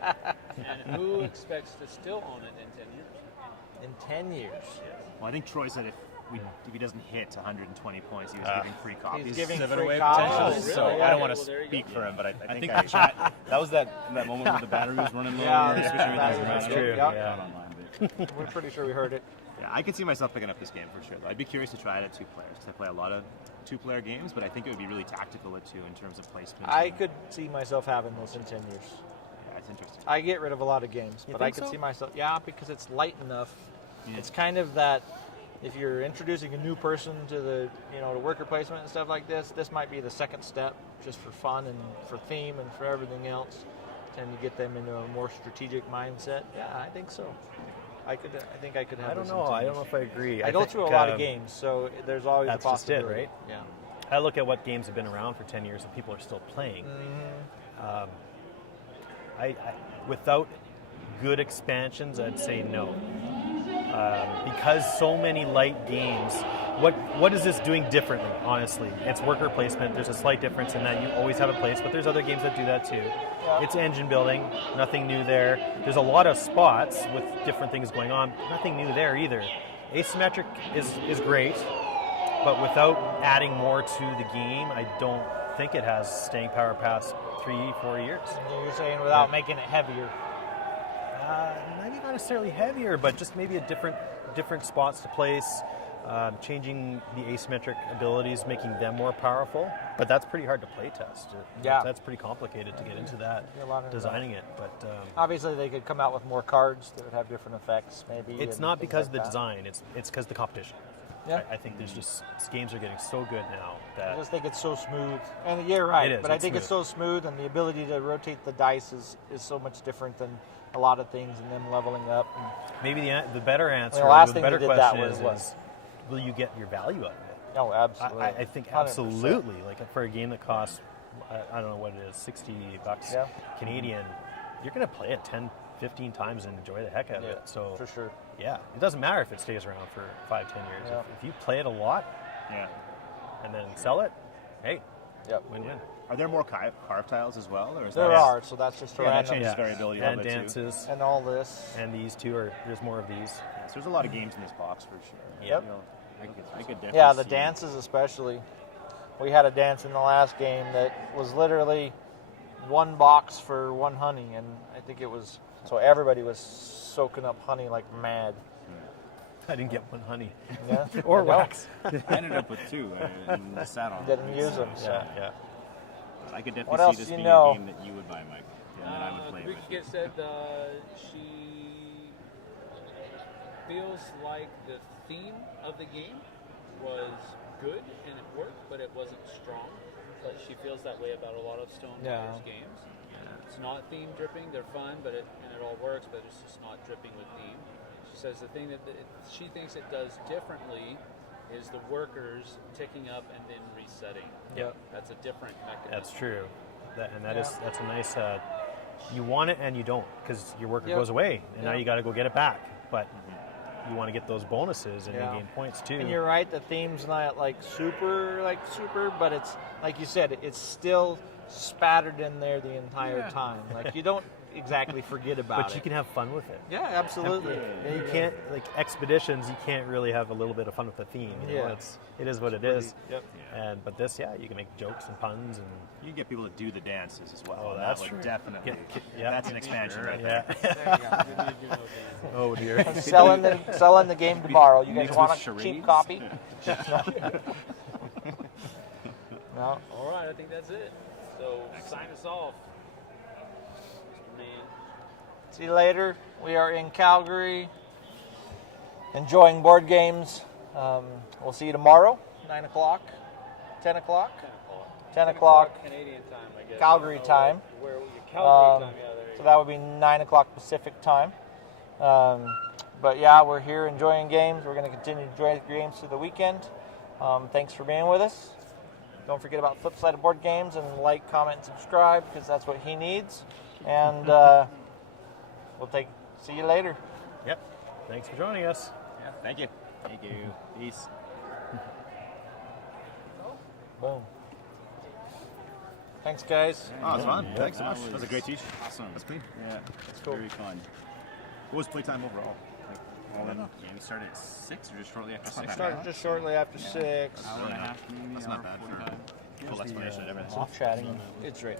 and who expects to still own it in 10 years? in 10 years. Well, I think Troy said if he doesn't hit 120 points, he was giving free copies. He's giving of it free away copies. potentially. Oh, So really? I don't Okay, want to well, there you speak go. for him, but I I think think the chat, that was that moment where the battery was running low. Yeah, and we were yeah, switching that's everything around. true. Not Yeah. online, but We're pretty sure we heard it. Yeah, I could see myself picking up this game for sure. Though. I'd be curious to try it at 2 players because I play a lot of 2-player games, but I think it would be really tactical at 2 in terms of placement. I and- could see myself having this in 10 years. Yeah, it's interesting. I get rid of a lot of games, You but I think could so? see myself, because it's light enough. Yeah. It's kind of that if you're introducing a new person to the, to worker placement and stuff like this might be the second step just for fun and for theme and for everything else. Tend to get them into a more strategic mindset. Yeah, I think so. I think I could have I don't this in know. 10 I don't years. know if I agree. I go think, through a lot of games, so there's always that's a just it, possibility. right? Yeah. I look at what games have been around for 10 years and people are still playing. I without good expansions, I'd say no. Because so many light games, what is this doing differently, honestly? It's worker placement. There's a slight difference in that you always have a place, but there's other games that do that too. Yeah. It's engine building, nothing new there. There's a lot of spots with different things going on, nothing new there either. Asymmetric is great, but without adding more to the game, I don't think it has staying power past 3-4 years. You're saying without making it heavier. Maybe not necessarily heavier, but just maybe a different spots to place, changing the asymmetric abilities, making them more powerful. But that's pretty hard to play test. Yeah. That's pretty complicated to get into that, A lot of designing it. But Obviously, they could come out with more cards that would have different effects, maybe. it's and not things because like of the that. design. It's because the competition. Yeah. I think there's just games are getting so good now I that just think it's so smooth. And you're right, It is, but I it's think it's so smooth, and the ability to rotate the dice is so much different than a lot of things and them leveling up. And Maybe the better answer, the last the thing better they did that question was is, will you get your value out of it? oh, absolutely. I think 100%. absolutely. Like for a game that costs, I don't know what it is, $60 Yeah. Canadian, you're going to play it 10, 15 times and enjoy the heck out of Yeah, it. So for sure. yeah, it doesn't matter if it stays around for 5, 10 years. Yeah. If you play it a lot Yeah. and then sell it, hey, Yep. win-win. Are there more carve tiles as well, or is There that are, so that's just a Yeah, that random. changes variability a and little bit dances, And all this. and these two are. There's more of these. Yeah, so there's a lot of games in this box for sure. Yep. I could definitely Yeah, the see- dances especially. We had a dance in the last game that was literally one box for one honey, and I think it was so everybody was soaking up honey like mad. I didn't get one honey. Yeah, Or I know. wax. I ended up with 2 and sat on. Didn't use them. So. Yeah. I could What definitely else see this do you being know? a game that you would buy, Mike, and that I would play with. Ricky said she feels like the theme of the game was good and it worked, but it wasn't strong. But she feels that way about a lot of Stone Yeah. Warriors games. It's not theme dripping; they're fun, but it all works. But it's just not dripping with theme. She says the thing that she thinks it does differently is the workers ticking up and then resetting. Yep. That's a different mechanism. That's true. That's a nice. You want it and you don't because your worker Yep. goes away and now Yep. you got to go get it back. But you want to get those bonuses and Yeah. you gain points too. And you're right, the theme's not like super, but it's like you said, it's still spattered in there the entire time. Like you don't exactly forget about but it. you can have fun with it. Yeah, absolutely. And you can't like expeditions. You can't really have a little bit of fun with the theme. You know? Yeah. It is what it is. Yep. But this, you can make jokes and puns and You can get people to do the dances as well. Oh, and that's that would true. definitely. Yeah. That's an expansion right yeah. there. Oh dear. selling the game tomorrow. You guys Mixed want a with charades? cheap copy? No. All right, I think that's it. So sign us off, man. See you later. We are in Calgary, enjoying board games. We'll see you tomorrow, 9 o'clock, 10 o'clock, 10 o'clock Canadian time, I guess. Calgary time. Where Calgary time? Yeah, there you So that would be 9 o'clock Pacific time. But yeah, we're here enjoying games. We're going to continue to enjoy the games through the weekend. Thanks for being with us. Don't forget about Flipside board games and like, comment, and subscribe because that's what he needs. And see you later. Yep. Thanks for joining us. Yeah, thank you. Thank you. Peace. Boom. Thanks, guys. Oh, it's fun. Yeah, Thanks so that much. That was a great t-shirt. Awesome. That's clean. Yeah, It's cool. very fun. What was playtime overall? All in. Game started at 6 or just shortly after 6? Started just shortly after 6. Hour and a half, maybe, That's hour not bad 45. for full explanation of everything. Off chatting. It's right.